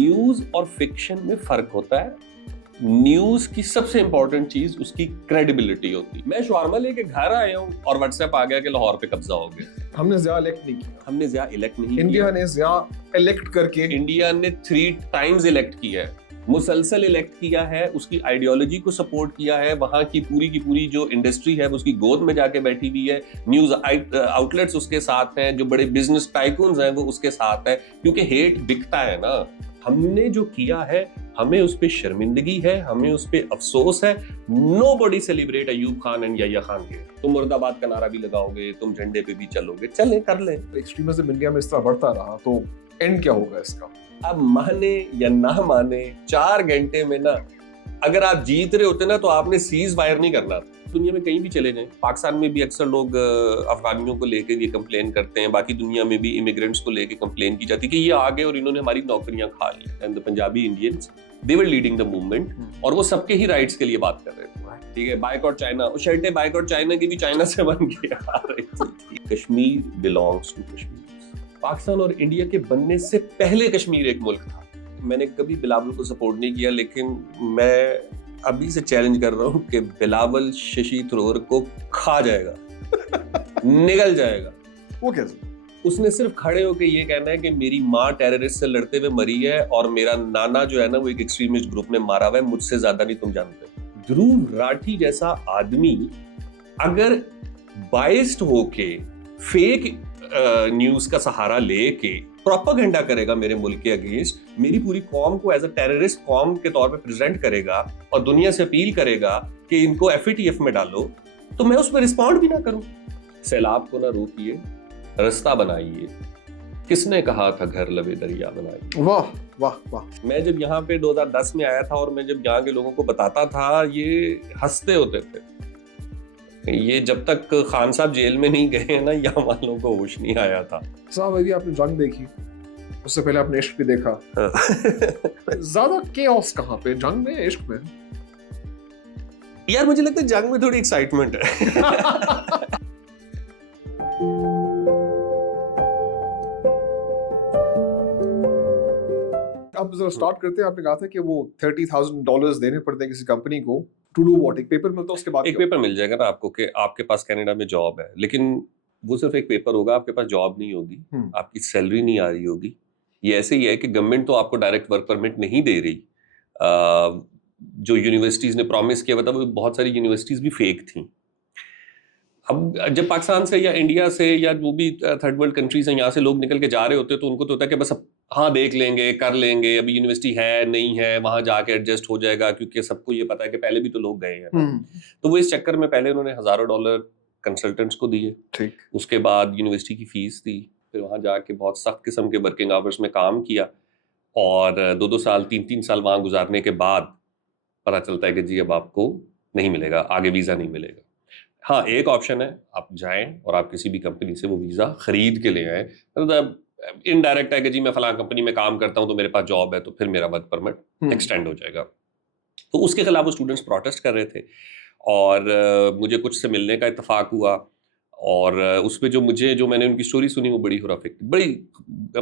News اور fiction میں فرق ہوتا ہے. نیوز کی سب سے امپورٹنٹ چیز اس کی کریڈیبلٹی ہوتی ہے. میں شوارما لے کے گھر آیا ہوں اور واٹس ایپ آ گیا کہ لاہور پہ قبضہ ہو گیا. ہم نے ضیاء الیکٹ نہیں کیا. ہم نے ضیاء الیکٹ نہیں کیا. انڈیا نے ضیاء الیکٹ کر کے انڈیا نے 3 ٹائمز الیکٹ کیا ہے, مسلسل الیکٹ کیا ہے, اس کی آئیڈیالوجی کو سپورٹ کیا ہے. وہاں کی پوری جو انڈسٹری ہے اس کی گود میں جا کے بیٹھی ہوئی ہے. نیوز آؤٹ لیٹس اس کے ساتھ ہیں, جو بڑے بزنس ٹائکونز ہیں وہ اس کے ساتھ ہے, کیونکہ ہیٹ بکتا ہے نا. ہم نے جو کیا ہے ہمیں اس پہ شرمندگی ہے, ہمیں اس پہ افسوس ہے. Nobody celebrate Ayub Khan and Yahya Khan کے. تم مرد آباد کا نارا بھی لگاؤ گے, تم جھنڈے پہ بھی چلو گے, چلیں کر لیں. ایکسٹریمزم انڈیا میں اس طرح بڑھتا رہا تو اینڈ کیا ہوگا اس کا؟ اب مانے یا نہ مانے 4 گھنٹے میں نا, اگر آپ جیت رہے ہوتے نا تو آپ نے سیز فائر نہیں کرنا تھا. دنیا میں کہیں بھی چلے جائیں, پاکستان میں بھی اکثر لوگ افغانیوں کو لے کے یہ کمپلین کرتے ہیں, باقی دنیا میں بھی امیگرینٹس کو لے کے کمپلین کی جاتی ہے کہ یہ آگے اور انہوں نے ہماری نوکریاں کھا لی. And the Punjabi Indians they were leading the movement, اور وہ سب کے ہی رائٹس کے لیے بات کر رہے تھے. ٹھیک ہے, بائیکاٹ چائنا, وہ شرٹیں بائیکاٹ چائنا کی بھی چائنا سے بن کے آ رہی تھی. Kashmir belongs to Kashmir. پاکستان اور انڈیا کے بننے سے پہلے کشمیر ایک ملک تھا. میں نے کبھی بلاول کو سپورٹ نہیں کیا, لیکن میں ابھی سے چیلنج کر رہا ہوں کہ بلاول ششی تھرور کو کھا جائے گا, نگل جائے گا. وہ کیسے؟ اس نے صرف کھڑے ہو کے یہ کہنا ہے کہ میری ماں ٹیررسٹ سے لڑتے ہوئے مری ہے اور میرا نانا جو ہے نا وہ ایک ایکسٹریمسٹ گروپ میں مارا ہوا ہے, مجھ سے زیادہ نہیں تم جانتے. دھرو راٹھی جیسا آدمی اگر بائسڈ ہو کے فیک نیوز کا سہارا لے کے پروپیگنڈا کرے گا میرے ملک کے اگینسٹ, میری پوری قوم کو ایز اے ٹیررسٹ قوم کے طور پہ پریزنٹ کرے گا اور دنیا سے اپیل کرے گا کہ ان کو FATF میں ڈالو, تو میں اس پہ رسپونڈ بھی نہ کروں. سیلاب کو نہ روکیے, رستہ بنائیے. کس نے کہا تھا گھر لبے دریا بنائیے. واہ واہ واہ. میں جب یہاں پہ 2010 میں آیا تھا اور میں جب یہاں کے لوگوں کو بتاتا تھا, یہ ہنستے ہوتے تھے. یہ جب تک خان صاحب جیل میں نہیں گئے نا یہاں والوں کو ہوش نہیں آیا تھا. صاحب ابھی آپ نے جنگ دیکھی, اس سے پہلے آپ نے عشق بھی دیکھا. زیادہ کیوس کہاں پہ, جنگ میں عشق میں؟ یار مجھے لگتا ہے جنگ میں تھوڑی ایکسائٹمنٹ ہے. اب ذرا سٹارٹ کرتے ہیں. آپ نے کہا تھا کہ وہ $30,000 دینے پڑتے ہیں کسی کمپنی کو ٹو ڈو واٹ. ایک پیپر ملتا ہے, اس کے بعد ایک پیپر مل جائے گا نا آپ کو کہ آپ کے پاس کینیڈا میں جاب ہے, لیکن وہ صرف ایک پیپر ہوگا, آپ کے پاس جاب نہیں ہوگی, آپ کی سیلری نہیں آ رہی ہوگی. یہ ایسے ہی ہے کہ گورنمنٹ تو آپ کو ڈائریکٹ ورک پرمٹ نہیں دے رہی. جو یونیورسٹیز نے پرومس کیا تھا وہ بہت ساری یونیورسٹیز بھی فیک تھیں. اب جب پاکستان سے یا انڈیا سے یا وہ بھی تھرڈ ورلڈ کنٹریز ہیں یہاں سے لوگ نکل کے جا رہے ہوتے تو ان کو تو ہوتا ہے کہ بس اب ہاں دیکھ لیں گے, کر لیں گے, ابھی یونیورسٹی ہے نہیں ہے, وہاں جا کے ایڈجسٹ ہو جائے گا, کیونکہ سب کو یہ پتا ہے کہ پہلے بھی تو لوگ گئے ہیں. تو وہ اس چکر میں پہلے انہوں نے $1,000 کنسلٹنٹس کو دیے, ٹھیک, اس کے بعد یونیورسٹی کی فیس دی, پھر وہاں جا کے بہت سخت قسم کے ورکنگ آورس میں کام کیا, اور 2 سال 3 سال وہاں گزارنے کے بعد پتہ چلتا ہے کہ جی اب آپ کو نہیں ملے گا, آگے ویزا نہیں ملے گا. ہاں ایک آپشن ہے, آپ جائیں اور آپ کسی بھی کمپنی سے وہ ویزا خرید کے لے آئیں. انڈائریکٹ ہے کہ جی میں فلاں کمپنی میں کام کرتا ہوں تو میرے پاس جاب ہے تو پھر میرا ورک پرمٹ ایکسٹینڈ ہو جائے گا. تو اس کے خلاف وہ اسٹوڈنٹس پروٹیسٹ کر رہے تھے, اور مجھے کچھ سے ملنے کا اتفاق ہوا, اور اس پہ جو میں نے ان کی سٹوری سنی وہ بڑی ہورافک, بڑی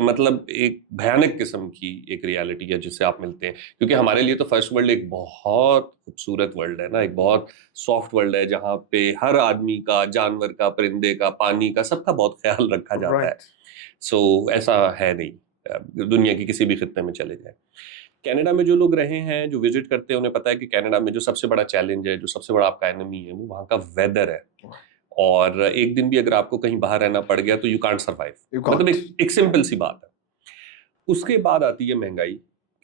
مطلب ایک بھیانک قسم کی ایک ریالٹی ہے جس سے آپ ملتے ہیں. کیونکہ ہمارے لیے تو فرسٹ ورلڈ ایک بہت خوبصورت ورلڈ ہے نا, ایک بہت سافٹ ورلڈ ہے جہاں پہ ہر آدمی کا, جانور کا, پرندے کا, پانی کا, سب کا بہت خیال رکھا جاتا ہے. سو ایسا ہے نہیں, دنیا کی کسی بھی خطے میں چلے جائیں. کینیڈا میں جو لوگ رہے ہیں, جو وزٹ کرتے ہیں, انہیں پتا ہے کہ کینیڈا میں جو سب سے بڑا چیلنج ہے, جو سب سے بڑا آپ کا انیمی ہے, وہ وہاں کا ویدر ہے. اور ایک دن بھی اگر آپ کو کہیں باہر رہنا پڑ گیا تو یو کانٹ سروائیو, مطلب ایک سمپل سی بات ہے. اس کے بعد آتی ہے مہنگائی,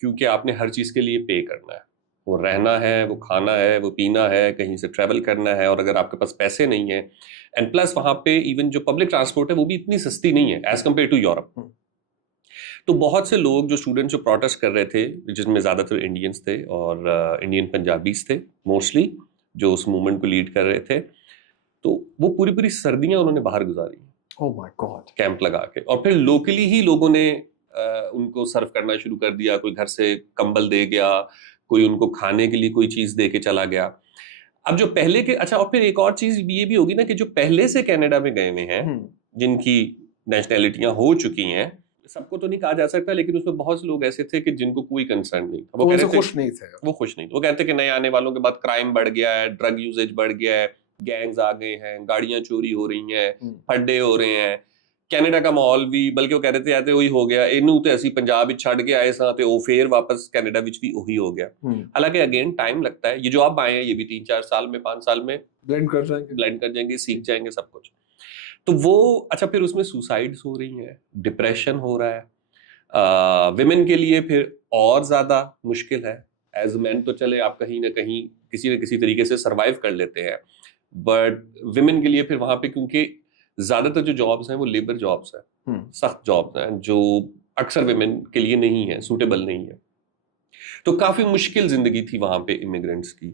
کیونکہ آپ نے ہر چیز کے لیے پے کرنا ہے, وہ رہنا ہے, وہ کھانا ہے, وہ پینا ہے, کہیں سے ٹریول کرنا ہے, اور اگر آپ کے پاس پیسے نہیں ہیں, اینڈ پلس وہاں پہ ایون جو پبلک ٹرانسپورٹ ہے وہ بھی اتنی سستی نہیں ہے ایز کمپیئر ٹو یورپ. تو بہت سے لوگ جو اسٹوڈنٹ جو پروٹیسٹ کر رہے تھے, جس میں زیادہ تر انڈینس تھے اور انڈین پنجابیز تھے موسٹلی, جو اس موومنٹ کو لیڈ کر رہے تھے, تو وہ پوری سردیاں انہوں نے باہر گزاری کیمپ لگا کے, اور پھر لوکلی ہی لوگوں نے ان کو سرو کرنا شروع کر دیا. کوئی گھر سے کمبل دے گیا, کوئی ان کو کھانے کے لیے کوئی چیز دے کے چلا گیا. اب جو پہلے کے, اچھا, اور پھر ایک اور چیز یہ بھی ہوگی نا کہ جو پہلے سے کینیڈا میں گئے ہوئے ہیں, جن کی نیشنلٹیاں ہو چکی ہیں, سب کو تو نہیں کہا جا سکتا لیکن اس میں بہت سے لوگ ایسے تھے کہ جن کو کوئی کنسرن نہیں تھا, وہ ان سے خوش نہیں تھے, وہ خوش نہیں تھے. وہ کہتے کہ نئے آنے والوں کے بعد کرائم بڑھ گیا ہے, ڈرگ یوزیج بڑھ گیا ہے, گینگز آ گئے ہیں, گاڑیاں چوری ہو رہی ہیں, پھڈے ہو رہے ہیں, کینیڈا کا ماحول بھی, بلکہ وہ کہہ رہے تھے آتے وہی ہو گیا, اینوں تے اسی پنجاب وچ چھڈ کے آئے ساں تے او پھر واپس کینیڈا وچ بھی وہی ہو گیا. حالانکہ اگین ٹائم لگتا ہے, یہ جو آپ آئے ہیں یہ بھی 3-4 سال میں 5 سال میں بلینڈ کر جائیں گے, سیکھ جائیں گے سب کچھ. تو وہ اچھا, پھر اس میں سوسائڈس ہو رہی ہیں, ڈپریشن ہو رہا ہے, ویمن کے لیے پھر اور زیادہ مشکل ہے. ایز مین تو چلے آپ کہیں نہ کہیں کسی نہ کسی طریقے سے سروائیو کر لیتے ہیں, بٹ ویمن کے لیے پھر وہاں پہ کیونکہ زیادہ تر جو جابس ہیں وہ لیبر جابس ہیں, سخت جابس ہیں جو اکثر ویمن کے لیے نہیں ہیں, سوٹیبل نہیں ہے. تو کافی مشکل زندگی تھی وہاں پہ امیگرینٹس کی,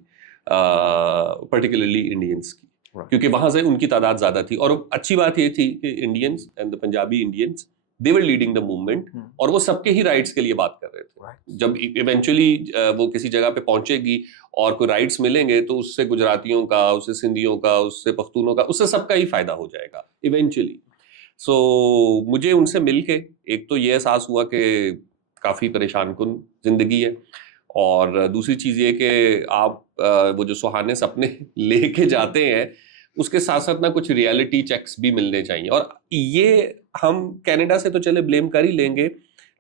پرٹیکولرلی انڈینس کی, کیونکہ وہاں سے ان کی تعداد زیادہ تھی. اور اچھی بات یہ تھی کہ Indians and Punjabi Indians they were leading the movement, اور وہ سب کے ہی رائٹس کے لیے بات کر رہے تھے. جب ایونچولی وہ کسی جگہ پہ پہنچے گی اور کوئی رائٹس ملیں گے تو اس سے گجراتیوں کا, اس سے سندھیوں کا, اس سے پختونوں کا, اس سے سب کا ہی فائدہ ہو جائے گا ایونچولی. سو مجھے ان سے مل کے ایک تو یہ احساس ہوا کہ کافی پریشان کن زندگی ہے, اور دوسری چیز یہ کہ آپ وہ جو سہانے سپنے لے کے جاتے ہیں اس کے ساتھ ساتھ نہ کچھ ریالٹی چیکس بھی ملنے چاہیے. اور یہ ہم کینیڈا سے تو چلے بلیم کر ہی لیں گے,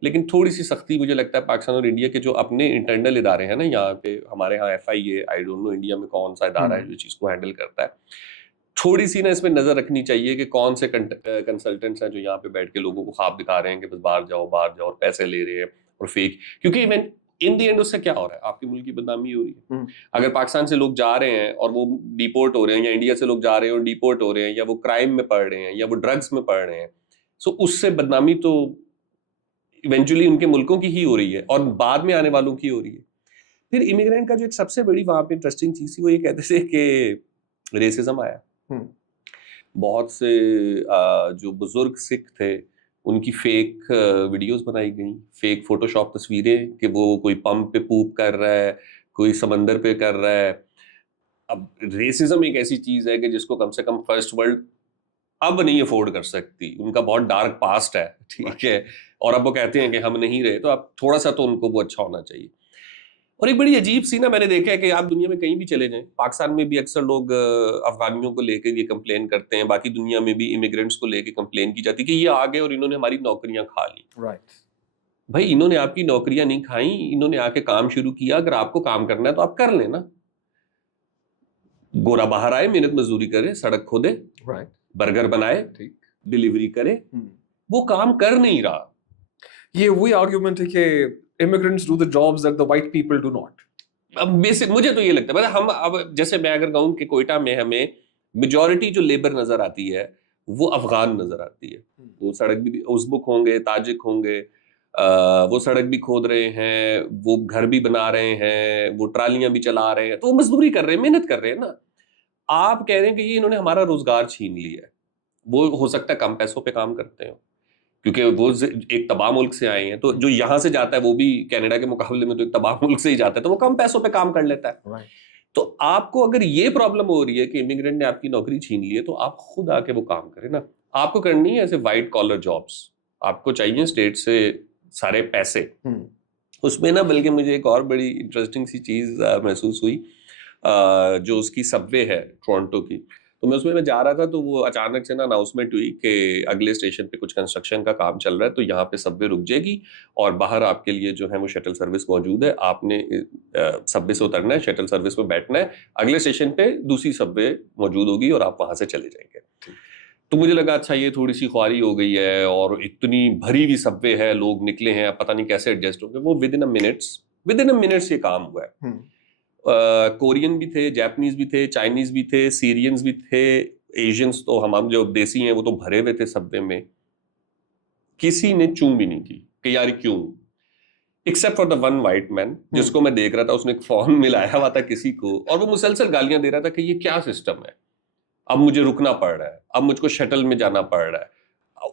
لیکن تھوڑی سی سختی مجھے لگتا ہے پاکستان اور انڈیا کے جو اپنے انٹرنل ادارے ہیں نا یہاں پہ, ہمارے ہاں FIA, I don't know India میں کون سا ادارہ ہے جو چیز کو ہینڈل کرتا ہے, تھوڑی سی نا اس میں نظر رکھنی چاہیے کہ کون سے کنسلٹنٹس ہیں جو یہاں پہ بیٹھ کے لوگوں کو خواب دکھا رہے ہیں کہ بس باہر جاؤ اور پیسے لے رہے ہیں اور فیک. کیونکہ ایون ان دی اینڈ اس سے کیا ہو رہا ہے, آپ کے ملک کی بدنامی ہو رہی ہے. اگر پاکستان سے لوگ جا رہے ہیں اور وہ ڈیپورٹ ہو رہے ہیں, یا انڈیا سے لوگ جا رہے ہیں اور ڈیپورٹ ہو رہے ہیں, یا وہ کرائم میں پڑ رہے ہیں, یا وہ ڈرگس میں پڑ رہے ہیں, سو اس سے بدنامی تو ایونچولی ان کے ملکوں کی ہی ہو رہی ہے اور بعد میں آنے والوں کی ہو رہی ہے. پھر امیگرینٹ کا جو ایک سب سے بڑی وہاں پہ انٹرسٹنگ چیز تھی وہ یہ کہتے تھے کہ ریسزم آیا. بہت سے جو بزرگ سکھ تھے ان کی فیک ویڈیوز بنائی گئیں, فیک فوٹو شاپ تصویریں کہ وہ کوئی پمپ پہ پوپ کر رہا ہے, کوئی سمندر پہ کر رہا ہے. اب ریسزم ایک ایسی چیز ہے کہ جس کو کم سے کم فرسٹ ورلڈ اب نہیں افورڈ کر سکتی, ان کا بہت ڈارک پاسٹ ہے, ٹھیک ہے, اور اب وہ کہتے ہیں کہ ہم نہیں رہے, تو اب تھوڑا سا تو ان کو وہ اچھا ہونا چاہیے. اور ایک بڑی عجیب سی نا میں نے دیکھا ہے کہ آپ دنیا میں کہیں بھی چلے جائیں, پاکستان میں بھی اکثر لوگ افغانیوں کو لے کے یہ کمپلین کرتے ہیں, باقی دنیا میں بھی امیگرینٹس کو لے کے کمپلین کی جاتی ہے کہ یہ آ گئے اور انہوں نے ہماری نوکریاں کھا لی. بھائی انہوں نے آپ کی نوکریاں نہیں کھائیں, انہوں نے آ کے کام شروع کیا. اگر آپ کو کام کرنا ہے تو آپ کر لیں نا, گورا باہر آئے, محنت مزدوری کرے, سڑک کھودے, برگر بنائے, ڈلیوری کرے, وہ کام کر نہیں رہا. یہ وہی آرگیومنٹ ہے کہ immigrants do the jobs that the white people do not. اب بیسک مجھے تو یہ لگتا ہے, ہم اب جیسے میں اگر کہوں کہ کوئٹہ میں ہمیں میجورٹی جو لیبر نظر آتی ہے وہ افغان نظر آتی ہے. وہ سڑک بھی ازبک ہوں گے, تاجک ہوں گے, وہ سڑک بھی کھود رہے ہیں, وہ گھر بھی بنا رہے ہیں, وہ ٹرالیاں بھی چلا رہے ہیں, تو وہ مزدوری کر رہے ہیں, محنت کر رہے ہیں نا. آپ کہہ رہے ہیں کہ یہ انہوں نے ہمارا روزگار چھین لیا ہے. وہ ہو سکتا ہے کم پیسوں پہ کام کرتے ہیں کیونکہ وہ ایک تباہ ملک سے آئے ہیں, تو جو یہاں سے جاتا ہے وہ بھی کینیڈا کے مقابلے میں تو ایک تباہ ملک سے ہی جاتا ہے, تو وہ کم پیسوں پہ کام کر لیتا ہے. تو آپ کو اگر یہ پرابلم ہو رہی ہے کہ امیگرینٹ نے آپ کی نوکری چھین لی ہے, تو آپ خود آ کے وہ کام کریں نا. آپ کو کرنی ہے ایسے وائٹ کالر جابس, آپ کو چاہیے اسٹیٹ سے سارے پیسے. اس میں نا بلکہ مجھے ایک اور بڑی انٹرسٹنگ سی چیز محسوس ہوئی, جو اس کی سب وے ہے ٹورنٹو کی. تو میں اس میں جا رہا تھا تو وہ اچانک سے نا اناؤنسمنٹ ہوئی کہ اگلے اسٹیشن پہ کچھ کنسٹرکشن کا کام چل رہا ہے, تو یہاں پہ سب وے رک جائے گی اور باہر آپ کے لیے جو ہے وہ شٹل سروس موجود ہے. آپ نے سب وے سے اترنا ہے, شٹل سروس میں بیٹھنا ہے, اگلے اسٹیشن پہ دوسری سب وے موجود ہوگی اور آپ وہاں سے چلے جائیں گے. تو مجھے لگا اچھا یہ تھوڑی سی خواری ہو گئی ہے, اور اتنی بھری ہوئی سب وے ہے, لوگ نکلے ہیں, پتہ نہیں کیسے ایڈجسٹ ہوں گے. وہ ود ان منٹس یہ کام ہوا ہے. کورین بھی تھے, جاپنیز بھی تھے, چائنیز بھی تھے, سیرینز بھی تھے, ایشینز تو ہم جو دیسی ہیں وہ تو بھرے ہوئے تھے سب میں. کسی نے چوں بھی نہیں کی کہ یار کیوں, except for the one white man جس کو میں دیکھ رہا تھا. اس نے ایک فون ملایا ہوا تھا کسی کو اور وہ مسلسل گالیاں دے رہا تھا کہ یہ کیا سسٹم ہے, اب مجھے رکنا پڑ رہا ہے, اب مجھ کو شٹل میں جانا پڑ رہا ہے.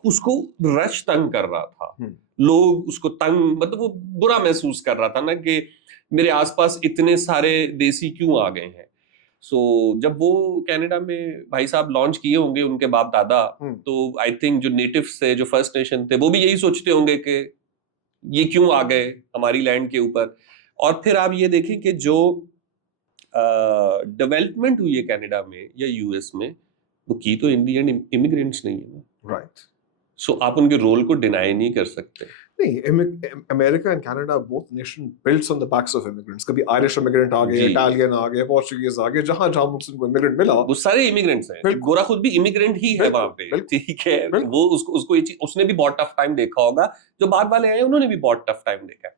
اس کو رش تنگ کر رہا تھا, لوگ اس کو تنگ, مطلب وہ برا محسوس کر رہا تھا نا کہ میرے آس پاس اتنے سارے دیسی کیوں آ گئے ہیں. سو جب وہ کینیڈا میں بھائی صاحب لانچ کیے ہوں گے ان کے باپ دادا, تو آئی تھنک جو نیٹیوز تھے, جو فرسٹ نیشن تھے, وہ بھی یہی سوچتے ہوں گے کہ یہ کیوں آ گئے ہماری لینڈ کے اوپر. اور پھر آپ یہ دیکھیں کہ جو ڈیولپمنٹ ہوئی ہے کینیڈا میں یا یو ایس میں, وہ کی تو انڈین امیگرینٹس نہیں ہے نا. رائٹ. سو آپ ان کے رول کو ڈینائی نہیں کر سکتے. نہیں, امریکہ and Canada both nation built on the backs of immigrants. کبھی آئرش امیگرینٹ آ گئے, اٹالین آ گئے, پورچوگیز آ گئے, جہاں جہاں مسلم کو امیگرینٹ ملا وہ سارے امیگرینٹس ہیں. گورا خود بھی امیگرینٹ ہی ہے وہاں پہ, ٹھیک ہے. وہ اس کو یہ چیز, اس نے بھی بہت ٹف ٹائم دیکھا ہوگا. جو بعد والے آئے انہوں نے بھی بہت ٹف ٹائم دیکھا.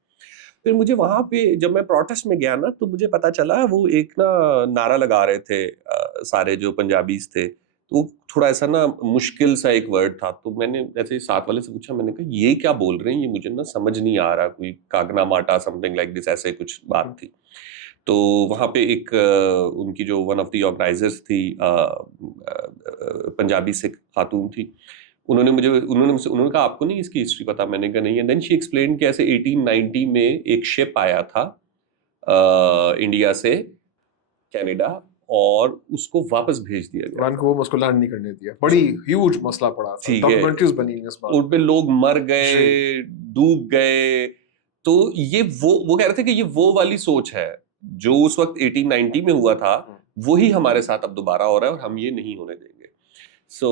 پھر مجھے وہاں پہ جب میں پروٹیسٹ میں گیا نا, تو مجھے پتا چلا وہ ایک نا نعرہ لگا رہے تھے سارے جو پنجابیز تھے. تو وہ تھوڑا ایسا نا مشکل سا ایک ورڈ تھا. تو میں نے ایسے ساتھ والے سے پوچھا, میں نے کہا یہ کیا بول رہے ہیں, یہ مجھے نا سمجھ نہیں آ رہا. کوئی کاگنا ماٹا سم تھنگ لائک دس, ایسے کچھ بات تھی. تو وہاں پہ ایک ان کی جو ون آف دی آرگنائزرز تھی, پنجابی سکھ خاتون تھی, انہوں نے کہا آپ کو نہیں اس کی ہسٹری پتا. میں نے کہا نہیں ہے. دین شی ایکسپلین کہ ایسے 1890 میں ایک شپ آیا تھا انڈیا سے کینیڈا, اور اس کو واپس بھیج دیا گیا. وہ اس کو لینڈ نہیں کرنے دیا. بڑی ہیوج مسئلہ پڑا تھا, ڈاکیومنٹریز بنی ہیں اس بات. ان پہ لوگ مر گئے, ڈوب گئے. تو یہ وہ کہہ رہے تھے کہ یہ وہ والی سوچ ہے جو اس وقت 1890 میں ہوا تھا, وہی ہمارے ساتھ اب دوبارہ ہو رہا ہے, اور ہم یہ نہیں ہونے دیں گے. سو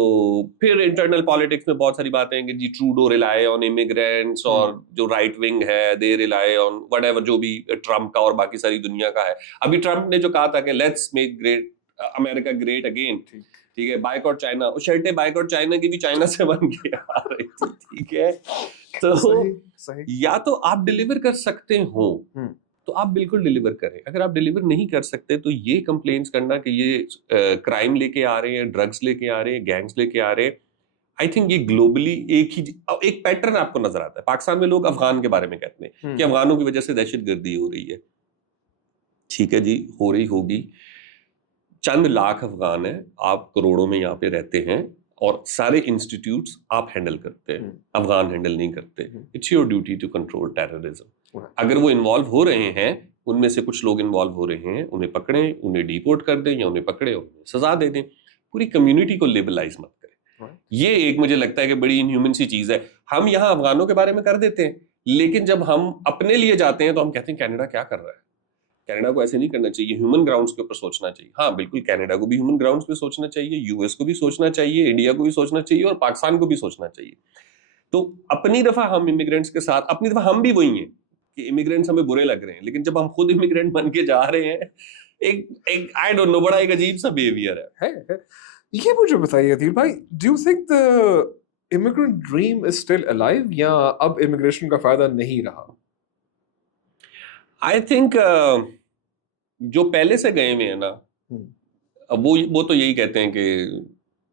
پھر انٹرنل پالیٹکس میں بہت ساری باتیں ہیں کہ جی ٹروڈو ریلائے آن امیگرینٹس, اور جو رائٹ ونگ ہے دے ریلائے آن وٹ ایور, جو بھی ٹرمپ کا اور باقی ساری دنیا کا ہے. ابھی ٹرمپ نے جو کہا تھا کہ let's make great America great again, ٹھیک ہے, بائیکاٹ چائنا, وہ شرٹیں بائیکاٹ چائنا کی بھی چائنا سے بن کے آ رہی تھی, ٹھیک ہے. تو یا تو آپ ڈیلیور کر سکتے ہو تو آپ بالکل ڈیلیور کریں. اگر آپ ڈیلیور نہیں کر سکتے تو یہ کمپلینس کرنا کہ یہ کرائم لے کے آ رہے ہیں, ڈرگس لے کے آ رہے ہیں, گینگس لے کے آ رہے ہیں, آئی تھنک یہ گلوبلی ایک پیٹرن آپ کو نظر آتا ہے. پاکستان میں لوگ افغان کے بارے میں کہتے ہیں کہ افغانوں کی وجہ سے دہشت گردی ہو رہی ہے. ٹھیک ہے جی, ہو رہی ہوگی. چند لاکھ افغان ہیں, آپ کروڑوں میں یہاں پہ رہتے ہیں, اور سارے انسٹیٹیوٹس آپ ہینڈل کرتے ہیں, افغان ہینڈل نہیں کرتے. It's your duty to control terrorism. اگر وہ انوالو ہو رہے ہیں, ان میں سے کچھ لوگ انوالو ہو رہے ہیں, انہیں پکڑیں, انہیں ڈیپورٹ کر دیں, یا انہیں پکڑے انہیں سزا دے دیں. پوری کمیونٹی کو لیبلائز مت کریں. یہ ایک مجھے لگتا ہے کہ بڑی انہیومن سی چیز ہے. ہم یہاں افغانوں کے بارے میں کر دیتے ہیں, لیکن جب ہم اپنے لیے جاتے ہیں تو ہم کہتے ہیں کینیڈا کیا کر رہا ہے. کینیڈا کو ایسے نہیں کرنا چاہیے, ہیومن گراؤنڈس کے اوپر سوچنا چاہیے. ہاں بالکل, کینیڈا کو بھی ہیومن گراؤنڈس پہ سوچنا چاہیے, یو ایس کو بھی سوچنا چاہیے, انڈیا کو بھی سوچنا چاہیے, اور پاکستان کو بھی سوچنا چاہیے. تو اپنی دفعہ ہم امیگرینٹس کے ساتھ, اپنی دفعہ ہم بھی وہی ہیں کہ امیگرینٹس ہمیں برے لگ رہے ہیں, لیکن جب ہم خود امیگرینٹ بن کے جا رہے ہیں, ایک آئی ڈونٹ نو, بڑا ایک عجیب سا بیہیویئر ہے. یہ مجھے بتائیے عدیل بھائی, do you think the immigrant dream is still alive, یا اب امیگریشن کا فائدہ نہیں رہا؟ آئی تھنک جو پہلے سے گئے ہوئے ہیں نا, وہ تو یہی کہتے ہیں کہ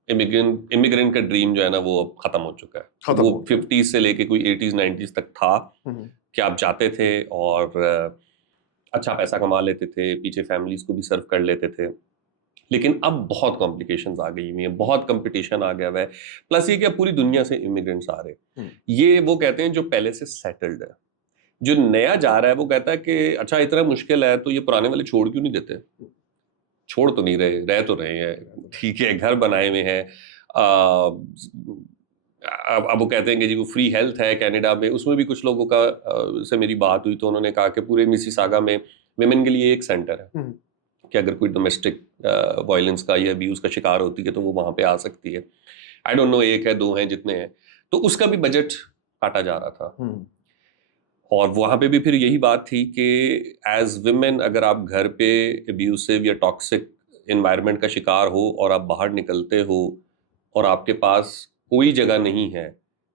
امیگرینٹ کا ڈریم جو ہے نا وہ اب ختم ہو چکا ہے. وہ 50s سے لے کے کوئی 80s 90s تک تھا کہ آپ جاتے تھے اور اچھا پیسہ کما لیتے تھے, پیچھے فیملیز کو بھی سرو کر لیتے تھے. لیکن اب بہت کمپلیکیشنز آ گئی ہوئی ہیں, بہت کمپٹیشن آ گیا ہوا ہے. پلس یہ کہ پوری دنیا سے امیگرینٹس آ رہے ہیں. یہ وہ کہتے ہیں جو پہلے سے سیٹلڈ ہے. جو نیا جا رہا ہے وہ کہتا ہے کہ اچھا اتنا مشکل ہے تو یہ پرانے والے چھوڑ کیوں نہیں دیتے. چھوڑ تو نہیں رہے, رہ تو رہے ہیں, ٹھیک ہے, گھر بنائے ہوئے ہیں. اب وہ کہتے ہیں کہ جی وہ فری ہیلتھ ہے کینیڈا میں. اس میں بھی کچھ لوگوں کا سے میری بات ہوئی تو انہوں نے کہا کہ پورے مسیساگا میں ویمن کے لیے ایک سینٹر ہے کہ اگر کوئی ڈومیسٹک وائلنس کا یا ابیوز کا شکار ہوتی ہے تو وہ وہاں پہ آ سکتی ہے. آئی ڈونٹ نو, ایک ہے, دو ہیں, جتنے ہیں. تو اس کا بھی بجٹ کاٹا جا رہا تھا. اور وہاں پہ بھی پھر یہی بات تھی کہ ایز ویمن اگر آپ گھر پہ ابیوسو یا ٹاکسک انوائرمنٹ کا شکار ہو اور آپ باہر نکلتے ہو اور آپ کے پاس کوئی جگہ نہیں ہے,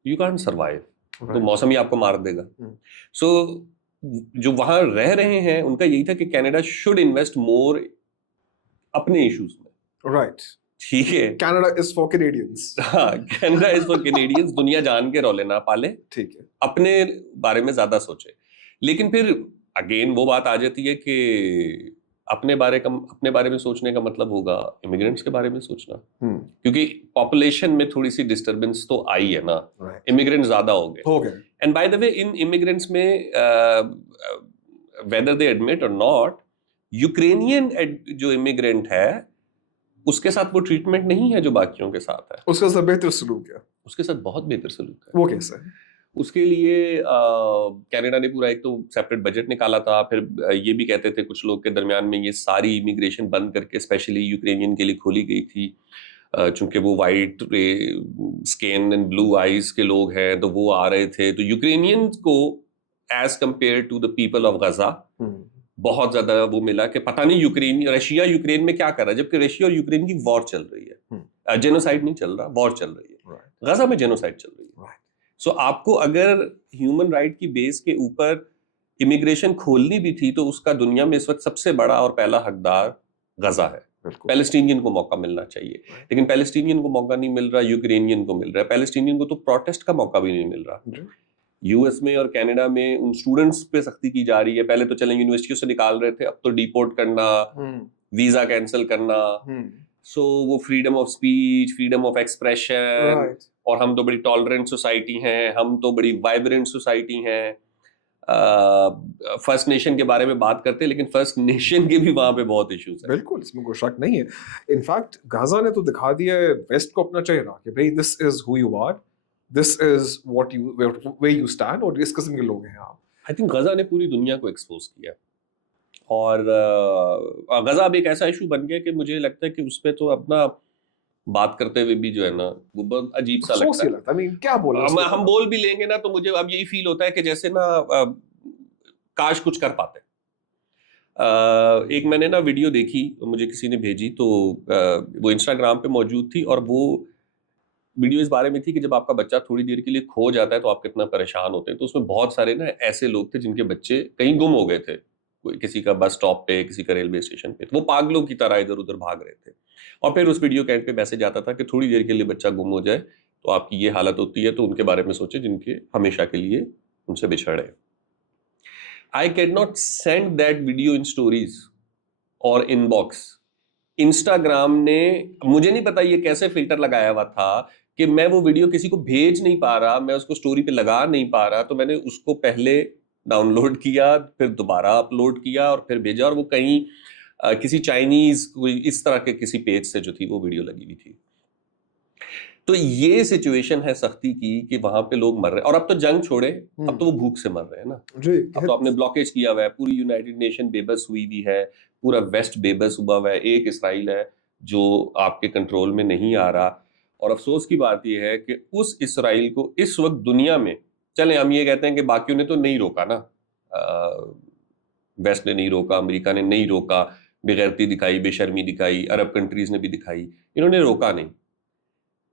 یو کانٹ سروائیو. تو موسم ہی آپ کو مار دے گا. سو جو وہاں رہ رہے ہیں ان کا یہی تھا کہ کینیڈا شوڈ انویسٹ مور اپنے ایشوز میں. رائٹ, ٹھیک ہے, کینیڈا از فار کینیڈینز. ہاں, کینیڈا از فار کینیڈینز. دنیا جان کے رولے نہ پالے, ٹھیک ہے, اپنے بارے میں زیادہ سوچے. لیکن پھر اگین وہ بات آ جاتی ہے کہ اپنے بارے میں سوچنے کا مطلب ہوگا امیگرینٹس کے بارے میں سوچنا, کیونکہ پاپولیشن میں تھوڑی سی ڈسٹربنس تو آئی ہے نا, امیگرینٹ زیادہ ہو گئے. And by the way in immigrants میں ویدر دے ایڈمٹ اور ناٹ, یوکرینین جو امیگرینٹ ہے اس کے ساتھ وہ ٹریٹمنٹ نہیں ہے جو باقیوں کے ساتھ ہے. اس کے ساتھ بہتر سلوک ہے, اس کے ساتھ بہت بہتر سلوک ہے. وہ کیسے ہے؟ اس کے لیے کینیڈا نے پورا ایک تو سیپریٹ بجٹ نکالا تھا. پھر یہ بھی کہتے تھے کچھ لوگ کے درمیان میں یہ ساری امیگریشن بند کر کے اسپیشلی یوکرینین کے لیے کھولی گئی تھی, چونکہ وہ white skin and blue eyes کے لوگ ہیں تو وہ آ رہے تھے. تو یوکرینین کو as compare to the people of Gaza بہت زیادہ وہ ملا کہ پتہ نہیں رشیا یوکرین میں کیا کر رہا ہے, جبکہ رشیا اور یوکرین کی وار چل رہی ہے. جینوسائڈ نہیں چل رہا, وار چل رہی ہے. غزہ میں جینوسائڈ چل رہی ہے. سو آپ کو اگر ہیومن رائٹ کی بیس کے اوپر امیگریشن کھولنی بھی تھی تو اس کا دنیا میں اس وقت سب سے بڑا اور پہلا حقدار غزہ ہے. پیلسٹینین کو موقع ملنا چاہیے, لیکن پیلسٹینین کو موقع نہیں مل رہا, یوکرینین کو مل رہا ہے. پیلسٹینین کو تو پروٹیسٹ کا موقع بھی نہیں مل رہا. یو ایس میں اور کینیڈا میں ان اسٹوڈنٹس پہ سختی کی جا رہی ہے. پہلے تو چلیں یونیورسٹیوں سے نکال رہے تھے, اب تو ڈیپورٹ کرنا, ویزا کینسل کرنا. سو وہ freedom of speech, freedom of expression, اور ہم تو بڑی ٹالرنٹ سوسائٹی ہیں, ہم تو بڑی وائبرنٹ سوسائٹی ہیں. فرسٹ نیشن کے بارے میں بات کرتے ہیں, لیکن فرسٹ نیشن کے بھی وہاں پہ بہت ایشوز ہیں. بالکل, اس میں کوئی شک نہیں ہے. انفیکٹ غزہ نے تو دکھا دیا ہے ویسٹ کو اپنا چہرہ کہ بھائی this is who you are, this is what you where you stand, اور اس قسم کے لوگ ہیں آپ. آئی تھنک غزہ نے پوری دنیا کو ایکسپوز کیا, اور غزہ اب ایک ایسا ایشو بن گیا کہ مجھے لگتا ہے کہ اس پہ تو اپنا بات کرتے ہوئے بھی جو ہے نا وہ بہت عجیب سا لگتا ہے. کیا بولیں, ہم بول بھی لیں گے نا تو مجھے اب یہی فیل ہوتا ہے کہ جیسے نا کاش کچھ کر پاتے. ایک میں نے نا ویڈیو دیکھی, مجھے کسی نے بھیجی, تو وہ انسٹاگرام پہ موجود تھی, اور وہ ویڈیو اس بارے میں تھی کہ جب آپ کا بچہ تھوڑی دیر کے لیے کھو جاتا ہے تو آپ کتنا پریشان ہوتے ہیں. تو اس میں بہت سارے نا ایسے لوگ تھے جن کے بچے کہیں گم ہو گئے تھے, کوئی کسی کا بس اسٹاپ پہ, کسی کا ریلوے اسٹیشن پہ. وہ پاگلوں کی طرح ادھر ادھر بھاگ رہے تھے. اور پھر اس ویڈیو کے اینڈ پہ میسج آتا تھا کہ تھوڑی دیر کے لیے بچہ گم ہو جائے تو آپ کی یہ حالت ہوتی ہے, تو ان کے بارے میں سوچیں جن کے ہمیشہ کے لیے ان سے بچھڑے. I cannot send that video in stories or inbox. Instagram نے, مجھے نہیں پتا یہ کیسے فلٹر لگایا ہوا تھا کہ میں وہ ویڈیو کسی کو بھیج نہیں پا رہا, میں اس کو سٹوری پہ لگا نہیں پا رہا, تو میں نے اس کو پہلے ڈاؤن لوڈ کیا, پھر دوبارہ اپلوڈ کیا, اور پھر بھیجا, اور وہ کہیں کسی چائنیز کوئی اس طرح کے کسی پیج سے جو تھی وہ ویڈیو لگی ہوئی تھی. تو یہ سچویشن ہے سختی کی کہ وہاں پہ لوگ مر رہے ہیں. اور اب تو جنگ چھوڑے, اب تو وہ بھوک سے مر رہے ہیں نا. اب تو آپ نے بلاکیج کیا ہوا ہے, پوری یونائٹڈ نیشن بے بس ہوئی بھی ہے, پورا ویسٹ بے بس ہوا ہوا ہے. ایک اسرائیل ہے جو آپ کے کنٹرول میں نہیں آ رہا. اور افسوس کی بات یہ ہے کہ اس اسرائیل کو اس وقت دنیا میں, چلیں ہم یہ کہتے ہیں کہ باقیوں نے تو نہیں روکا نا, ویسٹ نے نہیں روکا, امریکہ نے نہیں روکا, بغیرتی دکھائی, بے شرمی دکھائی, عرب کنٹریز نے بھی دکھائی, انہوں نے روکا نہیں.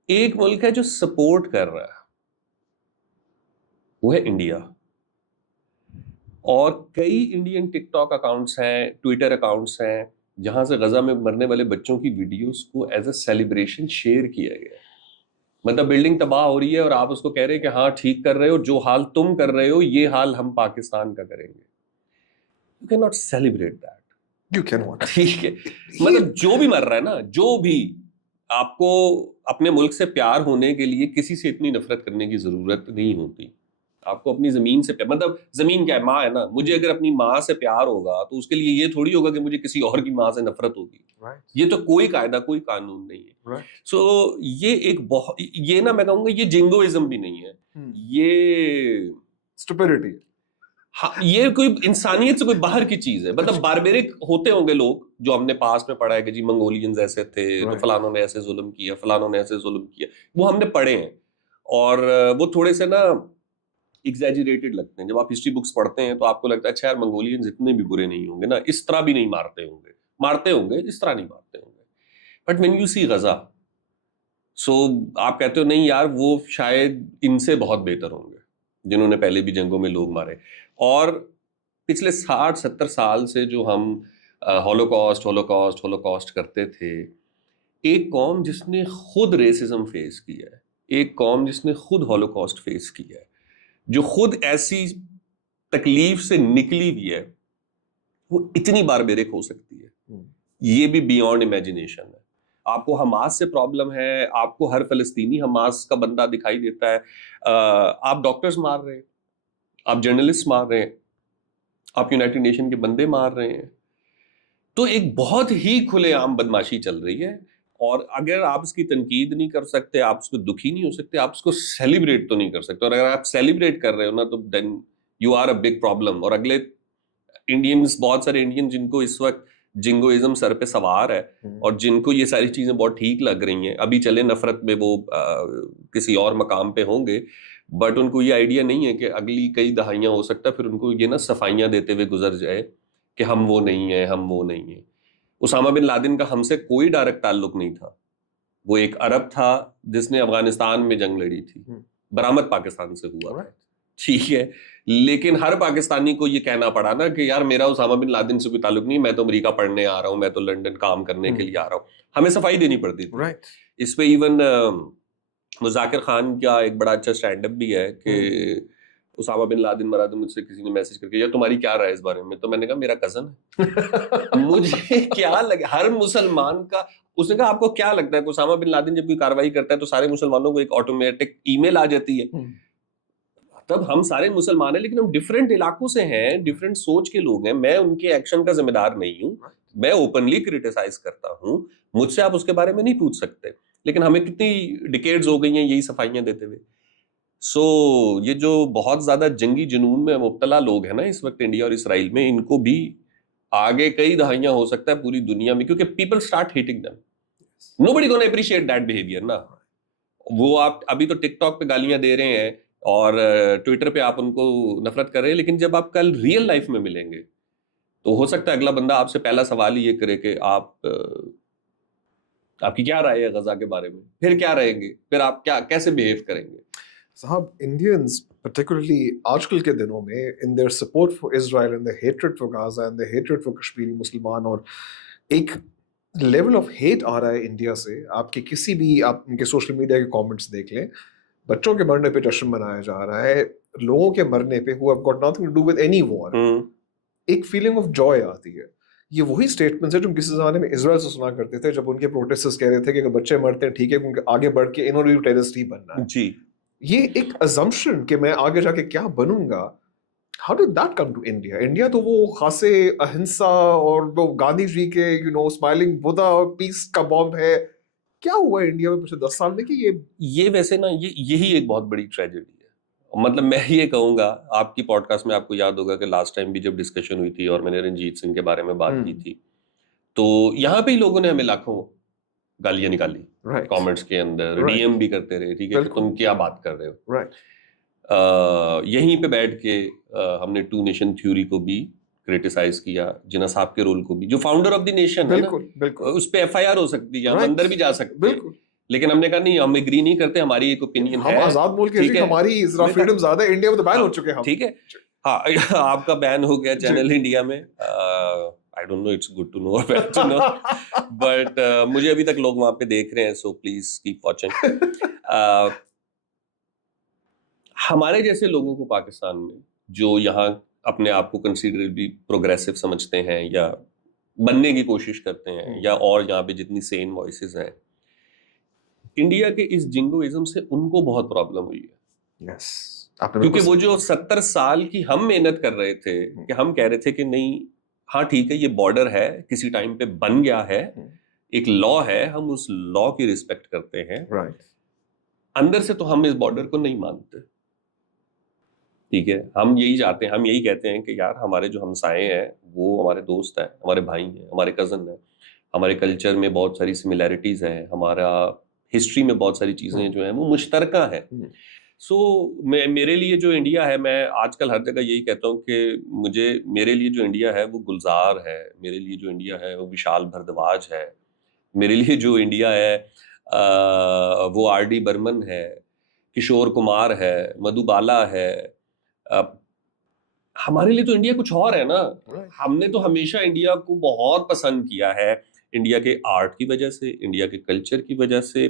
ایک ملک ہے جو سپورٹ کر رہا ہے, وہ ہے انڈیا. اور کئی انڈین ٹک ٹاک اکاؤنٹس ہیں, ٹویٹر اکاؤنٹس ہیں, جہاں سے غزہ میں مرنے والے بچوں کی ویڈیوز کو ایز اے سیلیبریشن شیئر کیا گیا ہے. مطلب بلڈنگ تباہ ہو رہی ہے اور آپ اس کو کہہ رہے ہیں کہ ہاں ٹھیک کر رہے ہو, جو حال تم کر رہے ہو یہ حال ہم پاکستان کا کریں گے. You can not celebrate that, you can not. ٹھیک ہے, مطلب جو بھی مر رہا ہے نا, جو بھی, آپ کو اپنے ملک سے پیار ہونے کے لیے کسی سے اتنی نفرت کرنے کی ضرورت نہیں ہوتی. آپ کو اپنی زمین سے پیار, مطلب زمین کیا ہے, ماں ہے نا. مجھے اگر اپنی ماں سے پیار ہوگا تو اس کے لیے یہ تھوڑی ہوگا کہ مجھے کسی اور کی ماں سے نفرت ہوگی. یہ تو کوئی قاعدہ, کوئی قانون نہیں ہے. سو یہ ایک بہت, یہ نا میں کہوں گا یہ جنگوازم بھی نہیں ہے, یہ اسٹوپڈٹی, یہ کوئی انسانیت سے کوئی باہر کی چیز ہے. مطلب باربیرک ہوتے ہوں گے لوگ جو ہم نے پاس میں پڑھا ہے کہ جی منگولینز ایسے تھے, تو فلانوں نے ایسے ظلم کیا, فلانوں نے ایسے ظلم کیا, وہ ہم نے پڑھے ہیں. اور وہ تھوڑے سے نا ایگزیجریٹڈ لگتے ہیں. جب آپ ہسٹری بکس پڑھتے ہیں تو آپ کو لگتا ہے اچھا یار منگولینز اتنے بھی برے نہیں ہوں گے نا, اس طرح بھی نہیں مارتے ہوں گے, مارتے ہوں گے اس طرح نہیں مارتے ہوں گے. بٹ وین یو سی غزہ, سو آپ کہتے ہو نہیں یار وہ شاید ان سے بہت بہتر ہوں گے جنہوں نے پہلے بھی جنگوں میں لوگ مارے. اور پچھلے 60-70 سال سے جو ہم ہولوکاسٹ کرتے تھے, ایک قوم جس نے خود ریسزم فیس کیا ہے, ایک قوم جس نے خود ہولوکاسٹ فیس کیا ہے, جو خود ایسی تکلیف سے نکلی ہوئی ہے, وہ اتنی باربیرک ہو سکتی ہے. یہ بھی بیونڈ امیجنیشن ہے. آپ کو حماس سے پرابلم ہے, آپ کو ہر فلسطینی حماس کا بندہ دکھائی دیتا ہے, آپ ڈاکٹرز مار رہے ہیں, آپ جرنلسٹ مار رہے ہیں, آپ یونائٹڈ نیشن کے بندے مار رہے ہیں. تو ایک بہت ہی کھلے عام بدماشی چل رہی ہے, اور اگر آپ اس کی تنقید نہیں کر سکتے, آپ اس پہ دکھی نہیں ہو سکتے, آپ اس کو سیلیبریٹ تو نہیں کر سکتے, اور اگر آپ سیلیبریٹ کر رہے ہو نا تو then you are a big problem. اور اگلے انڈینز, بہت سارے انڈین جن کو اس وقت جنگوازم سر پہ سوار ہے اور جن کو یہ ساری چیزیں بہت ٹھیک لگ رہی ہیں, ابھی چلے نفرت میں وہ کسی اور مقام پہ ہوں گے, بٹ ان کو یہ آئیڈیا نہیں ہے کہ اگلی کئی دہائیاں ہو سکتا ہے پھر ان کو یہ نا صفائیاں دیتے ہوئے گزر جائے کہ ہم وہ نہیں ہیں, ہم وہ نہیں ہیں. اسامہ بن لادن کا ہم سے کوئی ڈائریکٹ تعلق نہیں تھا, وہ ایک عرب تھا جس نے افغانستان میں جنگ لڑی تھی, برآمد پاکستان سے ہوا تھا, ٹھیک ہے, لیکن ہر پاکستانی کو یہ کہنا پڑا نا کہ یار میرا اسامہ بن لادن سے کوئی تعلق نہیں, میں تو امریکہ پڑھنے آ رہا ہوں, میں تو لنڈن کام کرنے کے لیے آ رہا ہوں. ہمیں صفائی دینی پڑتی تھی اس پہ. ایون ذاکر خان کا ایک بڑا اچھا اسٹینڈ اپ بھی ہے کہ اسامہ بن لادن مرا, تو مجھ سے کسی نے میسج کر کے یار تمہاری کیا رائے اس بارے میں, تو میں نے کہا میرا کزن ہے, مجھے کیا لگے. ہر مسلمان کا, اس نے کہا آپ کو کیا لگتا ہے کہ اسامہ بن لادن جب کوئی کاروائی کرتا ہے تو سارے مسلمانوں کو ایک آٹومیٹک ای میل آ جاتی ہے؟ تب ہم سارے مسلمان ہیں لیکن ہم ڈفرینٹ علاقوں سے ہیں, ڈفرینٹ سوچ کے لوگ ہیں. میں ان کے ایکشن کا ذمہ دار نہیں ہوں, میں اوپنلی کرٹیسائز کرتا ہوں, مجھ سے آپ اس کے بارے میں نہیں پوچھ سکتے. لیکن ہمیں کتنی ڈیکیڈز ہو گئی ہیں یہی صفائیاں دیتے ہوئے. سو یہ جو بہت زیادہ جنگی جنون میں مبتلا لوگ ہیں نا اس وقت انڈیا اور اسرائیل میں, ان کو بھی آگے کئی دہائیاں ہو سکتا ہے پوری دنیا میں, کیونکہ people start hating them. Nobody gonna appreciate that behaviour نا. وہ آپ ابھی تو ٹک ٹاک پہ گالیاں دے رہے ہیں اور ٹویٹر پہ آپ ان کو نفرت کر رہے ہیں, لیکن جب آپ کل ریئل لائف میں ملیں گے تو ہو سکتا ہے اگلا بندہ آپ سے پہلا سوال یہ کرے کہ آپ کی کیا رائے ہے غزہ کے بارے میں, پھر کیا رہیں گے, پھر آپ کیسے بہیو کریں گے. صاحب انڈینز particularly آج کل کے دنوں میں in their support for Israel and their hatred for Gaza and their hatred for Kashmiri مسلمان, اور ایک لیول آف ہیٹ آ رہا ہے انڈیا سے. آپ کے کسی بھی, آپ ان کے سوشل میڈیا کے کامنٹس دیکھ لیں, بچوں کے مرنے پہ جشن منایا جا رہا ہے, لوگوں کے مرنے پہ who have got nothing to do with any war, ایک فیلنگ آف جوائے آتی ہے. یہ وہی اسٹیٹمنٹس ہیں جو ہم کسی زمانے میں اسرائیل سے سنا کرتے تھے جب ان کے پروٹیسٹرز کہہ رہے تھے کہ اگر بچے مرتے ہیں ٹھیک ہے, کیونکہ آگے بڑھ کے انہوں نے بھی ٹیررسٹ ہی بننا ہے. جی, یہ ایک assumption کہ میں آگے جا کے کیا بنوں گا, how did that come to India? India تو وہ خاصے اہنسا اور وہ گاندھی جی کے اسمائلنگ بدھا اور پیس کا بامب ہے. کیا ہوا انڈیا میں پچھلے 10 سال میں کہ یہ ویسے نا یہی ایک بہت بڑی ٹریجڈی ہے. مطلب میں یہ کہوں گا, آپ کی پوڈ کاسٹ میں آپ کو یاد ہوگا کہ لاسٹ ٹائم بھی جب ڈسکشن ہوئی تھی اور میں نے رنجیت سنگھ کے بارے میں بات کی تھی, تو یہاں پہ ہی لوگوں نے ہمیں لاکھوں گالیاں نکالی کامنٹس کے اندر, ڈی ایم بھی کرتے رہے, ٹھیک ہے کہ تم کیا بات کر رہے ہو. یہیں پہ بیٹھ کے ہم نے ٹو نیشن تھیوری کو بھی کریٹیسائز کیا, جناح صاحب کے رول کو بھی, جو فاؤنڈر آف دی نیشن ہے نا, اس پہ ایف آئی آر ہو سکتی ہے, ہم اندر بھی جا سکتے ہیں, لیکن ہم نے کہا نہیں, ہم ایگری نہیں کرتے, ہماری ایک اوپینین ہے, ہم آزاد ملک ہیں, ہماری فریڈم زیادہ ہے, انڈیا میں تو بین ہو چکے ہیں. ٹھیک ہے, ہاں آپ کا بین ہو گیا چینل انڈیا میں. I don't know, it's good to know or bad to know, but مجھے ابھی تک لوگ وہاں پہ دیکھ رہے ہیں, so please keep watching. ہمارے جیسے لوگوں کو پاکستان میں جو یہاں اپنے آپ کو کنسیڈریبلی پروگریسو سمجھتے ہیں یا بننے کی کوشش کرتے ہیں, یا اور یہاں پہ جتنی سین وائسز ہیں, انڈیا کے اس جنگوازم سے ان کو بہت پرابلم ہوئی ہے. کیونکہ وہ جو 70 سال کی ہم محنت کر رہے تھے کہ ہم کہہ رہے تھے کہ نہیں, ہاں ٹھیک ہے یہ بارڈر ہے, کسی ٹائم پہ بن گیا ہے, ایک لا ہے, ہم اس لا کی رسپیکٹ کرتے ہیں, اندر سے تو ہم اس بارڈر کو نہیں مانتے. ٹھیک ہے, ہم یہی چاہتے ہیں, ہم یہی کہتے ہیں کہ یار ہمارے جو ہمسائے ہیں وہ ہمارے دوست ہیں, ہمارے بھائی ہیں, ہمارے کزن ہیں, ہمارے کلچر میں بہت ساری سملیرٹیز ہیں, ہمارا ہسٹری میں بہت ساری چیزیں جو ہیں وہ مشترکہ ہیں. سو میرے لیے جو انڈیا ہے, میں آج کل ہر جگہ یہی کہتا ہوں کہ میرے لیے جو انڈیا ہے وہ گلزار ہے, میرے لیے جو انڈیا ہے وہ وشال بھردواج ہے, میرے لیے جو انڈیا ہے وہ آر ڈی برمن ہے, کشور کمار ہے, مدھو بالا ہے. ہمارے لیے تو انڈیا کچھ اور ہے نا. ہم نے تو ہمیشہ انڈیا کو بہت پسند کیا ہے, انڈیا کے آرٹ کی وجہ سے, انڈیا کے کلچر کی وجہ سے,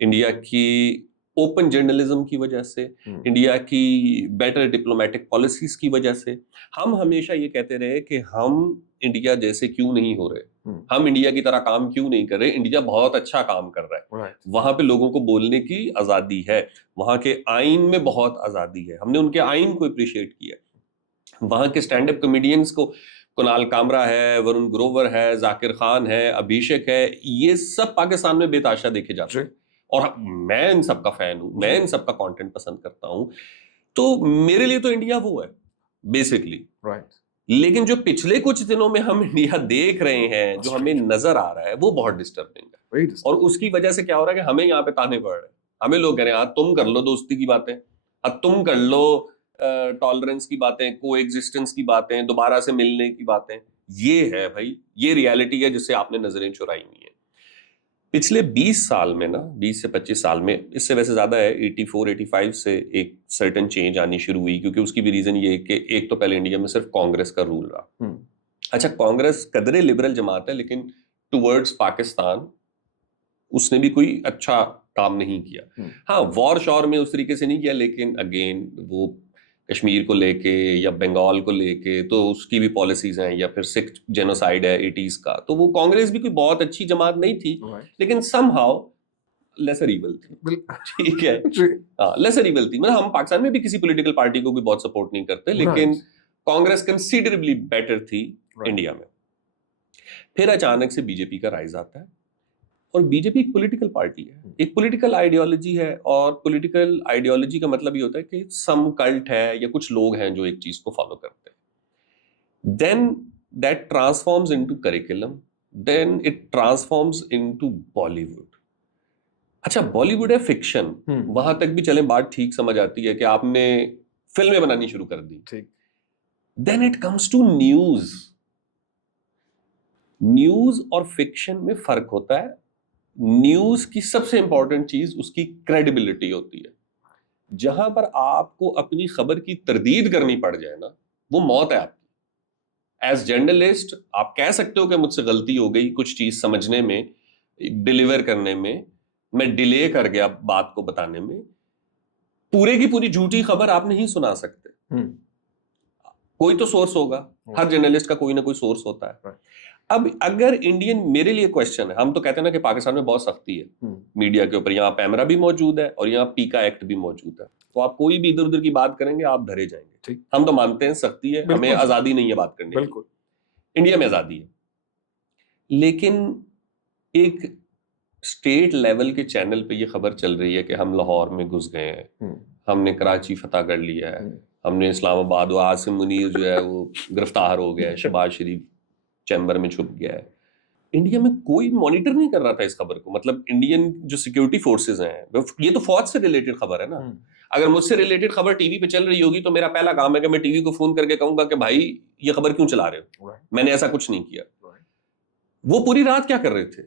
انڈیا کی اوپن جرنلزم کی وجہ سے, انڈیا کی بیٹر ڈپلومیٹک پالیسیز کی وجہ سے. ہم ہمیشہ یہ کہتے رہے کہ ہم انڈیا جیسے کیوں نہیں ہو رہے, ہم انڈیا کی طرح کام کیوں نہیں کر رہے. انڈیا بہت اچھا کام کر رہا ہے, وہاں پہ لوگوں کو بولنے کی آزادی ہے, وہاں کے آئین میں بہت آزادی ہے, ہم نے ان کے آئین کو اپریشیٹ کیا, وہاں کے اسٹینڈ اپ کامیڈینس کو کنال کامرا ہے, ورن گروور ہے, ذاکر خان ہے, ابھیشیک ہے, یہ سب پاکستان میں بے تحاشا دیکھے جاتے ہیں, اور میں ان سب کا فین ہوں, میں ان سب کا کانٹینٹ پسند کرتا ہوں. تو میرے لیے تو انڈیا وہ ہے بیسکلی. لیکن جو پچھلے کچھ دنوں میں ہم انڈیا دیکھ رہے ہیں, جو ہمیں نظر آ رہا ہے, وہ بہت ڈسٹربنگ ہے. اور اس کی وجہ سے کیا ہو رہا ہے کہ ہمیں یہاں پہ تانے پڑ رہے ہیں. ہمیں لوگ کہہ رہے ہیں تم کر لو دوستی کی باتیں, تم کر لو ٹالرنس کی باتیں, کو ایگزسٹنس کی باتیں, دوبارہ سے ملنے کی باتیں. یہ ہے بھائی, یہ ریالٹی ہے جس سے آپ نے نظریں چرائی ہوئی ہیں. پچھلے 20 سال میں نا, 20 سے 25 سال میں, اس سے ویسے زیادہ ہے, 84-85 سے ایک سرٹن چینج آنی شروع ہوئی, کیونکہ اس کی بھی ریزن یہ ہے کہ ایک تو پہلے انڈیا میں صرف کانگریس کا رول رہا. اچھا, کانگریس قدرے لبرل جماعت ہے, لیکن ٹورڈز پاکستان اس نے بھی کوئی اچھا کام نہیں کیا. ہاں, وار شور میں اس طریقے سے نہیں کیا, لیکن اگین وہ کشمیر کو لے کے یا بنگال کو لے کے تو اس کی بھی پالیسیز ہیں, یا پھر سکھ جینوسائیڈ ہے 80s کا, تو وہ کانگریس بھی کوئی بہت اچھی جماعت نہیں تھی, لیکن سم ہاؤ لیسر ایول تھی. ٹھیک ہے, ہاں لیسر ایول تھی. مطلب ہم پاکستان میں بھی کسی پولیٹیکل پارٹی کو بھی بہت سپورٹ نہیں کرتے, لیکن کانگریس کنسیڈریبلی بیٹر تھی انڈیا میں. پھر اچانک سے بی جے پی کا رائز آتا ہے, اور بی جے پی ایک پولیٹیکل پارٹی ہے, ایک پولیٹیکل آئیڈیالوجی ہے, اور پولیٹیکل آئیڈیالوجی کا مطلب یہ ہوتا ہے کہ سم کلٹ ہے یا کچھ لوگ ہیں جو ایک چیز کو فالو کرتے ہیں. Then that transforms into curriculum, then it transforms into Bollywood. اچھا, بالی ووڈ ہے فکشن, وہاں تک بھی چلیں بات ٹھیک سمجھ آتی ہے کہ آپ نے فلمیں بنانی شروع کر دی. Then it comes to news. News اور فکشن میں فرق ہوتا ہے. نیوز کی سب سے امپورٹنٹ چیز اس کی کریڈیبلٹی ہوتی ہے. جہاں پر آپ کو اپنی خبر کی تردید کرنی پڑ جائے نا, وہ موت ہے آپ کی. ایز جرنلسٹ آپ کہہ سکتے ہو کہ مجھ سے غلطی ہو گئی کچھ چیز سمجھنے میں, ڈیلیور کرنے میں ڈیلے کر گیا بات کو بتانے میں. پورے کی پوری جھوٹی خبر آپ نہیں سنا سکتے. کوئی تو سورس ہوگا, ہر جرنلسٹ کا کوئی نہ کوئی سورس ہوتا ہے. اب اگر انڈین, میرے لیے کوشچن ہے, ہم تو کہتے ہیں نا کہ پاکستان میں بہت سختی ہے میڈیا کے اوپر, یہاں پیمرا بھی موجود ہے اور یہاں پیکا ایکٹ بھی موجود ہے, تو آپ کوئی بھی ادھر ادھر کی بات کریں گے آپ دھرے جائیں گے. ہم تو مانتے ہیں سختی ہے, ہمیں آزادی نہیں ہے بات کرنے کی, بالکل انڈیا میں آزادی ہے. لیکن ایک اسٹیٹ لیول کے چینل پہ یہ خبر چل رہی ہے کہ ہم لاہور میں گھس گئے ہیں, ہم نے کراچی فتح کر لیا ہے, ہم نے اسلام آباد, و عاصم منیر جو ہے وہ گرفتار ہو گیا ہے, شہباز شریف چیمبر میں چھپ گیا ہے. انڈیا میں کوئی مانیٹر نہیں کر رہا تھا اس خبر کو. مطلب انڈین جو سیکیورٹی فورسز ہیں, یہ تو فوج سے ریلیٹڈ خبر ہے نا. اگر مجھ سے ریلیٹڈ خبر ٹی وی پہ چل رہی ہوگی تو میرا پہلا کام ہے کہ میں ٹی وی کو فون کر کے کہوں گا کہ بھائی یہ خبر کیوں چلا رہے ہو, میں نے ایسا کچھ نہیں کیا. وہ پوری رات کیا کر رہے تھے,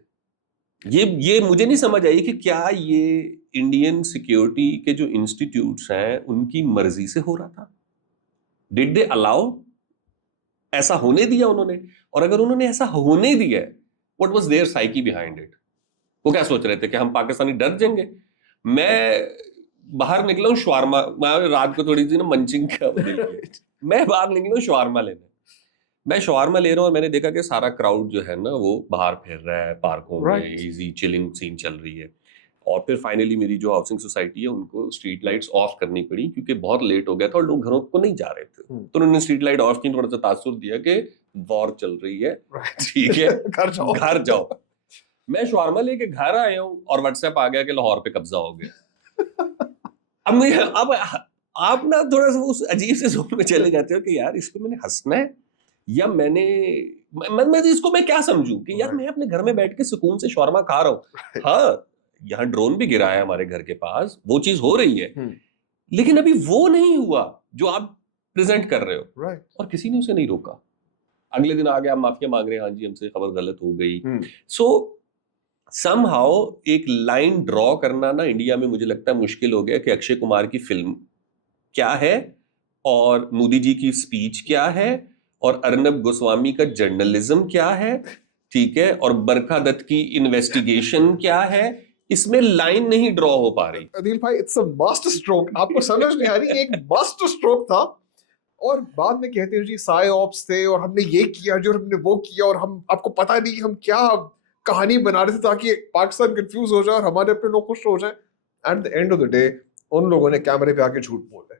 یہ مجھے نہیں سمجھ آئی کہ کیا یہ انڈین سیکیورٹی کے جو انسٹیٹیوٹس ہیں ان کی مرضی سے ہو رہا تھا. ڈڈ دے الاؤ, ایسا ہونے دیا انہوں نے؟ اور اگر انہوں نے ایسا ہونے دیا, what was their psyche behind it? وہ کیا سوچ رہے تھے کہ ہم پاکستانی ڈر جائیں گے؟ میں باہر نکلا ہوں شوارما, میں رات کو تھوڑی سی نا منچنگ کا, میں باہر نکلا ہوں شوارما لینے. میں شوارما لے رہا ہوں اور میں نے دیکھا کہ سارا کراؤڈ جو ہے نا وہ باہر پھر رہا ہے, پارکوں میں ایزی چلنگ سین چل رہی ہے. اور پھر فائنلی میری جو ہاؤسنگ سوسائٹی ہے ان کو اسٹریٹ لائٹس آف کرنی پڑی, کیونکہ بہت لیٹ ہو گیا تھا اور لوگ گھروں کو نہیں جا رہے تھے. تو انہوں نے اسٹریٹ لائٹ آف کی, تھوڑا سا تاثر دیا کہ وار چل رہی ہے, ٹھیک ہے گھر جاؤ. میں شوارما لے کے گھر آیا ہوں اور واٹس ایپ آ گیا کہ لاہور پہ قبضہ ہو گیا. اب آپ نا تھوڑا سا اس عجیب سے زون میں چلے جاتے ہو کہ یار اس پہ میں نے ہنسنا ہے یا میں اس کو میں کیا سمجھوں کہ یار میں اپنے گھر میں بیٹھ کے سکون سے شورما کھا رہا ہوں. ہاں یہاں ڈرون بھی گرا ہے ہمارے گھر کے پاس, وہ چیز ہو رہی ہے, لیکن ابھی وہ نہیں ہوا جو آپ پریزنٹ کر رہے ہو, اور کسی نے اسے نہیں روکا. اگلے دن آگے آپ معافیا مانگ رہے ہیں, ہاں جی ہم سے خبر غلط ہو گئی. سو سم ہاؤ ایک لائن ڈرا کرنا نا انڈیا میں مجھے لگتا ہے مشکل ہو گیا کہ اکشے کمار کی فلم کیا ہے اور مودی جی کی اسپیچ کیا ہے اور ارنب گوسوامی کا جرنلزم کیا ہے, ٹھیک ہے, اور برکھا دت کی انویسٹیگیشن کیا ہے, اس میں لائن نہیں ڈرا ہو پا رہی. عدیل بھائی اٹس اے ماسٹر اسٹروک, آپ کو سمجھ نہیں آ رہی, ایک ماسٹر اسٹروک تھا. اور بعد میں کہتے ہیں جی سائے آپس تھے اور ہم نے یہ کیا جو ہم نے وہ کیا, اور ہم آپ کو پتہ نہیں ہم کیا کہانی بنا رہے تھے تاکہ پاکستان کنفیوز ہو جائے اور ہمارے اپنے لوگ خوش ہو جائیں. At the end of the day ان لوگوں نے کیمرے پہ آ کے جھوٹ بولا ہے.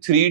3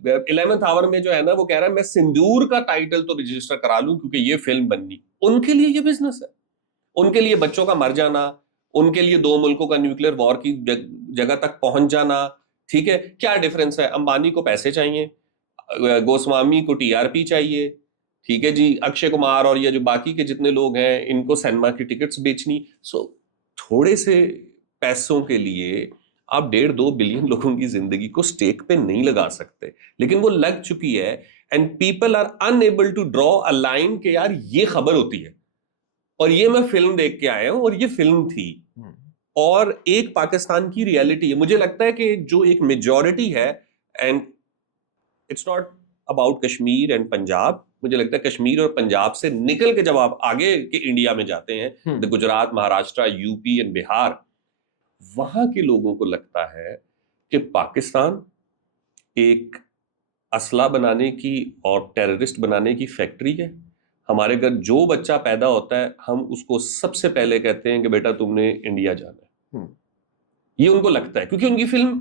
11th آور میں جو ہے نا وہ کہہ رہا ہے میں سندور کا ٹائٹل تو رجسٹر کرا لوں کیونکہ یہ فلم بننی. ان کے لیے یہ بزنس ہے, ان کے لیے بچوں کا مر جانا, ان کے لیے 2 ملکوں کا نیوکلیر وار کی جگہ تک پہنچ جانا. ٹھیک ہے, کیا ڈفرنس ہے؟ امبانی کو پیسے چاہیے, گوسوامی کو TRP چاہیے, ٹھیک ہے جی, اکشے کمار اور یہ جو باقی کے جتنے لوگ ہیں ان کو سینما کی ٹکٹس بیچنی. سو تھوڑے سے پیسوں کے لیے آپ 1.5-2 بلین لوگوں کی زندگی کو سٹیک پہ نہیں لگا سکتے, لیکن وہ لگ چکی ہے. And people are unable to draw a line کہ یار یہ خبر ہوتی ہے اور یہ میں فلم دیکھ کے آیا ہوں اور یہ فلم تھی اور ایک پاکستان کی ریالٹی ہے. مجھے لگتا ہے کہ جو ایک میجورٹی ہے, and it's not about Kashmir and Punjab, مجھے لگتا ہے کشمیر اور پنجاب سے نکل کے جب آپ آگے کے انڈیا میں جاتے ہیں, گجرات, مہاراشٹرا, UP اینڈ بہار, وہاں کے لوگوں کو لگتا ہے کہ پاکستان ایک اسلحہ بنانے کی اور ٹیررسٹ بنانے کی فیکٹری ہے. ہمارے گھر جو بچہ پیدا ہوتا ہے ہم اس کو سب سے پہلے کہتے ہیں کہ بیٹا تم نے انڈیا جانا ہے. یہ ان کو لگتا ہے کیونکہ ان کی فلم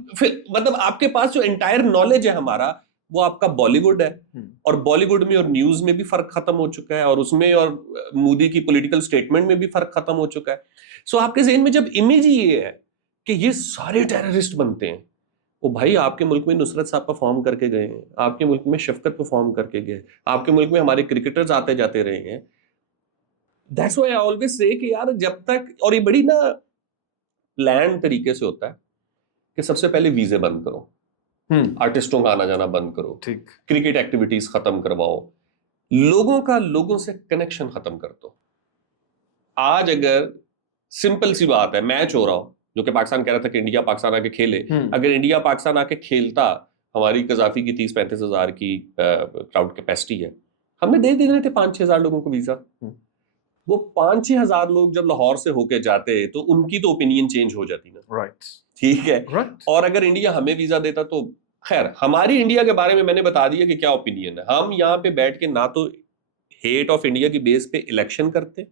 مطلب آپ کے پاس جو انٹائر نالج ہے ہمارا وہ آپ کا بالی ووڈ ہے, اور بالی ووڈ میں اور نیوز میں بھی فرق ختم ہو چکا ہے, اور اس میں اور مودی کی پولیٹیکل سٹیٹمنٹ میں بھی فرق ختم ہو چکا ہے. سو آپ کے ذہن میں جب امیج یہ ہے کہ یہ سارے ٹیررسٹ بنتے ہیں, وہ بھائی آپ کے ملک میں نصرت صاحب پرفارم کر کے گئے ہیں, آپ کے ملک میں شفقت پرفارم کر کے گئے, آپ کے ملک میں ہمارے کرکٹرز آتے جاتے رہے ہیں. That's why I always say کہ یار جب تک, اور یہ بڑی نا پلان طریقے سے ہوتا ہے کہ سب سے پہلے ویزے بند کرو, آرٹسٹوں کا آنا جانا بند کرو, کرکٹ ایکٹیویٹیز ختم کرواؤ, لوگوں کا لوگوں سے کنیکشن ختم کر دو. آج اگر سمپل سی بات ہے, میچ ہو رہا ہو جو کہ پاکستان کہہ رہا تھا کہ انڈیا پاکستان آ کے کھیلے, اگر انڈیا پاکستان آ کے کھیلتا, ہماری قذافی کی 30-35 ہزار کی کراؤڈ کیپیسٹی ہے, ہم نے دے دینے تھے 5-6 ہزار لوگوں کو ویزا. وہ 5-6 ہزار لوگ جب لاہور سے ہو کے جاتے تو ان کی تو اوپینین چینج ہو جاتی نا, ٹھیک ہے. اور اگر انڈیا ہمیں ویزا دیتا تو خیر, ہماری انڈیا کے بارے میں میں نے بتا دیا کہ کیا اوپینین ہے. ہم یہاں پہ بیٹھ کے نہ تو ہیٹ آف انڈیا کی بیس پہ الیکشن کرتے,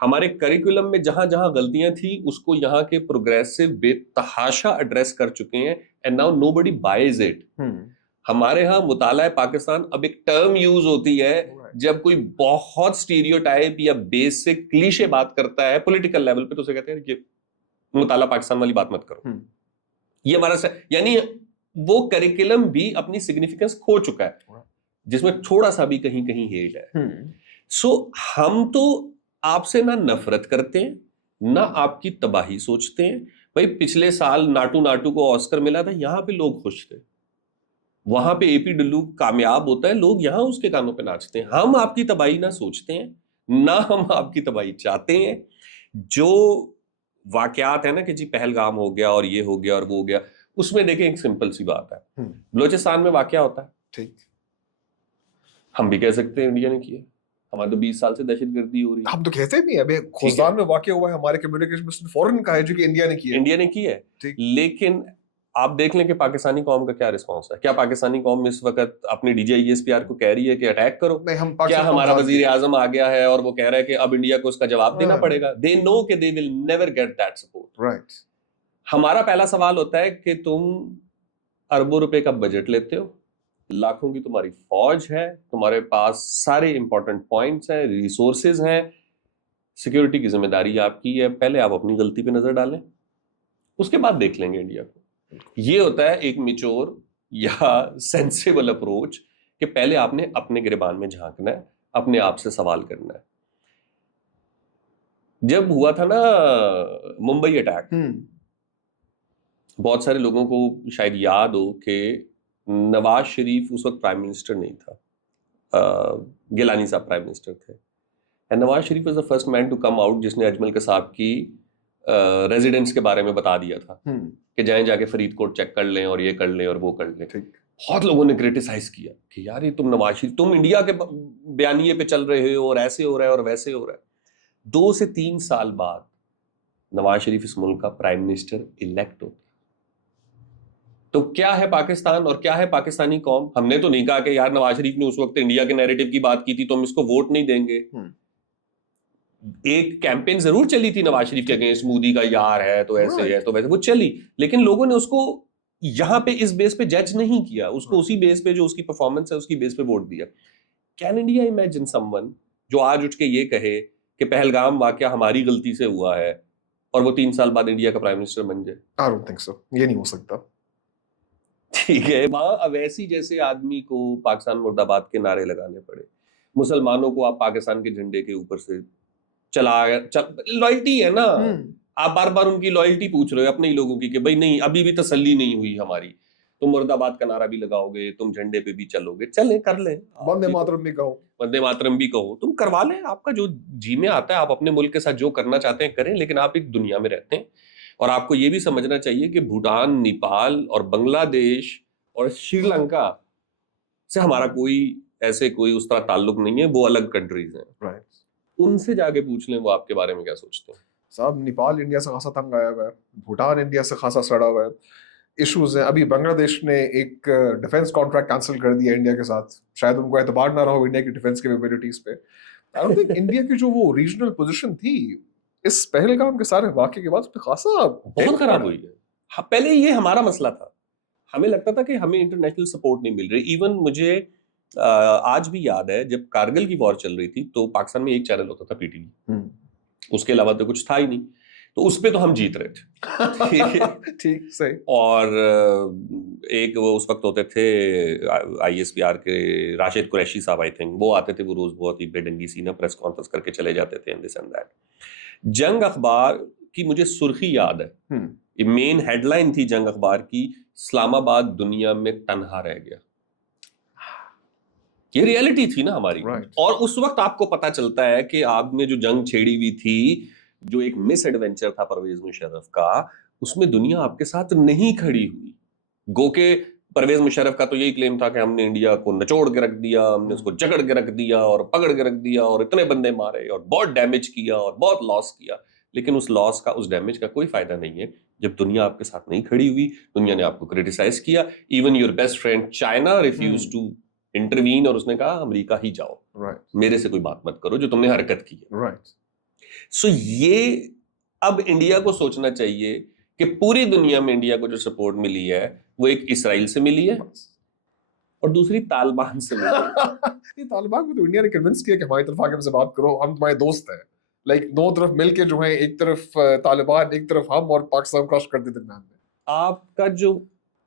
ہمارے کریکولم میں جہاں جہاں غلطیاں تھیں اس کو یہاں کے پروگریسو بے تحاشا ایڈریس کر چکے ہیں, and now nobody buys it. ہمارے ہاں مطالعہ پاکستان اب ایک ٹرم یوز ہوتی ہے جب کوئی بہت سٹیریوٹائپ یا بیسک کلیشے بات کرتا ہے پولیٹیکل لیول پہ, تو اسے کہتے ہیں کہ مطالعہ پاکستان والی بات مت کرو. یہ ہمارا یعنی وہ کریکولم بھی اپنی سگنیفیکینس کھو چکا ہے جس میں تھوڑا سا بھی کہیں کہیں ہیٹ ہے. سو ہم تو آپ سے نہ نفرت کرتے ہیں نہ آپ کی تباہی سوچتے ہیں. بھائی پچھلے سال ناٹو کو آسکر ملا تھا, یہاں پہ لوگ خوش تھے, وہاں پہ AP ڈلو کامیاب ہوتا ہے, لوگ یہاں اس کے کانوں پہ ناچتے ہیں. ہم آپ کی تباہی نہ سوچتے ہیں نہ ہم آپ کی تباہی چاہتے ہیں. جو واقعات ہیں نا کہ جی پہلگام ہو گیا اور یہ ہو گیا اور وہ ہو گیا, اس میں دیکھیں ایک سمپل سی بات ہے, بلوچستان میں واقعہ ہوتا ہے, ٹھیک, ہم بھی کہہ سکتے ہیں انڈیا نے کیا, ہمارے تو 20 سال سے دہشت گردی ہو رہی ہے, ہم تو کہتے بھی ہیں. ابھی خوزستان میں واقع ہوا ہے, ہمارے کمیونیکیشن فوراً کہا ہے جو کہ انڈیا نے کیا ہے. لیکن آپ دیکھ لیں کہ پاکستانی قوم کا کیا رسپانس ہے. کیا پاکستانی قوم اس وقت اپنی DGISPR کو کہہ رہی ہے کہ اٹیک کرو؟ کیا ہمارا وزیر اعظم آ گیا ہے اور وہ کہہ رہا ہے کہ اب انڈیا کو اس کا جواب دینا پڑے گا؟ دے نو کہ they will never get that support. ہمارا پہلا سوال ہوتا ہے کہ تم اربوں روپے کا بجٹ لیتے ہو, لاکھوں کی تمہاری فوج ہے, تمہارے پاس سارے امپورٹنٹ پوائنٹس ہیں, ریسورسز ہیں, سیکیورٹی کی ذمہ داری آپ کی ہے. پہلے آپ اپنی غلطی پہ نظر ڈالیں, اس کے بعد دیکھ لیں گے انڈیا کو. یہ ہوتا ہے ایک میچور یا سینسیبل اپروچ کہ پہلے آپ نے اپنے گریبان میں جھانکنا ہے, اپنے آپ سے سوال کرنا ہے. جب ہوا تھا نا ممبئی اٹیک, بہت سارے لوگوں کو شاید یاد ہو کہ نواز شریف اس وقت پرائم منسٹر نہیں تھا, گیلانی صاحب پرائم منسٹر تھے. And Nawaz Sharif was the first man to come out جس نے اجمل قصاب کی ریزیڈنس کے بارے میں بتا دیا تھا کہ جائیں جا کے فرید کوٹ چیک کر لیں اور یہ کر لیں اور وہ کر لیں. بہت لوگوں نے کرٹیسائز کیا کہ یار یہ تم نواز شریف, تم انڈیا کے بیانیے پہ چل رہے ہو اور ایسے ہو رہا ہے اور ویسے ہو رہا ہے. 2 سے 3 سال بعد نواز شریف اس ملک کا پرائم منسٹر الیکٹ ہوتا. تو کیا ہے پاکستان اور کیا ہے پاکستانی قوم؟ ہم نے تو نہیں کہا کہ یار نواز شریف نے اس وقت انڈیا کے نیریٹو کی بات کی تھی تو ہم اس کو ووٹ نہیں دیں گے. ایک کیمپین ضرور چلی تھی نواز شریف کے اگینسٹ, مودی کا یار ہے تو ایسے ہے تو ویسے, وہ چلی, لیکن لوگوں نے اس کو یہاں پہ اس بیس پہ جج نہیں کیا اس کو, اسی بیس پہ جو اس کی پرفارمنس ہے اس کی بیس پہ ووٹ دیا. Can India imagine some one جو آج اٹھ کے یہ کہے کہ پہلگام واقعہ ہماری غلطی سے ہوا ہے اور وہ 3 سال بعد انڈیا کا پرائم منسٹر بن جائے؟ I don't think so. یہ نہیں ہو سکتا. ٹھیک ہے, وہاں اویسی جیسے آدمی کو پاکستان مرد آباد کے نعرے لگانے پڑے, مسلمانوں کو آپ پاکستان کے جھنڈے کے اوپر سے لائلٹی ہے نا, آپ بار بار ان کی لائلٹی پوچھ رہے ہو اپنے ہی لوگوں کی کہ بھائی نہیں ابھی بھی تسلی نہیں ہوئی ہماری, تم مرد آباد کا نعرہ بھی لگاؤ گے, تم جھنڈے پہ بھی چلو گے, چلیں کر لیں, وندے ماترم بھی کہو, وندے ماترم بھی کہو, تم کروا لیں, آپ کا جو جی میں آتا ہے آپ اپنے ملک کے ساتھ جو کرنا چاہتے ہیں کریں, لیکن آپ ایک دنیا میں رہتے ہیں اور آپ کو یہ بھی سمجھنا چاہیے کہ بھوٹان, نیپال اور بنگلہ دیش اور سری لنکا سے ہمارا کوئی اس طرح تعلق نہیں ہے, وہ الگ کنٹریز ہیں. ان سے جا کے پوچھ لیں وہ آپ کے بارے میں کیا سوچتے ہیں. صاحب نیپال انڈیا سے خاصا تنگ آیا ہوا ہے, بھوٹان انڈیا سے خاصا سڑا ہوا ہے, ایشوز ہیں. ابھی بنگلہ دیش نے ایک ڈیفینس کانٹریکٹ کینسل کر دیا انڈیا کے ساتھ, شاید ان کو اعتبار نہ رہا ہو انڈیا کی ڈیفینس کیپیبلٹیز پہ. آئی ڈونٹ تھنک انڈیا کی جو وہ ریجنل پوزیشن تھی اس پہلگام کے سارے واقعے کے بعد اس پہ خاصا بہت خراب ہوئی ہے. پہلے یہ ہمارا مسئلہ تھا, ہمیں لگتا تھا کہ ہمیں انٹرنیشنل سپورٹ نہیں مل رہی. ایون مجھے آج بھی یاد ہے جب کارگل کی وار چل رہی تھی تو پاکستان میں ایک چینل ہوتا تھا پی ٹی وی, اس کے علاوہ تو کچھ تھا ہی نہیں, تو اس پہ تو ہم جیت رہے تھے. ٹھیک صحیح. اور ایک وہ اس وقت ہوتے تھے آئی ایس پی آر کے راشد قریشی صاحب, آئی تھنک وہ آتے تھے, وہ روز بہت ہی بے ڈنگی سی نا پریس کانفرنس کر کے چلے جاتے تھے. جنگ اخبار کی مجھے سرخی یاد ہے, مین ہیڈ لائن تھی جنگ اخبار کی, اسلام آباد دنیا میں تنہا رہ گیا. یہ ریئلٹی تھی نا ہماری. اور اس وقت آپ کو پتا چلتا ہے کہ آپ نے جو جنگ چھیڑی ہوئی تھی, جو ایک مس ایڈونچر تھا پرویز مشرف کا, اس میں دنیا آپ کے ساتھ نہیں کھڑی ہوئی. گو کہ پرویز مشرف کا تو یہی کلیم تھا کہ ہم نے انڈیا کو نچوڑ کے رکھ دیا, ہم نے اس کو جکڑ کے رکھ دیا اور پکڑ کے رکھ دیا اور اتنے بندے مارے اور بہت ڈیمیج کیا اور بہت لاس کیا. لیکن اس لاس کا, اس ڈیمیج کا کوئی فائدہ نہیں ہے جب دنیا آپ کے ساتھ نہیں کھڑی ہوئی. دنیا نے آپ کو کریٹیسائز کیا. Even your best friend China refuse to intervene, اور اس نے کہا امریکہ ہی جاؤ, میرے سے کوئی بات مت کرو جو تم نے حرکت کی ہے. سو یہ اب انڈیا کو سوچنا چاہیے کہ پوری دنیا میں انڈیا کو جو سپورٹ ملی ہے وہ ایک اسرائیل سے ملی ہے اور دوسری طالبان سے ملی ہے. طالبان کو تو انڈیا نے کنونس کیا کہ ہماری طرف آ کے ہم سے بات کرو, ہم تمہارے دوست ہیں. لائک دو طرف مل کے جو ہے, ایک طرف طالبان, ایک طرف ہم, اور پاکستان کراش کر دیتے درمیان میں. آپ کا جو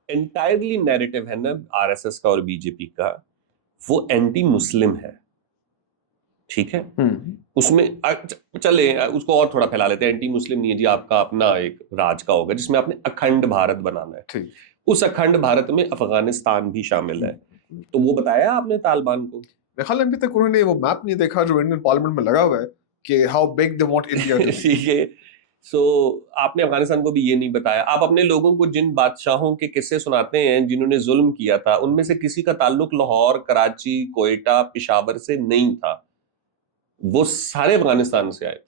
انٹائرلی نیریٹو ہے نا آر ایس ایس کا اور بی جے پی کا, وہ اینٹی مسلم ہے. ٹھیک ہے, اس میں چلے اس کو اور تھوڑا پھیلا لیتے ہیں. اینٹی مسلم نہیں ہے جی, آپ کا اپنا ایک راج کا ہوگا جس میں آپ نے اکھنڈ بھارت بنانا ہے. اس اکھنڈ بھارت میں افغانستان بھی شامل ہے. تو وہ بتایا آپ نے طالبان کو؟ میرے خیال میں ابھی تک انہوں نے وہ میپ نہیں دیکھا جو انڈین پارلیمنٹ میں لگا ہوا ہے کہ how big they want India to be. ٹھیک ہے, سو آپ نے افغانستان کو بھی یہ نہیں بتایا. آپ اپنے لوگوں کو جن بادشاہوں کے قصے سناتے ہیں جنہوں نے ظلم کیا تھا, ان میں سے کسی کا تعلق لاہور, کراچی, کوئٹہ, پشاور سے نہیں تھا, وہ سارے افغانستان سے آئے تھے.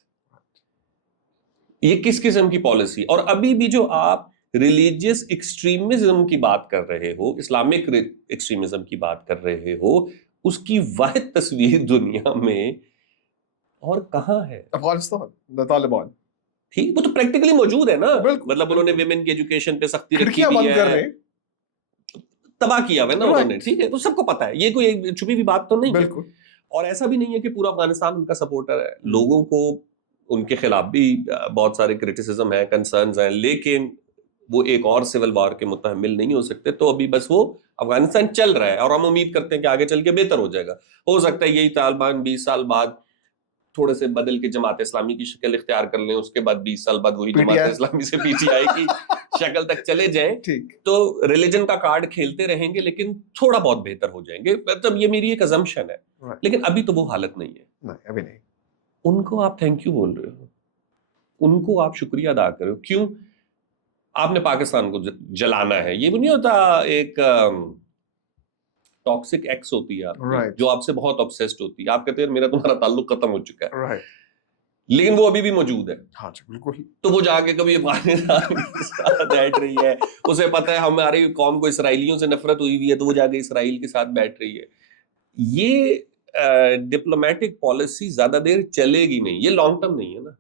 یہ کس قسم کی پالیسی؟ اور ابھی بھی جو آپ ریلیجیس ایکسٹریمزم کی بات کر رہے ہو, اسلامک ایکسٹریمزم کی بات کر رہے ہو, اس کی واحد تصویر دنیا میں اور کہاں ہے؟ افغانستان, طالبان. ٹھیک, وہ تو پریکٹیکلی موجود ہے نا. مطلب انہوں نے ویمن کی ایجوکیشن پہ سختی رکھی ہوئی ہے, تباہ کیا ہوا ہے نا انہوں نے. ٹھیک ہے, تو سب کو پتا ہے, یہ کوئی چھپی ہوئی بات تو نہیں ہے. اور ایسا بھی نہیں ہے کہ پورا افغانستان ان کا سپورٹر ہے. لوگوں کو ان کے خلاف بھی بہت سارے کرٹیسزم ہیں, کنسرنز ہیں, لیکن وہ ایک اور سول وار کے متحمل نہیں ہو سکتے. تو ابھی بس وہ افغانستان چل رہا ہے اور ہم امید کرتے ہیں کہ آگے چل کے بہتر ہو جائے گا. ہو سکتا ہے یہی طالبان 20 سال بعد تھوڑے سے بدل کے جماعت اسلامی کی شکل اختیار کر لیں, اس کے بعد 20 سال بعد وہی جماعت اسلامی سے پی ٹی آئی کی شکل تک چلے جائیں. تو ریلیجن کا کارڈ کھیلتے رہیں گے لیکن تھوڑا بہت بہتر ہو جائیں گے. مطلب یہ میری ایک ازمپشن ہے, لیکن ابھی تو وہ حالت نہیں ہے. ابھی نہیں. ان کو آپ تھینک یو بول رہے ہو, ان کو آپ شکریہ ادا کرو. کیوں؟ آپ نے پاکستان کو جلانا ہے. یہ بھی نہیں ہوتا ایک ٹاکسک ایکس ہوتی ہے جو آپ سے بہت obsessed ہوتی ہے, آپ کہتے ہیں میرا تمہارا تعلق ختم ہو چکا ہے, لیکن وہ ابھی بھی موجود ہے. ہاں بالکل. تو وہ جا کے کبھی افغانستان کے ساتھ بیٹھ رہی ہے, اسے پتا ہے ہماری قوم کو اسرائیلیوں سے نفرت ہوئی ہوئی ہے, تو وہ جا کے اسرائیل کے ساتھ بیٹھ رہی ہے. یہ ڈپلومیٹک پالیسی زیادہ دیر چلے گی نہیں, یہ لانگ ٹرم نہیں ہے نا,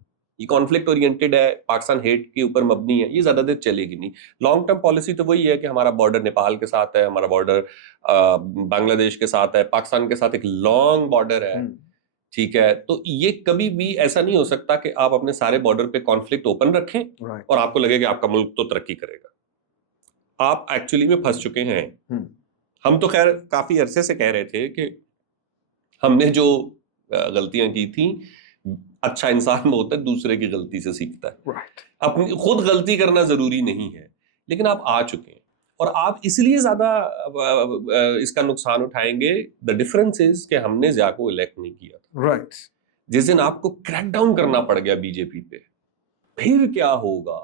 یہ کانفلکٹ اورینٹیڈ ہے, پاکستان ہیٹ کے اوپر مبنی ہے, یہ زیادہ دیر چلے گی نہیں. لانگ ٹرم پالیسی تو وہی ہے کہ ہمارا بارڈر نیپال کے ساتھ ہے, ہمارا بارڈر بنگلہ دیش کے ساتھ ہے, پاکستان کے ساتھ ایک لانگ بارڈر ہے, ٹھیک ہے. تو یہ کبھی بھی ایسا نہیں ہو سکتا کہ آپ اپنے سارے بارڈر پہ کانفلکٹ اوپن رکھیں اور آپ کو لگے کہ آپ کا ملک تو ترقی کرے گا. آپ ایکچولی میں پھنس چکے ہیں. ہم تو خیر کافی عرصے سے کہہ رہے تھے کہ ہم نے جو غلطیاں کی تھیں, اچھا انسان وہ ہوتا ہے دوسرے کی غلطی سے سیکھتا ہے, اپنی خود غلطی کرنا ضروری نہیں ہے. لیکن آپ آ چکے ہیں اور آپ اس لیے زیادہ اس کا نقصان اٹھائیں گے. دا ڈفرنس از کہ ہم نے ضیاء کو الیکٹ نہیں کیا تھا. جس دن آپ کو کریک ڈاؤن کرنا پڑ گیا بی جے پی پہ, پھر کیا ہوگا؟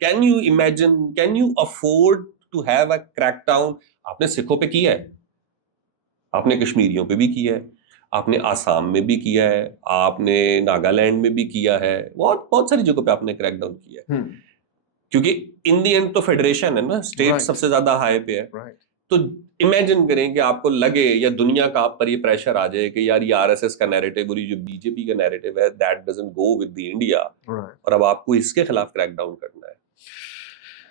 Can you imagine, can you afford to have a crackdown? آپ نے سکھوں پہ کیا ہے, آپ نے کشمیریوں پہ بھی کیا ہے, آپ نے آسام میں بھی کیا ہے, آپ نے ناگالینڈ میں بھی کیا ہے, بہت ساری جگہوں پہ آپ نے کریک ڈاؤن کیا ہے. کیونکہ ان دی اینڈ تو فیڈریشن ہے نا, اسٹیٹ سب سے زیادہ ہائی پہ ہے. تو امیجن کریں کہ آپ کو لگے یا دنیا کا آپ پر یہ پریشر آ جائے کہ یار یہ آر ایس ایس کا نیریٹو اور یہ جو بی جے پی کا نیریٹو ہے that doesn't go with the India, اور اب آپ کو اس کے خلاف کریک ڈاؤن کرنا ہے,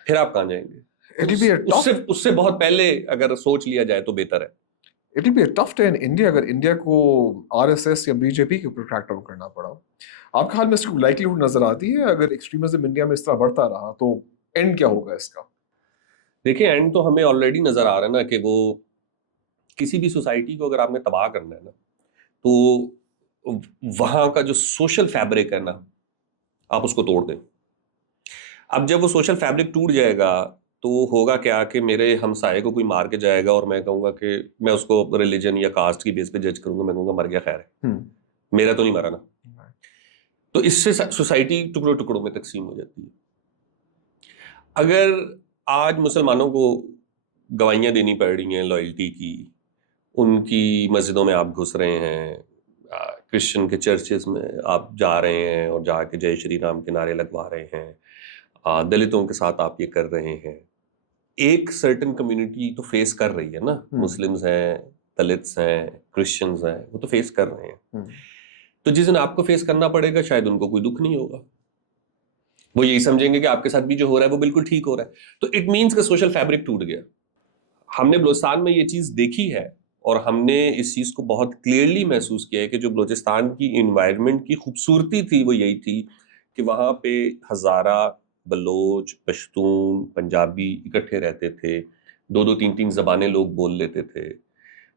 پھر آپ کہاں جائیں گے؟ اس سے بہت پہلے اگر سوچ لیا جائے تو بہتر ہے. It will be a tough day in India اگر انڈیا کو RSS یا بی جے پی کے اوپر کریک ڈاؤن کرنا پڑا. آپ کے حال میں اس کی لائکلیہڈ نظر آتی ہے اگر ایکسٹریمزم انڈیا میں اس طرح بڑھتا رہا تو اینڈ کیا ہوگا اس کا؟ دیکھیں اینڈ تو ہمیں آلریڈی نظر آ رہا ہے نا کہ وہ کسی بھی سوسائٹی کو اگر آپ نے تباہ کرنا ہے نا تو وہاں کا جو سوشل فیبرک ہے نا آپ اس کو توڑ دیں. اب جب وہ سوشل فیبرک ٹوٹ جائے گا تو ہوگا کیا کہ میرے ہمسائے کو کوئی مار کے جائے گا اور میں کہوں گا کہ میں اس کو ریلیجن یا کاسٹ کی بیس پہ جج کروں گا, میں کہوں گا مر گیا خیر ہے, میرا تو نہیں مرا نا. تو اس سے سوسائٹی ٹکڑوں ٹکڑوں میں تقسیم ہو جاتی ہے. اگر آج مسلمانوں کو گواہیاں دینی پڑ رہی ہیں لائلٹی کی, ان کی مسجدوں میں آپ گھس رہے ہیں, کرسچن کے چرچز میں آپ جا رہے ہیں اور جا کے جے شری رام کے نعرے لگوا رہے ہیں, دلتوں کے ساتھ آپ یہ کر رہے ہیں, ایک سرٹن کمیونٹی تو فیس کر رہی ہے نا, مسلمز ہیں, دلتس ہیں, کرسچنز ہیں, وہ تو فیس کر رہے ہیں. تو جس دن آپ کو فیس کرنا پڑے گا شاید ان کو کوئی دکھ نہیں ہوگا, وہ یہی سمجھیں گے کہ آپ کے ساتھ بھی جو ہو رہا ہے وہ بالکل ٹھیک ہو رہا ہے. تو اٹ مینس کہ سوشل فیبرک ٹوٹ گیا. ہم نے بلوچستان میں یہ چیز دیکھی ہے اور ہم نے اس چیز کو بہت کلیئرلی محسوس کیا ہے کہ جو بلوچستان کی انوائرمنٹ کی خوبصورتی تھی وہ یہی تھی کہ وہاں پہ ہزارہ بلوچ, پشتون, پنجابی اکٹھے رہتے تھے, 2-3 زبانیں لوگ بول لیتے تھے.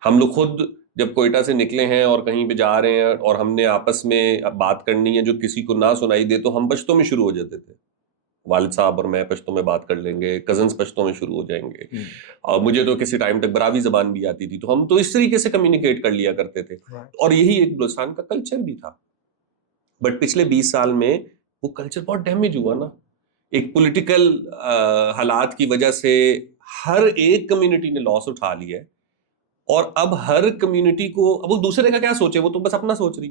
ہم لوگ خود جب کوئٹہ سے نکلے ہیں اور کہیں پہ جا رہے ہیں اور ہم نے آپس میں بات کرنی ہے جو کسی کو نہ سنائی دے تو ہم پشتوں میں شروع ہو جاتے تھے. والد صاحب اور میں پشتوں میں بات کر لیں گے, کزنس پشتوں میں شروع ہو جائیں گے, اور مجھے تو کسی ٹائم تک براوی زبان بھی آتی تھی, تو ہم تو اس طریقے سے کمیونیکیٹ کر لیا کرتے تھے. اور یہی ایک بلوچستان کا کلچر بھی تھا. بٹ پچھلے 20 سال میں وہ کلچر بہت ڈیمیج ہوا نا. ایک پولیٹیکل حالات کی وجہ سے ہر ایک کمیونٹی نے لاس اٹھا لیا ہے, اور اب ہر کمیونٹی کو اب وہ دوسرے کا کیا سوچے, وہ تو بس اپنا سوچ رہی.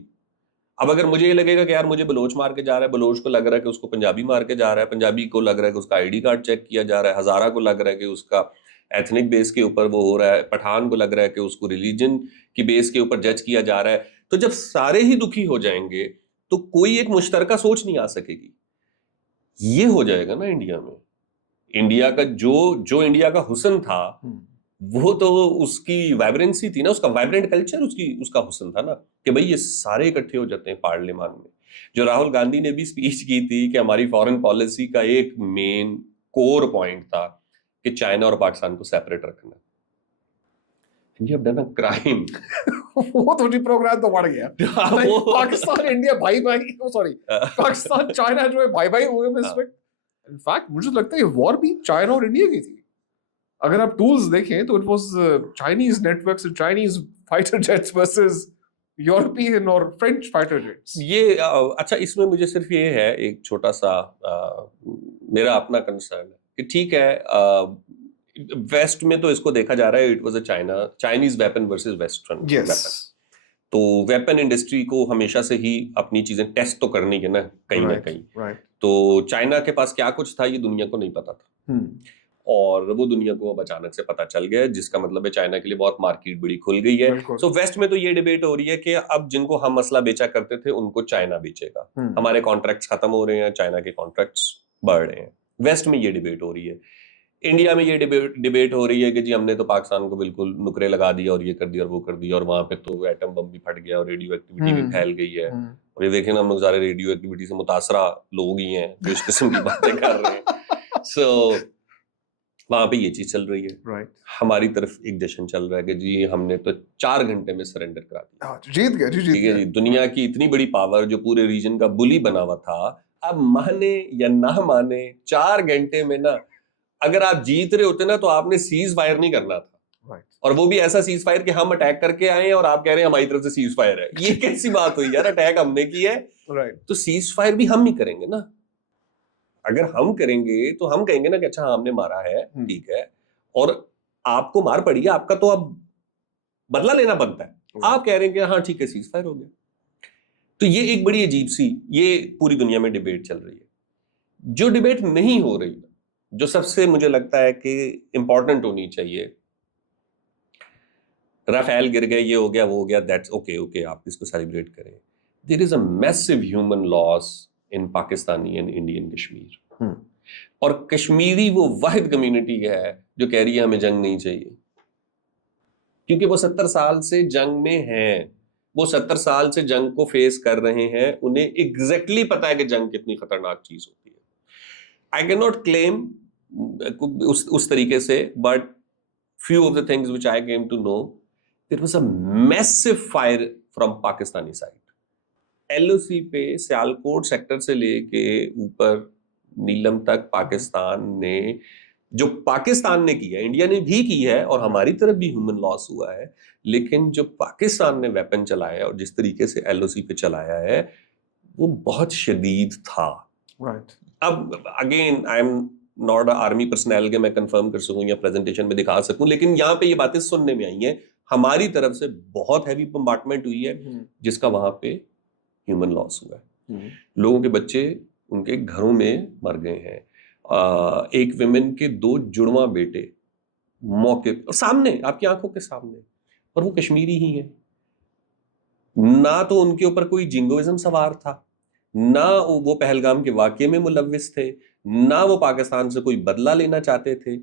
اب اگر مجھے یہ لگے گا کہ یار مجھے بلوچ مار کے جا رہا ہے, بلوچ کو لگ رہا ہے کہ اس کو پنجابی مار کے جا رہا ہے, پنجابی کو لگ رہا ہے کہ اس کا ID کارڈ چیک کیا جا رہا ہے, ہزارہ کو لگ رہا ہے کہ اس کا ایتھنک بیس کے اوپر وہ ہو رہا ہے, پٹھان کو لگ رہا ہے کہ اس کو ریلیجن کی بیس کے اوپر جج کیا جا رہا ہے, تو جب سارے ہی دکھی ہو جائیں گے تو کوئی ایک مشترکہ سوچ نہیں آ سکے گی. یہ ہو جائے گا نا انڈیا میں. انڈیا کا جو انڈیا کا حسن تھا وہ تو اس کی وائبرنسی تھی نا, اس کا وائبرنٹ کلچر اس کا حسن تھا نا, کہ بھئی یہ سارے اکٹھے ہو جاتے ہیں پارلیمان میں. جو راہل گاندھی نے بھی اسپیچ کی تھی کہ ہماری فارن پالیسی کا ایک مین کور پوائنٹ تھا کہ چائنا اور پاکستان کو سیپریٹ رکھنا. یہ ڈن اے کرائم. وہ تو پروگرام تو بڑھ گیا. پاکستان انڈیا بھائی بھائی, سوری پاکستان چائنا جو ہے بھائی بھائی ہوئے میں اس وقت. انفیکٹ مجھے لگتا ہے یہ وار بھی چائنا اور انڈیا کی تھی. اگر آپ ٹولز دیکھیں تو it was Chinese networks, Chinese fighter jets versus European اور فرینچ فائٹر جیٹس. یہ اچھا, اس میں مجھے صرف یہ ہے ایک چھوٹا سا میرا اپنا کنسرن ہے کہ ٹھیک ہے ویسٹ میں تو اس کو دیکھا جا رہا ہے it was a Chinese weapon versus western weapon. تو ویپن انڈسٹری کو ہمیشہ سے ہی اپنی چیزیں ٹیسٹ تو کرنی ہے نا کہیں نہ کہیں. تو چائنا کے پاس کیا کچھ تھا یہ دنیا کو نہیں پتا تھا. اور وہ دنیا کو اب اچانک سے پتہ چل گیا، جس کا مطلب ہے چائنا کے لیے بہت مارکیٹ بڑی کھل گئی ہے. سو ویسٹ میں تو یہ ڈیبیٹ ہو رہی ہے کہ اب جن کو ہم اسلحہ بیچا کرتے تھے ان کو چائنا بیچے گا، ہمارے کانٹریکٹس ختم ہو رہے ہیں، چائنا کے کانٹریکٹس بڑھ رہے ہیں. ویسٹ میں یہ ڈیبیٹ ہو ریی ہے. انڈیا میں یہ ڈیبیٹ ہو رہی ہے کہ جی ہم نے تو پاکستان کو بالکل نکرے لگا دیا اور یہ کر دیا اور وہ کر دیا، اور وہاں پہ تو ایٹم بم بھی پھٹ گیا اور ریڈیو ایکٹیویٹی بھی پھیل گئی ہے. اور یہ دیکھیں نا، ہم لوگ سارے ریڈیو ایکٹیویٹی سے متاثرہ لوگ ہی ہیں جو اس قسم کی باتیں کر رہے ہیں. سو وہاں پہ یہ چیز چل رہی ہے. ہماری طرف ایک جشن چل رہا ہے کہ جی ہم نے تو 4 گھنٹے میں سرنڈر کرا دیا، جیت گئے. ٹھیک ہے جی. دنیا کی اتنی بڑی پاور جو پورے ریجن کا بلی بنا ہوا تھا، اب مانے یا نہ مانے 4 گھنٹے میں نا، اگر آپ جیت رہے ہوتے نا تو آپ نے سیز فائر نہیں کرنا تھا، اور وہ بھی ایسا سیز فائر کہ ہم اٹیک کر کے آئے ہیں اور آپ کہہ رہے ہیں ہماری طرف سے سیز فائر ہے. یہ کیسی بات ہوئی یار؟ اٹیک ہم نے کی ہے تو سیز فائر بھی ہم ہی کریں گے نا. اگر ہم کریں گے تو ہم کہیں گے نا کہ اچھا ہم نے مارا ہے، ٹھیک ہے، اور آپ کو مار پڑی ہے، آپ کا تو اب بدلہ لینا بنتا ہے. آپ کہہ رہے ہیں کہ ہاں ٹھیک ہے سیز فائر ہو گیا. تو یہ ایک بڑی عجیب سی یہ پوری دنیا میں ڈیبیٹ چل رہی ہے. جو ڈیبیٹ نہیں ہو رہی، جو سب سے مجھے لگتا ہے کہ امپورٹنٹ ہونی چاہیے، رافیل گر گئے، یہ ہو گیا، وہ ہو گیا، دیٹس اوکے، آپ اس کو سیلیبریٹ کریں. There is a massive human loss in Pakistani and Indian Kashmir. اور کشمیری وہ واحد کمیونٹی ہے جو کہہ رہی ہے ہمیں جنگ نہیں چاہیے، کیونکہ وہ 70 سال سے جنگ میں ہیں، وہ 70 سال سے جنگ کو فیس کر رہے ہیں. انہیں ایگزیکٹلی پتا ہے کہ جنگ کتنی خطرناک چیز ہوتی ہے. آئی کین ناٹ کلیم اس طریقے سے، but few of the things which I came to know, there was a massive fire from Pakistani side. LOC پہ سیالکوٹ سیکٹر سے لے کے اوپر نیلم تک پاکستان نے، جو پاکستان نے کیا، انڈیا نے بھی کی ہے اور ہماری طرف بھی ہیومن لاس ہوا ہے، لیکن جو پاکستان نے ویپن چلایا اور جس طریقے سے LOC پہ چلایا ہے وہ بہت شدید تھا. اب again I am not army personal کہ میں کنفرم کر سکوں یا پریزنٹیشن میں دکھا سکوں، لیکن یہاں پہ یہ باتیں سننے میں آئی ہیں. ہماری طرف سے بہت ہیوی بمبارٹمنٹ ہوئی ہے جس کا وہاں پہ ہیومن لاس ہوا ہے. لوگوں کے بچے ان کے گھروں میں مر گئے ہیں. ایک ویمن کے 2 جڑواں بیٹے موقع سامنے، آپ کی آنکھوں کے سامنے، اور وہ کشمیری ہی ہیں. نہ تو ان کے اوپر کوئی جنگوازم سوار تھا، نہ وہ پہلگام کے واقعے میں ملوث تھے، نہ وہ پاکستان سے کوئی بدلہ لینا چاہتے تھے.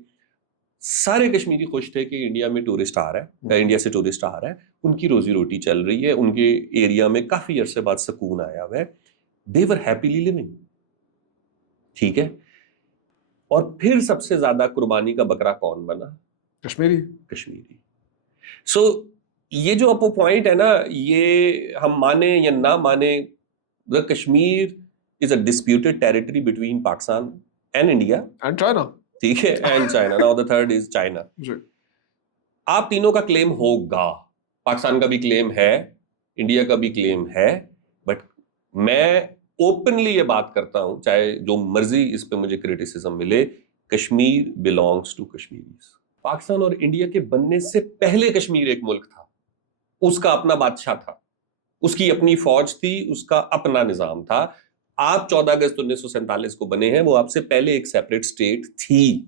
سارے کشمیری خوش تھے کہ انڈیا میں ٹورسٹ آ رہا ہے، انڈیا سے ٹورسٹ آ رہا ہے، ان کی روزی روٹی چل رہی ہے، ان کے ایریا میں کافی عرصے بعد سکون آیا ہوا ہے. they were happily living. ٹھیک ہے. اور پھر سب سے زیادہ قربانی کا بکرا کون بنا؟ کشمیری. سو یہ جو اپو پوائنٹ ہے نا، یہ ہم مانے یا نہ مانے، Kashmir is a disputed territory between Pakistan and India and China. ٹھیک ہے، and China. Now the third is China. آپ تینوں کا کلیم ہوگا، پاکستان کا بھی کلیم ہے، انڈیا کا بھی کلیم ہے، بٹ میں اوپنلی یہ بات کرتا ہوں، چاہے جو مرضی اس پہ مجھے کریٹیسزم ملے، Kashmir belongs to Kashmiris. Pakistan اور انڈیا کے بننے سے پہلے کشمیر ایک ملک تھا، اس کا اپنا بادشاہ تھا، اس کی اپنی فوج تھی، اس کا اپنا نظام تھا. آپ 14 اگست 1947 کو بنے ہیں، وہ آپ سے پہلے ایک سیپریٹ اسٹیٹ تھی.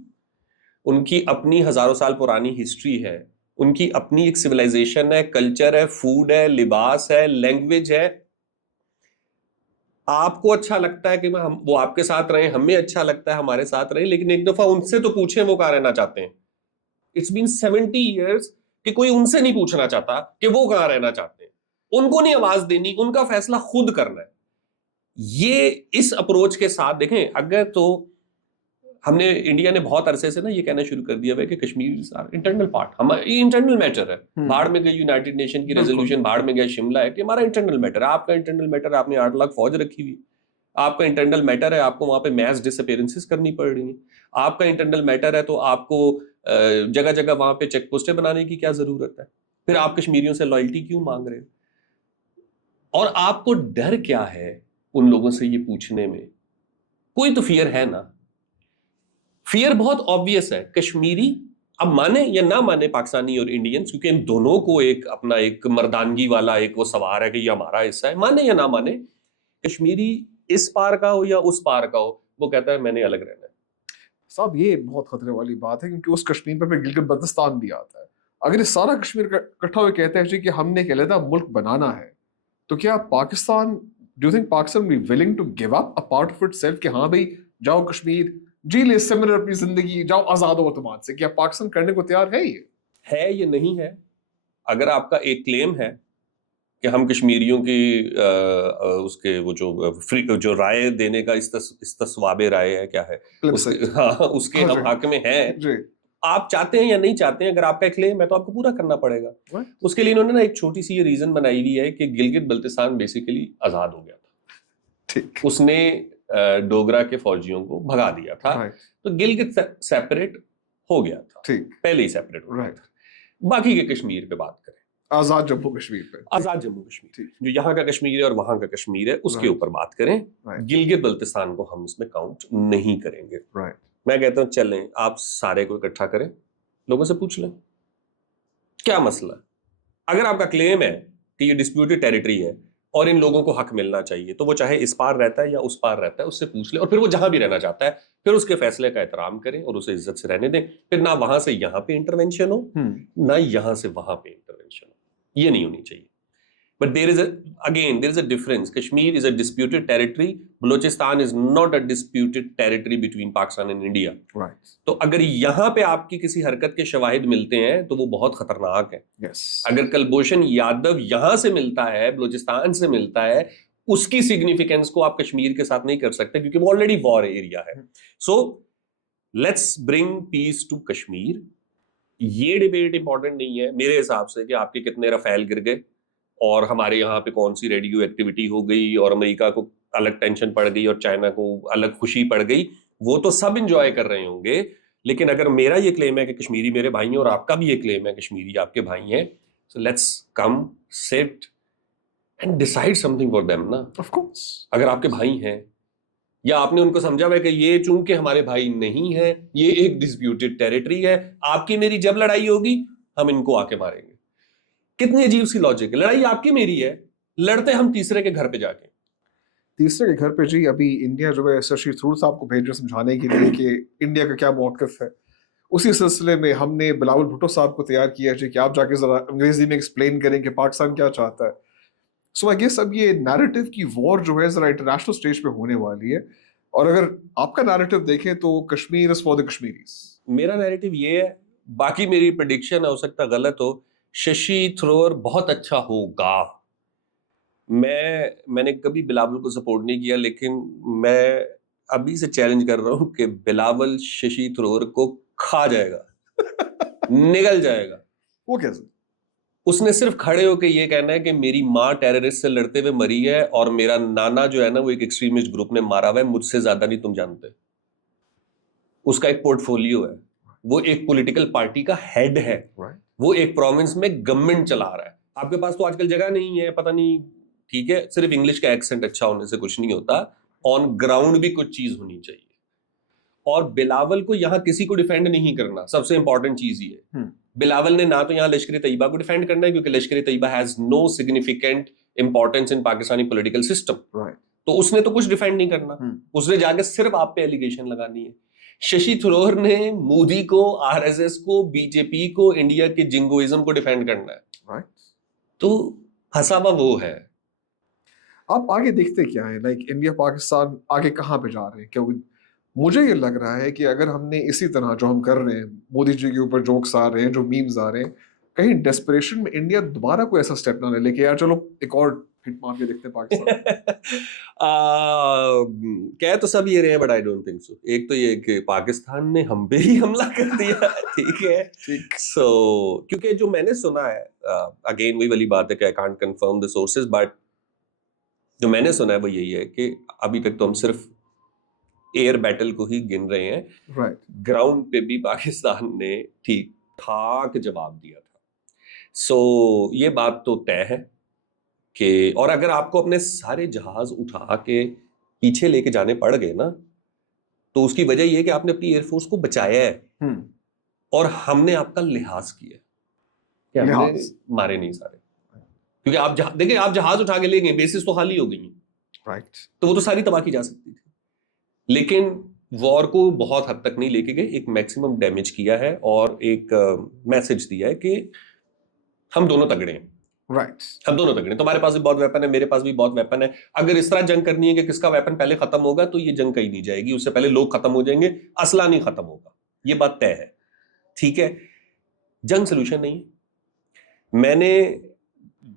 ان کی اپنی ہزاروں سال پرانی ہسٹری ہے، ان کی اپنی ایک سویلائزیشن ہے، کلچر ہے، فوڈ ہے، لباس ہے، لینگویج ہے. آپ کو اچھا لگتا ہے کہ وہ آپ کے ساتھ رہیں، ہمیں اچھا لگتا ہے ہمارے ساتھ رہیں، لیکن ایک دفعہ ان سے تو پوچھیں وہ کہاں رہنا چاہتے ہیں. It's been 70 years کہ کوئی ان سے نہیں پوچھنا چاہتا کہ وہ کہاں رہنا چاہتے ہیں. ان کو نہیں آواز دینی، ان کا فیصلہ خود کرنا ہے. یہ اس اپروچ کے ساتھ دیکھیں، اگر تو ہم نے انڈیا نے بہت عرصے سے نا یہ کہنا شروع کر دیا ہے کہ کشمیر انٹرنل پارٹ، ہمارا انٹرنل میٹر ہے. بھاڑ میں گئی یونائٹڈ نیشن کی ریزولوشن، بھاڑ میں گیا شملہ ہے کہ ہمارا انٹرنل میٹر ہے. آپ کا انٹرنل میٹر ہے، آپ نے 8 لاکھ فوج رکھی ہوئی. آپ کا انٹرنل میٹر ہے، آپ کو وہاں پہ میس ڈس اپیرنسز کرنی پڑ رہی ہیں. آپ کا انٹرنل میٹر ہے تو آپ کو جگہ جگہ وہاں پہ چیک پوسٹیں بنانے کی کیا ضرورت ہے؟ پھر آپ کشمیریوں سے لائلٹی کیوں مانگ رہے ہیں؟ اور آپ کو ڈر کیا ہے ان لوگوں سے یہ پوچھنے میں؟ کوئی تو فیئر ہے نا. فیئر بہت آبویس ہے. کشمیری اب مانے یا نہ مانے پاکستانی اور انڈینز، کیونکہ ان دونوں کو ایک اپنا ایک مردانگی والا ایک وہ سوار ہے کہ یہ ہمارا حصہ ہے، مانے یا نہ مانے، کشمیری اس پار کا ہو یا اس پار کا ہو، وہ کہتا ہے میں نے الگ رہنا ہے. صاحب یہ بہت خطرے والی بات ہے کیونکہ اس کشمیر پہ گلگت بلتستان بھی آتا ہے. اگر یہ سارا کشمیر اکٹھا ہوئے کہتے ہیں جی کہ ہم نے ایک علیحدہ ملک بنانا ہے, تو کیا Pakistan, do you think Pakistan be willing to give up a part of itself کہ ہاں بھائی جاؤ کشمیر جی لے سمنر اپنی زندگی, جاؤ آزاد ہو اعتماد سے, کیا پاکستان کرنے کو تیار ہے یہ؟ ہے یہ نہیں ہے. اگر آپ کا ایک کلیم ہے کہ ہم کشمیریوں کی اس کے وہ جو رائے دینے کا استصواب رائے ہے, کیا ہے اس کے ہم حق میں ہیں, آپ چاہتے ہیں یا نہیں چاہتے ہیں, اگر آپ کا کلیم ہے تو آپ کو پورا کرنا پڑے گا. اس کے لیے انہوں نے ایک چھوٹی سی یہ ریزن بنائی ہوئی ہے کہ گلگت بلتستان بیسیکلی آزاد ہو گیا تھا, اس نے ڈوگرا کے فوجیوں کو بھگا دیا تھا, تو گلگت سیپریٹ ہو گیا تھا, پہلے ہی سیپریٹ ہو گیا تھا. باقی کے کشمیر پہ بات کریں, آزاد جموں کشمیر پہ, آزاد جموں کشمیر جو یہاں کا کشمیر ہے اور وہاں کا کشمیر ہے, اس کے اوپر بات کریں. گلگت بلتستان کو ہم اس میں کاؤنٹ نہیں کریں گے. میں کہتا ہوں چلیں آپ سارے کو اکٹھا کریں, لوگوں سے پوچھ لیں کیا مسئلہ ہے. اگر آپ کا کلیم ہے کہ یہ ڈسپیوٹڈ ٹیریٹری ہے اور ان لوگوں کو حق ملنا چاہیے, تو وہ چاہے اس پار رہتا ہے یا اس پار رہتا ہے, اس سے پوچھ لیں, اور پھر وہ جہاں بھی رہنا چاہتا ہے پھر اس کے فیصلے کا احترام کریں اور اسے عزت سے رہنے دیں. پھر نہ وہاں سے یہاں پہ انٹرونشن ہو, نہ یہاں سے وہاں پہ انٹرونشن ہو, یہ نہیں ہونی چاہیے. But there is a difference. Kashmir is a disputed territory. Balochistan is not a disputed territory between Pakistan and India. Right. تو اگر یہاں پہ آپ کی کسی حرکت کے شواہد ملتے ہیں تو وہ بہت خطرناک ہے. Yes. اگر کلبھوشن یادو یہاں سے ملتا ہے, بلوچستان سے ملتا ہے, اس کی سگنیفیکینس کو آپ کشمیر کے ساتھ نہیں کر سکتے کیونکہ وہ آلریڈی وار ایریا ہے. So let's bring peace to Kashmir. یہ ڈیبیٹ امپورٹنٹ نہیں ہے میرے حساب سے کہ آپ کے کتنے رفیل گر گئے اور ہمارے یہاں پہ کون سی ریڈیو ایکٹیویٹی ہو گئی اور امریکہ کو الگ ٹینشن پڑ گئی اور چائنا کو الگ خوشی پڑ گئی. وہ تو سب انجوائے کر رہے ہوں گے, لیکن اگر میرا یہ کلیم ہے کہ کشمیری میرے بھائی ہیں اور آپ کا بھی یہ کلیم ہے کشمیری آپ کے بھائی ہیں, سو لیٹس کم سٹ and decide some thing for them نا. آف کورس اگر آپ کے بھائی ہیں یا آپ نے ان کو سمجھا ہوا ہے کہ یہ چونکہ ہمارے بھائی نہیں ہے, یہ ایک ڈسپیوٹڈ ٹیریٹری ہے, آپ کی میری جب لڑائی ہوگی ہم ان کو آ کے ماریں گے. کتنی عجیب سی لاجک ہے, لڑائی آپ کی میری ہے, لڑتے ہم تیسرے کے گھر پہ جا کے. تیسرے کے گھر پہ جی ابھی انڈیا جو ہے ششی تھرور صاحب کو بھیج رہے سمجھانے کے لیے کہ انڈیا کا کیا موقف ہے. اسی سلسلے میں ہم نے بلاول بھٹو صاحب کو تیار کیا ہے کہ آپ جا کے ذرا انگریزی میں ایکسپلین کریں کہ پاکستان کیا چاہتا ہے. سو آئی گیس اب یہ نیریٹو کی وار جو ہے ذرا انٹرنیشنل اسٹیج پہ ہونے والی ہے, اور اگر آپ کا نیریٹو دیکھیں تو Kashmir is for the Kashmiris. میرا نیریٹو یہ ہے, باقی میری پریڈکشن ہو سکتا غلط ہو, ششی تھرور بہت اچھا ہوگا. میں نے کبھی بلاول کو سپورٹ نہیں کیا, لیکن میں ابھی سے چیلنج کر رہا ہوں کہ بلاول ششی تھرور کو کھا جائے گا, نگل جائے گا. وہ کیسے؟ اس نے صرف کھڑے ہو کے یہ کہنا ہے کہ میری ماں ٹیررسٹ سے لڑتے ہوئے مری ہے اور میرا نانا جو ہے نا وہ ایک ایکسٹریمسٹ گروپ نے مارا ہوا ہے, مجھ سے زیادہ نہیں تم جانتے. اس کا ایک پورٹ فولیو ہے, وہ ایک پولیٹیکل پارٹی کا ہیڈ ہے, وہ ایک پروونس میں گورنمنٹ چلا رہا ہے. آپ کے پاس تو آج کل جگہ نہیں ہے, پتہ نہیں, ٹھیک ہے صرف انگلش کا ایکسنٹ اچھا ہونے سے کچھ نہیں ہوتا, آن گراؤنڈ بھی کچھ چیز ہونی چاہیے. اور بلاول کو یہاں کسی کو ڈیفینڈ نہیں کرنا, سب سے امپورٹنٹ چیز یہ ہے. بلاول نے نہ تو یہاں لشکر طیبہ کو ڈیفینڈ کرنا ہے کیونکہ Lashkar Taiba has no significant importance in Pakistani political system, تو اس نے تو کچھ ڈیفینڈ نہیں کرنا, اس نے جا کے صرف آپ پہ ایلیگیشن لگانی ہے. ششی تھرور نے مودی کو, آر ایس ایس کو, بی جے پی کو, انڈیا کے جنگوئزم کو ڈیفینڈ کرنا ہے. تو پھنسا ہوا وہ ہے. آپ آگے دیکھتے کیا ہے, لائک انڈیا پاکستان آگے کہاں پہ جا رہے ہیں؟ کیونکہ مجھے یہ لگ رہا ہے کہ اگر ہم نے اسی طرح جو ہم کر رہے ہیں, مودی جی کے اوپر جوکس آ رہے ہیں, جو میمز آ رہے ہیں, کہیں ڈیسپریشن میں انڈیا دوبارہ کوئی ایسا اسٹیپ نہ لے لے کہ یار چلو ایک اور ہٹ مار کے دیکھتے ہیں پاکستان. کہہ تو سب یہ رہے ہیں but I don't think so. ایک تو یہ کہ پاکستان نے ہم پہ ہی حملہ کر دیا, ٹھیک ہے, سو کیونکہ جو میں نے سنا ہے, اگین وہی والی بات ہے کہ I can't confirm the sources, but جو میں نے سنا ہے وہ یہی ہے کہ ابھی تک تو ہم صرف ایئر بیٹل کو ہی گن رہے ہیں, گراؤنڈ پہ بھی پاکستان نے ٹھیک ٹھاک جواب دیا تھا. سو یہ بات تو طے ہے کہ, اور اگر آپ کو اپنے سارے جہاز اٹھا کے پیچھے لے کے جانے پڑ گئے نا, تو اس کی وجہ یہ ہے کہ آپ نے اپنی ایئر فورس کو بچایا ہے اور ہم نے آپ کا لحاظ کیا کہ ہم نے مارے نہیں سارے. کیونکہ آپ دیکھیں, آپ جہاز اٹھا کے لے گئے, بیسز تو خالی ہو گئی ہیں, تو وہ تو ساری تباہ کی جا سکتی تھی. لیکن وار کو بہت حد تک نہیں لے کے گئے, ایک میکسیمم ڈیمیج کیا ہے اور ایک میسج دیا ہے کہ ہم دونوں تگڑے ہیں, رائٹ, ہم دونوں تگڑے ہیں, تمہارے پاس بھی بہت ویپن ہے, میرے پاس بھی بہت ویپن ہے, اگر اس طرح جنگ کرنی ہے کہ کس کا ویپن پہلے ختم ہوگا تو یہ جنگ کہیں نہیں جائے گی, اس سے پہلے لوگ ختم ہو جائیں گے, اسلحہ نہیں ختم ہوگا, یہ بات طے ہے. ٹھیک ہے, جنگ سلوشن نہیں ہے. میں نے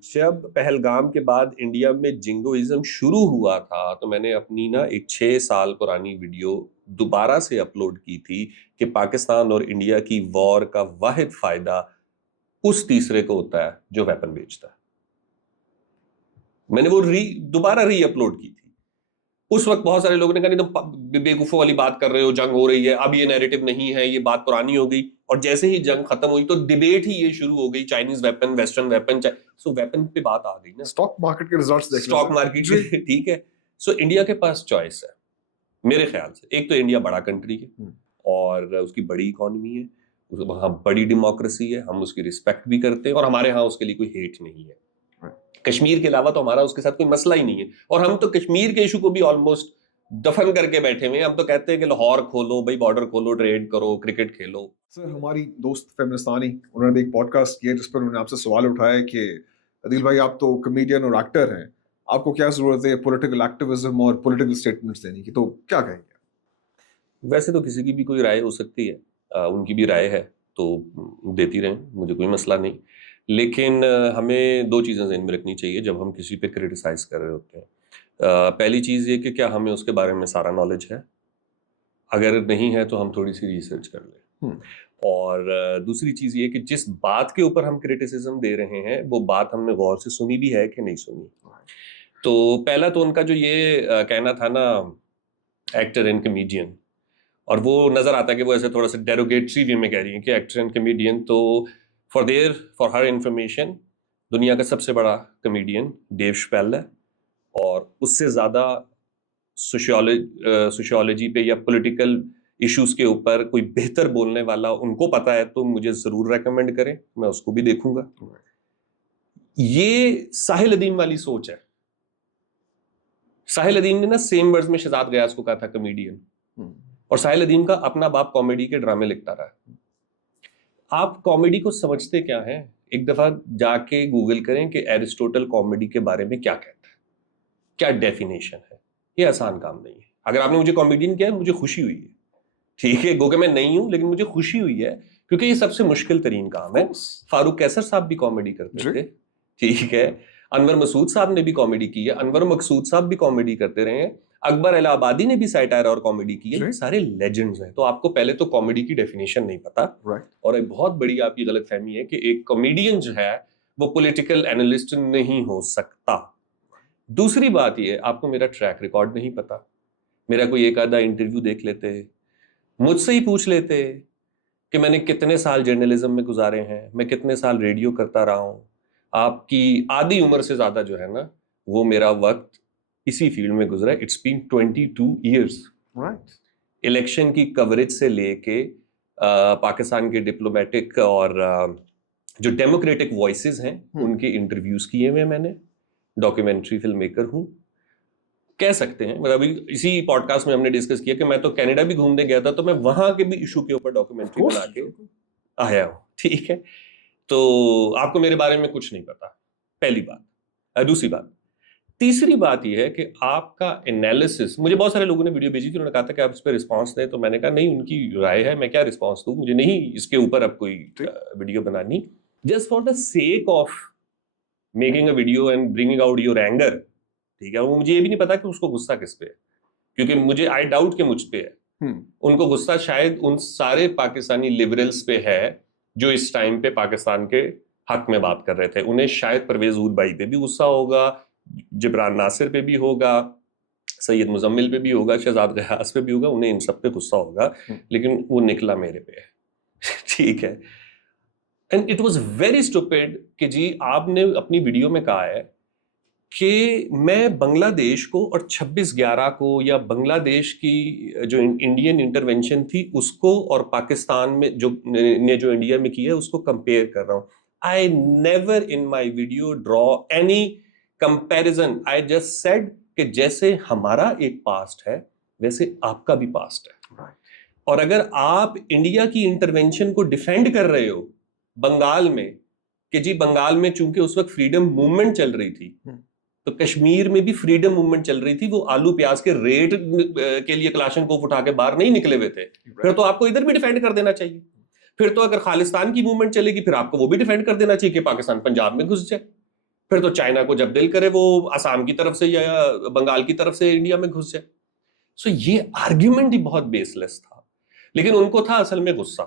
جب پہلگام کے بعد انڈیا میں جنگوازم شروع ہوا تھا تو میں نے اپنی نا ایک 6 سال پرانی ویڈیو دوبارہ سے اپلوڈ کی تھی کہ پاکستان اور انڈیا کی وار کا واحد فائدہ اس تیسرے کو ہوتا ہے جو ویپن بیچتا ہے. میں نے وہ دوبارہ ری اپلوڈ کی تھی. اس وقت بہت سارے لوگوں نے کہا نہیں تم بیوقوفوں والی بات کر رہے ہو, جنگ ہو رہی ہے, اب یہ نیریٹو نہیں ہے, یہ بات پرانی ہو گئی. اور جیسے ہی جنگ ختم ہوئی تو ڈیبیٹ ہی یہ شروع ہو گئی, چائنیز ویپن, ویسٹرن ویپن, سو ویپن پہ بات آ گئی نا, اسٹاک مارکیٹ کے ریزلٹس دیکھ اسٹاک مارکیٹ کے. ٹھیک ہے, سو انڈیا کے پاس چوائس ہے میرے خیال سے. ایک تو انڈیا بڑا کنٹری ہے اور اس کی بڑی اکانومی ہے, وہاں بڑی ڈیموکریسی ہے, ہم اس کی رسپیکٹ بھی کرتے ہیں اور ہمارے ہاں اس کے لیے کوئی ہیٹ نہیں ہے. کشمیر کے علاوہ تو ہمارا اس کے ساتھ کوئی مسئلہ ہی نہیں ہے, اور ہم تو کشمیر کے ایشو کو بھی آلموسٹ دفن کر کے بیٹھے ہوئے ہیں. ہم تو کہتے ہیں کہ لاہور کھولو بھائی, بارڈر کھولو, ٹریڈ کرو, کرکٹ کھیلو. سر ہماری دوست فیمنستانی انہوں نے بھی ایک پوڈ کاسٹ کیا جس پر انہوں نے آپ سے سوال اٹھایا کہ عدیل بھائی آپ تو کمیڈین اور ایکٹر ہیں, آپ کو کیا ضرورت ہے پولیٹیکل ایکٹیویزم اور پولیٹیکل اسٹیٹمنٹس دینے کی, تو کیا کہیں گے؟ ویسے تو کسی کی بھی کوئی رائے ہو سکتی ہے, ان کی بھی رائے ہے تو دیتی رہیں, مجھے کوئی مسئلہ نہیں. لیکن ہمیں 2 چیزیں ذہن میں رکھنی چاہیے جب ہم کسی پہ کریٹیسائز کر رہے ہوتے ہیں. پہلی چیز یہ کہ کیا ہمیں اس کے بارے میں سارا نالج ہے, اگر نہیں ہے تو ہم تھوڑی سی ریسرچ کر لیں. اور دوسری چیز یہ کہ جس بات کے اوپر ہم کریٹیسزم دے رہے ہیں وہ بات ہم نے غور سے سنی بھی ہے کہ نہیں سنی. تو پہلا تو ان کا جو یہ کہنا تھا نا ایکٹر اینڈ کمیڈین, اور وہ نظر آتا ہے کہ وہ ایسے تھوڑا سا ڈیروگیٹری وے میں کہہ رہی ہیں کہ ایکٹر اینڈ کمیڈین, تو فار ہر انفارمیشن دنیا کا سب سے بڑا کمیڈین ڈیو شپیل ہے, اور اس سے زیادہ سوشیولوجی پہ یا پولیٹیکل ایشوز کے اوپر کوئی بہتر بولنے والا ان کو پتا ہے تو مجھے ضرور ریکمینڈ کریں, میں اس کو بھی دیکھوں گا. یہ ساحل ادیم والی سوچ ہے. ساحل ادیم نے نا سیم ورڈز میں شہزاد غیاث کو کہا تھا کمیڈین, اور ساحل ادیم کا اپنا باپ کامیڈی کے ڈرامے لکھتا رہا. آپ کامیڈی کو سمجھتے کیا ہیں؟ ایک دفعہ جا کے گوگل کریں کہ ایرسٹوٹل کامیڈی کے بارے میں کیا کہتا ہے, کیا ڈیفینیشن ہے. یہ آسان کام نہیں ہے. اگر آپ نے مجھے کامیڈین کیا ہے مجھے خوشی ہوئی ہے, ٹھیک ہے, گو کہ میں نہیں ہوں لیکن مجھے خوشی ہوئی ہے کیونکہ یہ سب سے مشکل ترین کام ہے. فاروق قیصر صاحب بھی کامیڈی کرتے تھے, ٹھیک ہے, انور مسعود صاحب نے بھی کامیڈی کی ہے, انور مقصود صاحب بھی کامیڈی کرتے رہے ہیں, اکبر الہ آبادی نے بھی سیٹائر اور کامیڈی کی ہے, سارے لیجنڈز ہیں. تو آپ کو پہلے تو کامیڈی کی ڈیفینیشن نہیں پتا, اور ایک بہت بڑی آپ کی غلط فہمی ہے کہ ایک کامیڈین جو ہے وہ پولیٹیکل اینالسٹ نہیں ہو سکتا. دوسری بات یہ ہے آپ کو میرا ٹریک ریکارڈ نہیں پتا. میرا کوئی ایک آدھا انٹرویو دیکھ لیتے, مجھ سے ہی پوچھ لیتے کہ میں نے کتنے سال جرنلزم میں گزارے ہیں, میں کتنے سال ریڈیو کرتا رہا ہوں. آپ کی آدھی عمر سے زیادہ جو ہے نا وہ میرا وقت اسی فیلڈ میں گزرا ہے. It's been 22 years. الیکشن کی کوریج سے لے کے پاکستان کے ڈپلومیٹک اور جو ڈیموکریٹک وائسز ہیں ان کے انٹرویوز کیے ہوئے میں نے. ڈاکیومنٹری فلم میکر ہوں کہہ سکتے ہیں. مطلب اسی پوڈ کاسٹ میں ہم نے ڈسکس کیا کہ میں تو کینیڈا بھی گھومنے گیا تھا تو میں وہاں کے بھی ایشو کے اوپر ڈاکیومنٹری بنا کے آیا ہوں, ٹھیک ہے. تو آپ کو میرے بارے میں کچھ نہیں پتا, پہلی بات. دوسری بات, تیسری بات یہ ہے کہ آپ کا انالیسس, مجھے بہت سارے لوگوں نے ویڈیو بھیجی تھی, انہوں نے کہا تھا کہ آپ اس پہ رسپانس دیں, تو میں نے کہا نہیں, ان کی رائے ہے, میں کیا رسپانس دوں, مجھے نہیں اس کے اوپر اب کوئی ویڈیو بنانی. Just for the sake of making a video and bringing out your anger, ٹھیک ہے. وہ مجھے یہ بھی نہیں پتا کہ اس کو غصہ کس پہ ہے, کیونکہ مجھے آئی ڈاؤٹ کہ مجھ پہ ہے. ان کو غصہ شاید ان سارے پاکستانی لبرلز پہ ہے جو اس ٹائم پہ پاکستان کے حق میں بات کر رہے تھے. انہیں شاید پرویز اود بھائی پہ بھی غصہ ہوگا, جبران ناصر پہ بھی ہوگا, سید مزمل پہ بھی ہوگا, شہزاد غیاث پہ بھی ہوگا, انہیں ان سب پہ غصہ ہوگا, لیکن وہ نکلا میرے پہ ہے, ٹھیک ہے. And it was very stupid کہ جی آپ نے اپنی ویڈیو میں کہا ہے کہ میں بنگلہ دیش کو اور 26/11 کو یا بنگلہ دیش کی جو انڈین انٹرونشن تھی اس کو اور پاکستان میں جو انڈیا میں کی ہے اس کو کمپیئر کر رہا ہوں. I never in my video draw any comparison. I just said کہ جیسے ہمارا ایک پاسٹ ہے ویسے آپ کا بھی پاسٹ ہے. اور اگر آپ انڈیا کی انٹرونشن کو ڈیفینڈ کر رہے ہو بنگال میں کہ جی بنگال میں چونکہ اس وقت فریڈم موومنٹ چل رہی تھی تو کشمیر میں بھی فریڈم موومنٹ چل رلی تھی, وہ آلو پیاز کے ریٹ کے لیے کلاشن کوف اٹھا کے باہر نہیں نکلے ہوئے تھے, پھر تو آپ کو ادھر بھی ڈیفینڈ کر دینا چاہیے. پھر تو اگر خالستان کی موومنٹ چلے گی پھر آپ کو وہ بھی ڈیفینڈ کر دینا چاہیے کہ پاکستان پنجاب میں گھس جائے. پھر تو چائنا کو جب دل کرے وہ آسام کی طرف سے یا بنگال کی طرف سے انڈیا میں گھس جائے. سو یہ آرگیومنٹ ہی بہت بیس لیس تھا, لیکن ان کو تھا اصل میں غصہ,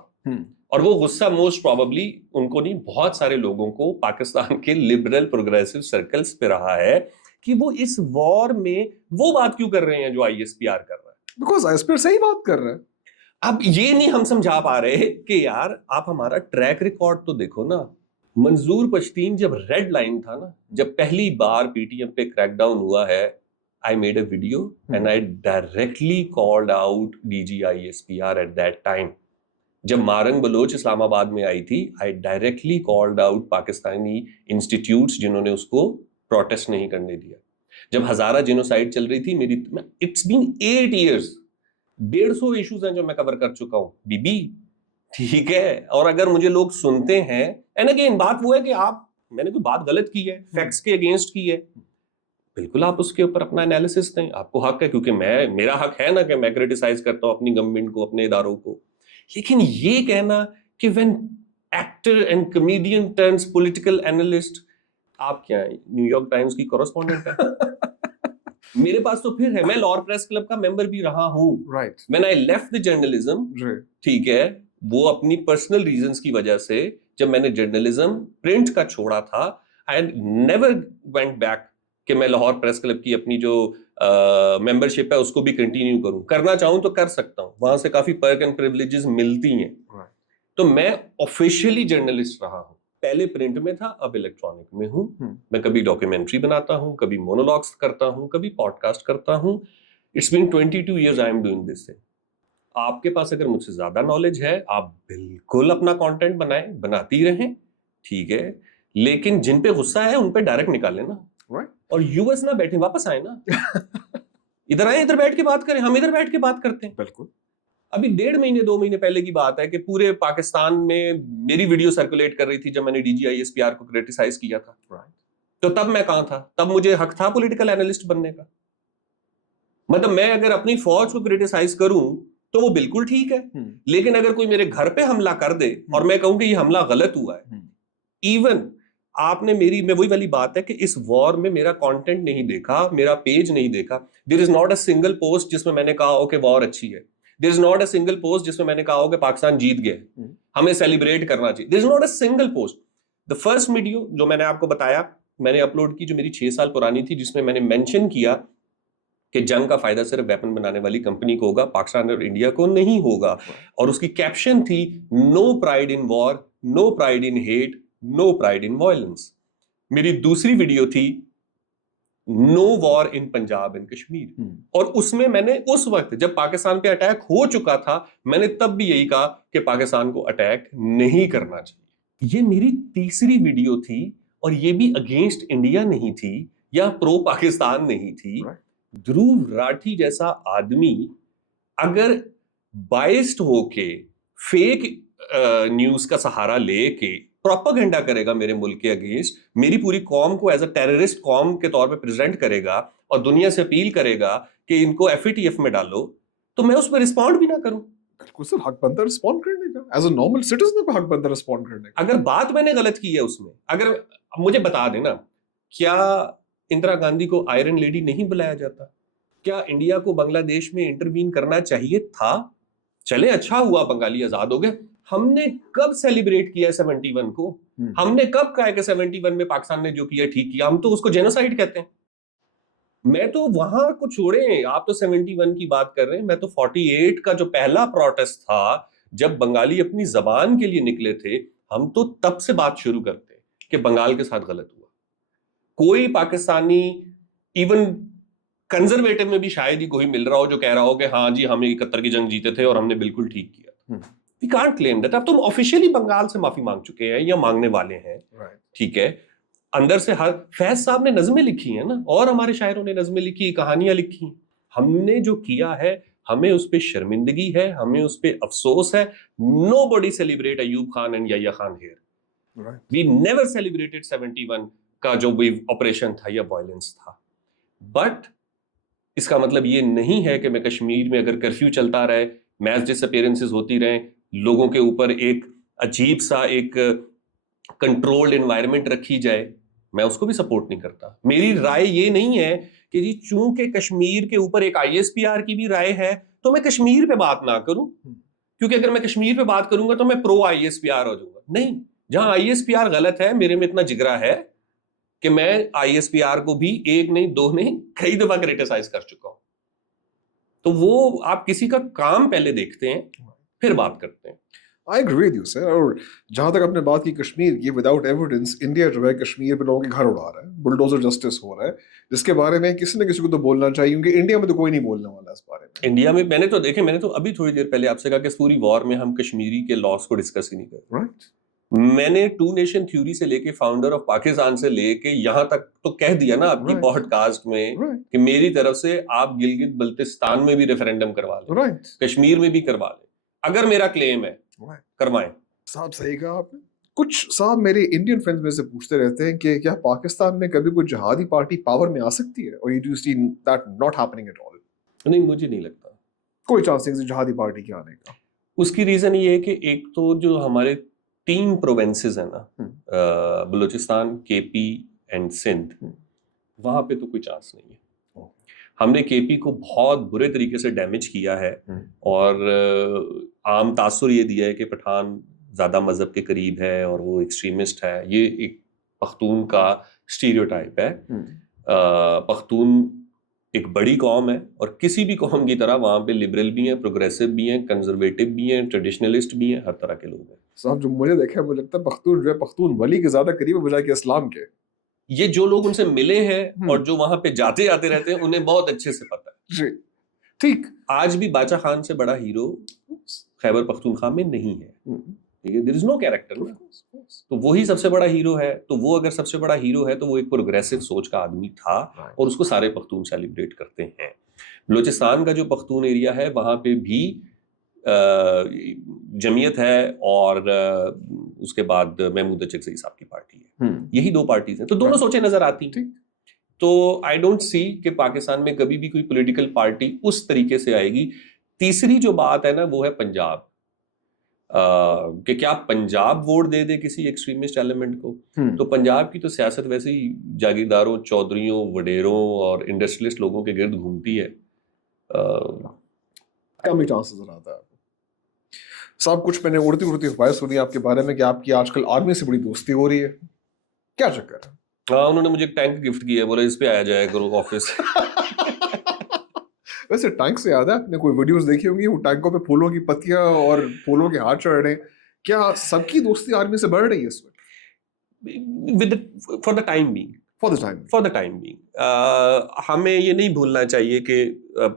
اور وہ غصہ موسٹ پروبیبلی ان کو نہیں بہت سارے لوگوں کو پاکستان کے لبرل پروگریسو سرکلز پہ رہا ہے کہ وہ اس وار میں وہ بات کیوں کر رہے ہیں جو آئی ایس پی آر کر رہا ہے, because I S P are صحیح بات کر رہا ہے. اب یہ نہیں ہم سمجھا پا رہے کہ یار آپ ہمارا ٹریک ریکارڈ تو دیکھو نا. منظور پشتین جب ریڈ لائن تھا نا, جب پہلی بار پی ٹی ایم پہ کریک ڈاؤن ہوا ہے, I made a video and I directly called out DGISPR at that time. جب مارنگ بلوچ اسلام آباد میں آئی تھی I directly called out Pakistani institutes جنہوں نے اس کو پروٹیسٹ نہیں کرنے دیا. جب ہزارہ جینوسائیڈ چل رہی تھی it's been 8 years, 150 ایشوز ہیں جو میں کور کر چکا ہوں بی بی, ٹھیک ہے. اور اگر مجھے لوگ سنتے ہیں اینڈ اگین بات وہ ہے کہ میں نے کوئی بات غلط کی ہے, فیکٹس کے اگینسٹ کی ہے, بالکل آپ اس کے اوپر اپنا انالیسس دیں, آپ کو حق ہے, کیونکہ میرا حق ہے نا کہ میں کرٹیسائز کرتا ہوں اپنی گورنمنٹ کو, اپنے اداروں کو. لیکن یہ کہنا کہ when actor and comedian turns political analyst, آپ کیا ہیں نیو یارک ٹائمز کی کورسپونڈنٹ ہے؟ میرے پاس تو پھر ہے, میں لاہور پریس کلب کا ممبر بھی رہا ہوں. When I left the journalism, ٹھیک ہے, وہ اپنی پرسنل ریزنز کی وجہ سے جب میں نے جرنلزم پرنٹ کا چھوڑا تھا, I never went back کہ میں لاہور پریس کلب کی اپنی جو ممبرشپ ہے اس کو بھی کنٹینیو کروں. کرنا چاہوں تو کر سکتا ہوں, وہاں سے کافی پرک اینڈ پریولیجز ملتی ہیں. تو میں آفیشیلی جرنلسٹ رہا ہوں, پہلے پرنٹ میں تھا, اب الیکٹرانک میں ہوں. میں کبھی ڈاکیومنٹری بناتا ہوں, کبھی مونولوگس کرتا ہوں, کبھی پوڈ کاسٹ کرتا ہوں. It's been 22 years I am doing this thing. آپ کے پاس اگر مجھ سے زیادہ نالج ہے آپ بالکل اپنا کانٹینٹ بنائیں, بناتی رہیں, ٹھیک ہے, لیکن جن پہ غصہ ہے ان پہ ڈائریکٹ نکالیں نا. اور یو ایس نہ بیٹھیں, واپس آئیں نا, ادھر آئیں, ادھر بیٹھ کے بات کریں. ہم ادھر بیٹھ کے بات کرتے ہیں. بالکل. ابھی 1.5 مہینے 2 مہینے پہلے کی بات ہے کہ پورے پاکستان میں میری ویڈیو سرکولیٹ کر رہی تھی جب میں نے D G I S P R کو کرٹیسائز کیا تھا. تو تب میں کہاں تھا؟ تب مجھے حق تھا پولیٹیکل اینالسٹ بننے کا. مطلب میں اگر اپنی فوج کو کرٹیسائز کروں تو وہ بالکل ٹھیک ہے, لیکن اگر کوئی میرے گھر پہ حملہ کر دے اور میں کہوں کہ یہ حملہ غلط ہوا ہے, ایون آپ نے میں وہی والی بات ہے کہ اس وار میں میرا کانٹینٹ نہیں دیکھا, میرا پیج نہیں دیکھا. There is not a single post جس میں میں نے کہا ہو کہ وار اچھی ہے. There is not a single post جس میں میں نے کہا ہو کہ پاکستان جیت گیا, ہمیں سیلیبریٹ کرنا چاہیے. There is not a single post. The first video جو میں نے آپ کو بتایا میں نے اپلوڈ کی جو میری 6 سال پرانی تھی, جس میں میں نے مینشن کیا کہ جنگ کا فائدہ صرف ویپن بنانے والی کمپنی کو ہوگا, پاکستان اور انڈیا کو نہیں ہوگا. اور اس کی کیپشن تھی no pride in war, no pride in hate, no pride in violence. میری دوسری ویڈیو تھی no war in Punjab and Kashmir, اور اس میں نے اس وقت جب پاکستان پہ اٹیک ہو چکا تھا میں نے تب بھی یہی کہا کہ پاکستان کو اٹیک نہیں کرنا چاہیے. یہ میری تیسری ویڈیو تھی, اور یہ بھی اگینسٹ انڈیا نہیں تھی یا پرو پاکستان نہیں تھی. دھروو راٹھی جیسا آدمی اگر بائسڈ ہو کے فیک نیوز کا سہارا لے کے پروپیگنڈا کرے گا میرے ملک کے اگینسٹ, میری پوری قوم کو ایز اے ٹیررسٹ قوم کے طور پہ پریزنٹ کرے گا اور دنیا سے اپیل کرے گا کہ ان کو FATF میں ڈالو, تو میں اس پہ رسپونڈ بھی نہ کروں. بالکل سر, حق بنتا ہے رسپونڈ کرنے کا, ایز اے نارمل سٹیزن کو حق بنتا ہے رسپونڈ کرنے کا. اگر بات میں نے غلط کی ہے اس میں, اگر مجھے بتا دینا کیا اندرا گاندھی کو آئرن لیڈی نہیں بلایا جاتا؟ کیا انڈیا کو بنگلہ دیش میں انٹروین کرنا چاہیے تھا؟ چلے اچھا ہوا بنگالی آزاد ہو گئے. ہم نے کب سیلیبریٹ کیا 71 کو؟ ہم نے کب کہا کہ 71 میں پاکستان نے جو کیا ٹھیک کیا؟ ہم تو اس کو جینوسائیڈ کہتے ہیں. میں تو وہاں کو چھوڑیں, آپ تو 71 کی بات کر رہے ہیں, میں تو 48 کا جو پہلا پروٹیسٹ تھا جب بنگالی اپنی زبان کے لیے نکلے تھے, ہم تو تب سے بات شروع کرتے کہ بنگال کے ساتھ غلط ہوا. کوئی پاکستانی ایون کنزرویٹو میں بھی شاید ہی کوئی مل رہا ہو جو کہہ رہا ہو کہ ہاں جی ہم 71 کی جنگ جیتے تھے اور ہم نے بالکل ٹھیک کیا. We can't claim that. اب تم آفیشیلی بنگال سے معافی مانگ چکے ہیں یا مانگنے والے ہیں, ٹھیک ہے, اندر سے فیض صاحب نے نظمیں لکھی ہیں نا, اور ہمارے شاعروں نے نظمیں لکھی, کہانیاں لکھی. ہم نے جو کیا ہے ہمیں اس پہ شرمندگی ہے, ہمیں اس پہ افسوس ہے. Nobody celebrate Ayub Khan and Yahya Khan here. We never celebrated 71 کا جو بھی آپریشن تھا یا وائلنس تھا. بٹ اس کا مطلب یہ نہیں ہے کہ میں کشمیر میں اگر کرفیو چلتا رہے, میس ڈس اپیرنسز ہوتی رہیں, لوگوں کے اوپر ایک عجیب سا ایک کنٹرولڈ انوائرمنٹ رکھی جائے, میں اس کو بھی سپورٹ نہیں کرتا. میری رائے یہ نہیں ہے کہ جی چونکہ کشمیر کے اوپر ایک ISPR کی بھی رائے ہے تو میں کشمیر پہ بات نہ کروں, کیونکہ اگر میں کشمیر پہ بات کروں گا تو میں پرو ISPR ہو جاؤں گا. نہیں, جہاں ISPR غلط ہے, میرے میں اتنا جگرا ہے کہ میں ISPR کو بھی ایک نہیں دو نہیں کئی دفعہ کریٹیسائز کر چکا ہوں. تو وہ آپ کسی کا کام پہلے دیکھتے ہیں پھر بات کرتے ہیں. I agree with you, sir. اور جہاں تک آپ نے بات کی کشمیر کی, وداؤٹ ایویڈنس انڈیا جو ہے کشمیر پہ لوگوں کے گھر اڑا رہا ہے, بلڈوزر جسٹس ہو رہا ہے, جس کے بارے میں کسی نہ کسی کو تو بولنا چاہیے, کیونکہ انڈیا میں تو کوئی نہیں بولنے والا اس بارے میں. انڈیا میں میں نے تو ابھی تھوڑی دیر پہلے آپ سے کہا کہ اس پوری وار میں ہم کشمیری کے لاس کو ڈسکس ہی نہیں کر رہے. میں نے 2 نیشن تھیوری سے لے کے فاؤنڈر آف پاکستان سے لے کے یہاں تک تو کہہ دیا نا آپ کی پوڈ کاسٹ میں کہ میری طرف سے آپ گلگت بلتستان میں بھی ریفرینڈم کروا لیں, کشمیر میں بھی کروا لیں, اگر میرا کلیم ہے کروائیں. صاحب صحیح کہا آپ نے. کچھ صاحب میرے انڈین فرینڈز میں سے پوچھتے رہتے ہیں کہ کیا پاکستان میں کبھی کوئی جہادی پارٹی پاور میں آ سکتی ہے, اور you do see that not happening at all. نہیں, مجھے نہیں لگتا کوئی چانس نہیں جہادی پارٹی کے آنے کا. اس کی ریزن یہ ہے کہ ایک تو جو ہمارے 3 پروونسز ہیں نا, بلوچستان, KP اینڈ سندھ, وہاں پہ تو کوئی چانس نہیں ہے. ہم نے KP کو بہت برے طریقے سے ڈیمیج کیا ہے, اور عام تاثر یہ دیا ہے کہ پٹھان زیادہ مذہب کے قریب ہے اور وہ ایکسٹریمسٹ ہے. یہ ایک پختون کا اسٹیریوٹائپ ہے. پختون ایک بڑی قوم ہے, اور کسی بھی قوم کی طرح وہاں پہ لبرل بھی ہیں, پروگریسو بھی ہیں, کنزرویٹو بھی ہیں, ٹریڈیشنلسٹ بھی ہیں, ہر طرح کے لوگ ہیں. صاحب جو مجھے دیکھا ہے مجھے لگتا ہے پختون جو ہے پختون ولی کے زیادہ قریب ہے بجائے کہ اسلام کے. یہ جو لوگ ان سے ملے ہیں اور جو وہاں پہ جاتے آتے رہتے ہیں انہیں بہت اچھے سے پتہ ہے. جی ٹھیک. آج بھی باچا خان سے بڑا ہیرو خیبر پختونخوا میں نہیں ہے. There is know character. تو وہی سب سے بڑا ہیرو ہے. تو وہ اگر سب سے بڑا ہیرو ہے تو وہ ایک پروگریسو سوچ کا آدمی تھا, اور اس کو سارے پختون سیلیبریٹ کرتے ہیں. بلوچستان کا جو پختون ایریا ہے وہاں پہ بھی جمعیت ہے, اور اس کے بعد محمود چکزئی صاحب کی پارٹی ہے. یہی 2 پارٹیز ہیں, تو دونوں سوچیں نظر آتی ہیں. تو آئی ڈونٹ سی کہ پاکستان میں کبھی بھی کوئی پولیٹیکل پارٹی اس طریقے سے آئے گی. تیسری جو بات ہے نا وہ ہے پنجاب, کہ کیا پنجاب ووٹ دے دے کسی ایکسٹریمسٹ ایلیمنٹ کو. تو پنجاب کی تو سیاست ویسے ہی جاگیرداروں, چودھریوں, وڈیروں اور انڈسٹریلسٹ لوگوں کے گرد گھومتی ہے. کم ہی چانس نظر آتا ہے. صاحب کچھ میں نے اڑتی افواہیں سنی آپ کے بارے میں کہ آپ کی آج کل آرمی سے بڑی دوستی ہو رہی ہے, کیا چکر ہے؟ ہاں, انہوں نے مجھے ایک ٹینک گفٹ کیا ہے, بولا اس پہ آیا جائے کرو آفس. ویسے ٹینک سے یاد ہے, آپ نے کوئی ویڈیوز دیکھی ہوں گی, وہ ٹینکوں پہ پھولوں کی پتیاں اور پھولوں کے ہاتھ چڑھ رہے ہیں. کیا سب کی دوستی آرمی سے بڑھ رہی ہے اس وقت؟ فار دا ٹائم بینگ ہمیں یہ نہیں بھولنا چاہیے کہ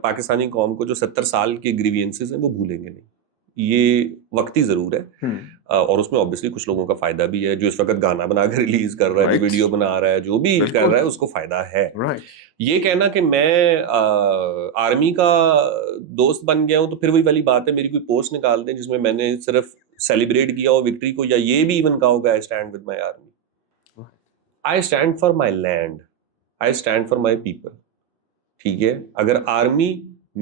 پاکستانی قوم کو جو 70 سال کے گریوینسز ہیں وہ بھولیں گے نہیں. یہ وقتی ضرور ہے, اور اس میں obviously کچھ لوگوں کا فائدہ بھی ہے. جو اس وقت گانا بنا کے ریلیز کر رہا ہے, جو ویڈیو بنا رہا ہے, جو بھی کر رہا ہے, اس کو فائدہ ہے. یہ کہنا کہ میں آرمی کا دوست بن گیا ہوں تو پھر وہی والی بات ہے, میری کوئی پوسٹ نکال دیں جس میں میں نے صرف سیلیبریٹ کیا ہو وکٹری کو, یا یہ بھی ایون کہا ہوگا I stand with my army. I stand for my land, I stand for my people. ٹھیک ہے, اگر آرمی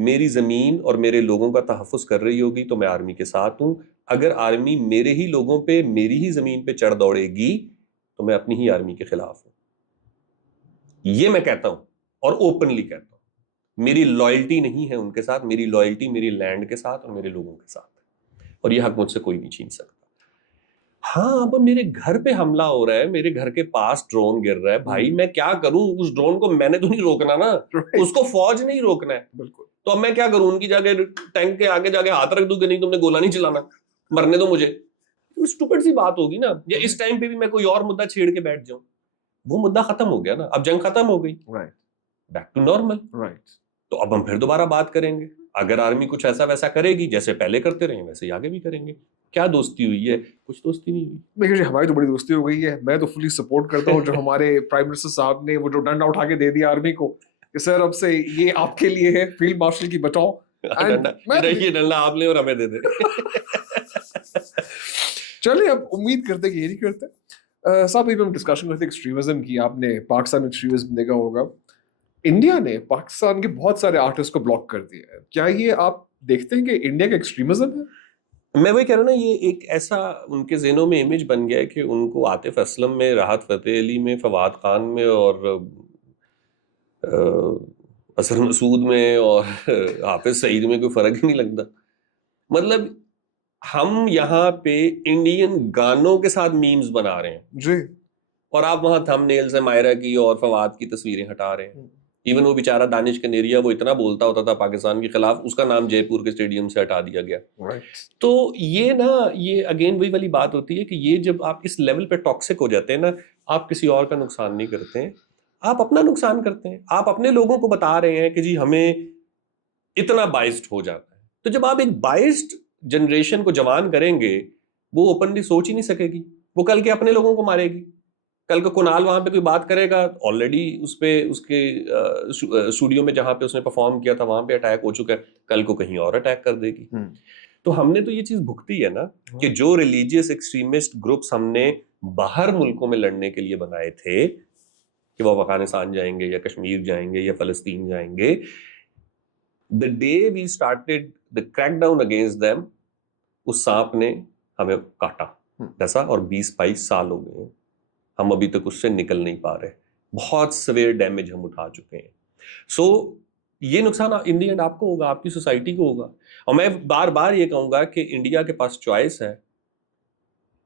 میری زمین اور میرے لوگوں کا تحفظ کر رہی ہوگی تو میں آرمی کے ساتھ ہوں. اگر آرمی میرے ہی لوگوں پہ, میری ہی زمین پہ چڑھ دوڑے گی تو میں اپنی ہی آرمی کے خلاف ہوں. یہ میں کہتا ہوں اور اوپنلی کہتا ہوں. میری لائلٹی نہیں ہے ان کے ساتھ, میری لائلٹی میری لینڈ کے ساتھ اور میرے لوگوں کے ساتھ, اور یہ حق مجھ سے کوئی نہیں چھین سکتا. ہاں, اب میرے گھر پہ حملہ ہو رہا ہے, میرے گھر کے پاس ڈرون گر رہا ہے, بھائی میں کیا کروں؟ اس ڈرون کو میں نے تو نہیں روکنا نا, اس کو فوج نہیں روکنا ہے. بالکل. تو اب میں کیا کروں؟ ان کی جگہ ٹینک کے آگے جا کے ہاتھ رکھ دوں کہ نہیں تم نے گولا نہیں چلانا, مرنے دو مجھے. اسٹوپڈ سی بات ہوگی نا. یا اس ٹائم پہ بھی میں کوئی اور مدعا چھیڑ کے بیٹھ جاؤں, وہ مدعا ختم ہو گیا نا, اب جنگ ختم ہو گئی, بیک ٹو نارمل. تو اب ہم پھر دوبارہ بات کریں گے. اگر آرمی کچھ ایسا ویسا کرے گی جیسے پہلے کرتے رہے ویسے ہی آگے بھی کریں گے. کیا دوستی ہوئی ہے؟ کچھ دوستی نہیں ہوئی. دیکھیے ہماری تو بڑی دوستی ہو گئی ہے. میں تو فلی سپورٹ کرتا ہوں جو ہمارے پرائم منسٹر صاحب نے وہ جو ڈنڈا اٹھا کے دے دیا آرمی کو کہ سر اب سے یہ آپ کے لیے ہے, فیلڈ مارشل کی بچاؤ, And یہ ڈنڈا آپ لیں اور ہمیں دے دیں. چلیں اب امید کرتے کہ یہ نہیں کرتے. صاحب ابھی ہم ڈسکشن کرتے ایکسٹریمزم کی. آپ نے پاکستان میں ایکسٹریمزم دیکھا ہوگا. انڈیا نے پاکستان کے بہت سارے آرٹسٹ کو بلاک کر دیا ہے. کیا یہ آپ دیکھتے ہیں کہ انڈیا کا ایکسٹریمزم ہے؟ میں وہی کہہ رہا ہوں نا, یہ ایک ایسا ان کے ذہنوں میں امیج بن گیا ہے کہ ان کو عاطف اسلم میں, راحت فتح علی میں, فواد خان میں اور اظہر مسعود میں اور حافظ سعید میں کوئی فرق ہی نہیں لگتا. مطلب ہم یہاں پہ انڈین گانوں کے ساتھ میمز بنا رہے ہیں جی, اور آپ وہاں تھم نیل سے مائرہ کی اور فواد کی تصویریں ہٹا رہے ہیں. ایون وہ بیچارہ دانش کنیریا, وہ اتنا بولتا ہوتا تھا پاکستان کے خلاف, اس کا نام جے پور کے اسٹیڈیم سے ہٹا دیا گیا. تو یہ نا, یہ اگین وہی والی بات ہوتی ہے کہ یہ جب آپ اس لیول پہ ٹاکسک ہو جاتے ہیں نا, آپ کسی اور کا نقصان نہیں کرتے ہیں, آپ اپنا نقصان کرتے ہیں. آپ اپنے لوگوں کو بتا رہے ہیں کہ جی ہمیں اتنا بائسڈ ہو جاتا ہے. تو جب آپ ایک بائسڈ جنریشن کو جوان کریں گے, وہ اوپنلی سوچ ہی نہیں سکے گی, وہ کل کے اپنے لوگوں کو مارے گی. کل کو کنال وہاں پہ کوئی بات کرے گا, آلریڈی اس پہ اس کے اسٹوڈیو میں جہاں پہ اس نے پرفارم کیا تھا وہاں پہ اٹیک ہو چکا ہے, کل کو کہیں اور اٹیک کر دے گی. تو ہم نے تو یہ چیز بھگتی ہے نا کہ جو ریلیجیس ایکسٹریمسٹ گروپس ہم نے باہر ملکوں میں لڑنے کے لیے بنائے تھے کہ وہ افغانستان جائیں گے یا کشمیر جائیں گے یا فلسطین جائیں گے, the day we started the crackdown against them, اس سانپ نے ہمیں کاٹا جیسا, اور 20-22 سال ہو گئے ہیں, ہم ابھی تک اس سے نکل نہیں پا رہے. بہت سویئر ڈیمیج ہم اٹھا چکے ہیں. سو یہ نقصان ان دی اینڈ آپ کو ہوگا, آپ کی سوسائٹی کو ہوگا. اور میں بار بار یہ کہوں گا کہ انڈیا کے پاس چوائس ہے,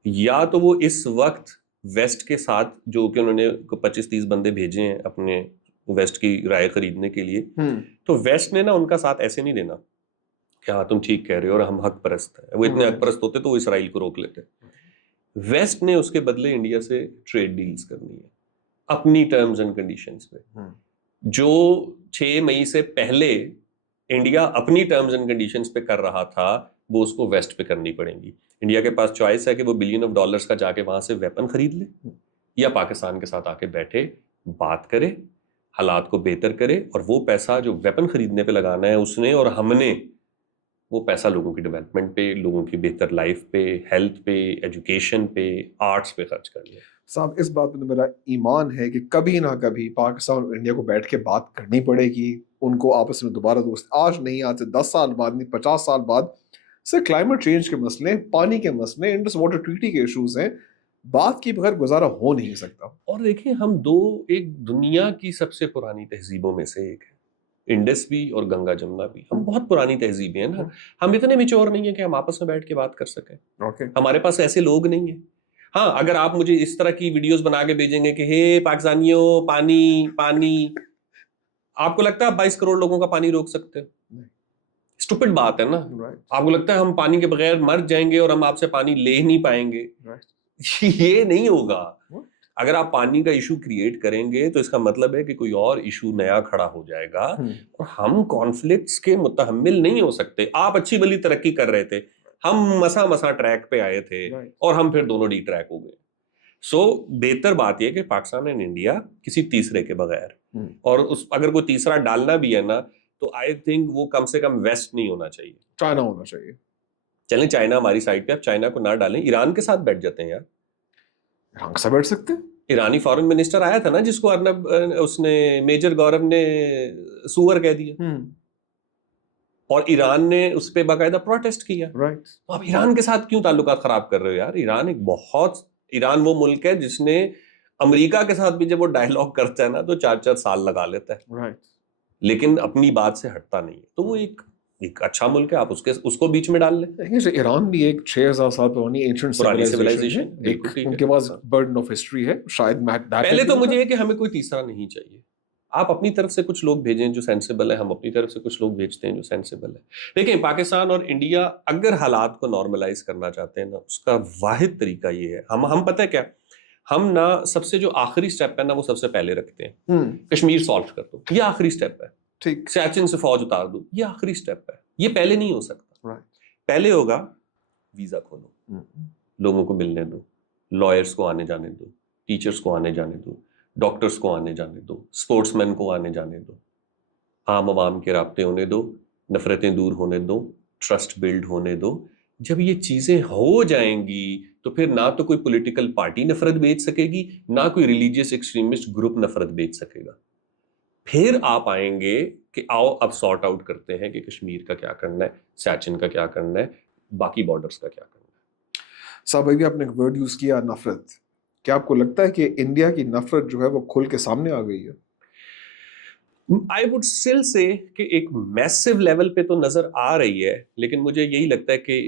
یا تو وہ اس وقت ویسٹ کے ساتھ, جو کہ انہوں نے 25-30 بندے بھیجے ہیں اپنے ویسٹ کی رائے خریدنے کے لیے, تو ویسٹ نے نا ان کا ساتھ ایسے نہیں دینا کہ ہاں تم ٹھیک کہہ رہے ہو اور ہم حق پرست ہیں. وہ اتنے حق پرست ہوتے تو وہ اسرائیل کو روک لیتے. ویسٹ نے اس کے بدلے انڈیا سے ٹریڈ ڈیلز کرنی ہے اپنی ٹرمز اینڈ کنڈیشنز پہ. جو 6 مئی سے پہلے انڈیا اپنی ٹرمز اینڈ کنڈیشنز پہ کر رہا تھا, وہ اس کو ویسٹ پہ کرنی پڑیں گی. انڈیا کے پاس چوائس ہے کہ وہ $1 بلین کا جا کے وہاں سے ویپن خرید لے, یا پاکستان کے ساتھ آ کے بیٹھے بات کرے, حالات کو بہتر کرے, اور وہ پیسہ جو ویپن خریدنے پہ لگانا ہے اس نے اور ہم نے, وہ پیسہ لوگوں کی ڈیولپمنٹ پہ, لوگوں کی بہتر لائف پہ, ہیلتھ پہ, ایجوکیشن پہ, آرٹس پہ خرچ کر لیا. صاحب اس بات پہ تو میرا ایمان ہے کہ کبھی نہ کبھی پاکستان اور انڈیا کو بیٹھ کے بات کرنی پڑے گی, ان کو آپس میں دوبارہ دوست, آج نہیں, آج سے 10 سال بعد نہیں, 50 سال بعد. سر کلائمیٹ چینج کے مسئلے, پانی کے مسئلے, انڈس واٹر ٹریٹی کے ایشوز ہیں, بات کی بغیر گزارا ہو نہیں سکتا. اور دیکھیں ہم ایک دنیا کی سب سے پرانی تہذیبوں میں سے ایک ہے, انڈس بھی اور گنگا جمنا بھی. ہم بہت پرانی تہذیبیں ہیں نا, ہم اتنے میچور نہیں ہیں کہ ہم آپس میں بیٹھ کے بات کر سکیں. ہمارے پاس ایسے لوگ نہیں ہیں. ہاں اگر آپ مجھے اس طرح کی ویڈیوز بنا کے بھیجیں گے کہ ہے پاکستانیوں پانی پانی, آپ کو لگتا ہے 22 کروڑ لوگوں کا پانی روک سکتے ہیں؟ اسٹوپڈ بات ہے نا. آپ کو لگتا ہے ہم پانی کے بغیر مر جائیں گے اور ہم آپ سے پانی لے نہیں پائیں گے؟ یہ نہیں ہوگا. اگر آپ پانی کا ایشو کریٹ کریں گے تو اس کا مطلب ہے کہ کوئی اور ایشو نیا کھڑا ہو جائے گا, اور ہم کانفلکٹس کے متحمل نہیں ہو سکتے. آپ اچھی بلی ترقی کر رہے تھے, ہم مسا ٹریک پہ آئے تھے, اور ہم پھر دونوں ڈی ٹریک ہو گئے. سو بہتر بات یہ کہ پاکستان اینڈ انڈیا کسی تیسرے کے بغیر, اور اگر کوئی تیسرا ڈالنا بھی ہے نا تو آئی تھنک وہ کم سے کم ویسٹ نہیں ہونا چاہیے, چائنا ہونا چاہیے. چلیں چائنا ہماری سائڈ پہ, آپ چائنا کو نہ ڈالیں, ایران کے ساتھ بیٹھ جاتے ہیں یار. ایران کے ساتھ بیٹھ سکتے ہیں. ایرانی فارن منسٹر آیا تھا نا, جس کو ارنب اس نے میجر گورو نے سور کہہ دیا, اور ایران نے اس پہ باقاعدہ پروٹیسٹ کیا. تو آپ ایران کے ساتھ کیوں تعلقات خراب کر رہے ہو یار؟ ایران وہ ملک ہے جس نے امریکہ کے ساتھ بھی جب وہ ڈائلاگ کرتا ہے نا تو 4 سال لگا لیتا ہے, لیکن اپنی بات سے ہٹتا نہیں ہے. تو وہ ایک اچھا ملک ہے, آپ اس کو بیچ میں ڈال لیں. ایران بھی ایک 6000 سال پرانی ایشنٹ سیولائزیشن ہے, ان کے پاس برڈن آف ہسٹری ہے. شاید پہلے تو مجھے یہ کہ ہمیں کوئی تیسرا نہیں چاہیے. آپ اپنی طرف سے کچھ لوگ بھیجیں جو سینسیبل ہے, ہم اپنی طرف سے کچھ لوگ بھیجتے ہیں جو سینسیبل ہے. دیکھیں پاکستان اور انڈیا اگر حالات کو نارملائز کرنا چاہتے ہیں نا, اس کا واحد طریقہ یہ ہے, ہم پتہ ہے کیا, ہم نا سب سے جو آخری سٹیپ ہے نا وہ سب سے پہلے رکھتے ہیں. کشمیر سالو کر دو, یہ آخری سٹیپ ہے. ٹھیک, سیاچن سے فوج اتار دو, یہ آخری سٹیپ ہے. یہ پہلے نہیں ہو سکتا. پہلے ہوگا ویزا کھولو, لوگوں کو ملنے دو, لائرس کو آنے جانے دو, ٹیچرس کو آنے جانے دو, ڈاکٹرز کو آنے جانے دو, اسپورٹس مین کو آنے جانے دو, عام عوام کے رابطے ہونے دو, نفرتیں دور ہونے دو, ٹرسٹ بلڈ ہونے دو. جب یہ چیزیں ہو جائیں گی تو پھر نہ تو کوئی پولیٹیکل پارٹی نفرت بیچ سکے گی, نہ کوئی ریلیجیس ایکسٹریمسٹ گروپ نفرت بیچ سکے گا. پھر آپ آئیں گے کہ آؤ اب سارٹ آؤٹ کرتے ہیں کہ کشمیر کا کیا کرنا ہے, سیاچن کا کیا کرنا ہے, باقی بارڈرز کا کیا کرنا ہے. صاحب ابھی آپ نے ایک ورڈ یوز کیا نفرت, کیا آپ کو لگتا ہے کہ انڈیا کی نفرت جو ہے وہ کھل کے سامنے آ گئی ہے؟ I would still say کہ ایک میسو لیول پہ تو نظر آ رہی ہے, لیکن مجھے یہی لگتا ہے کہ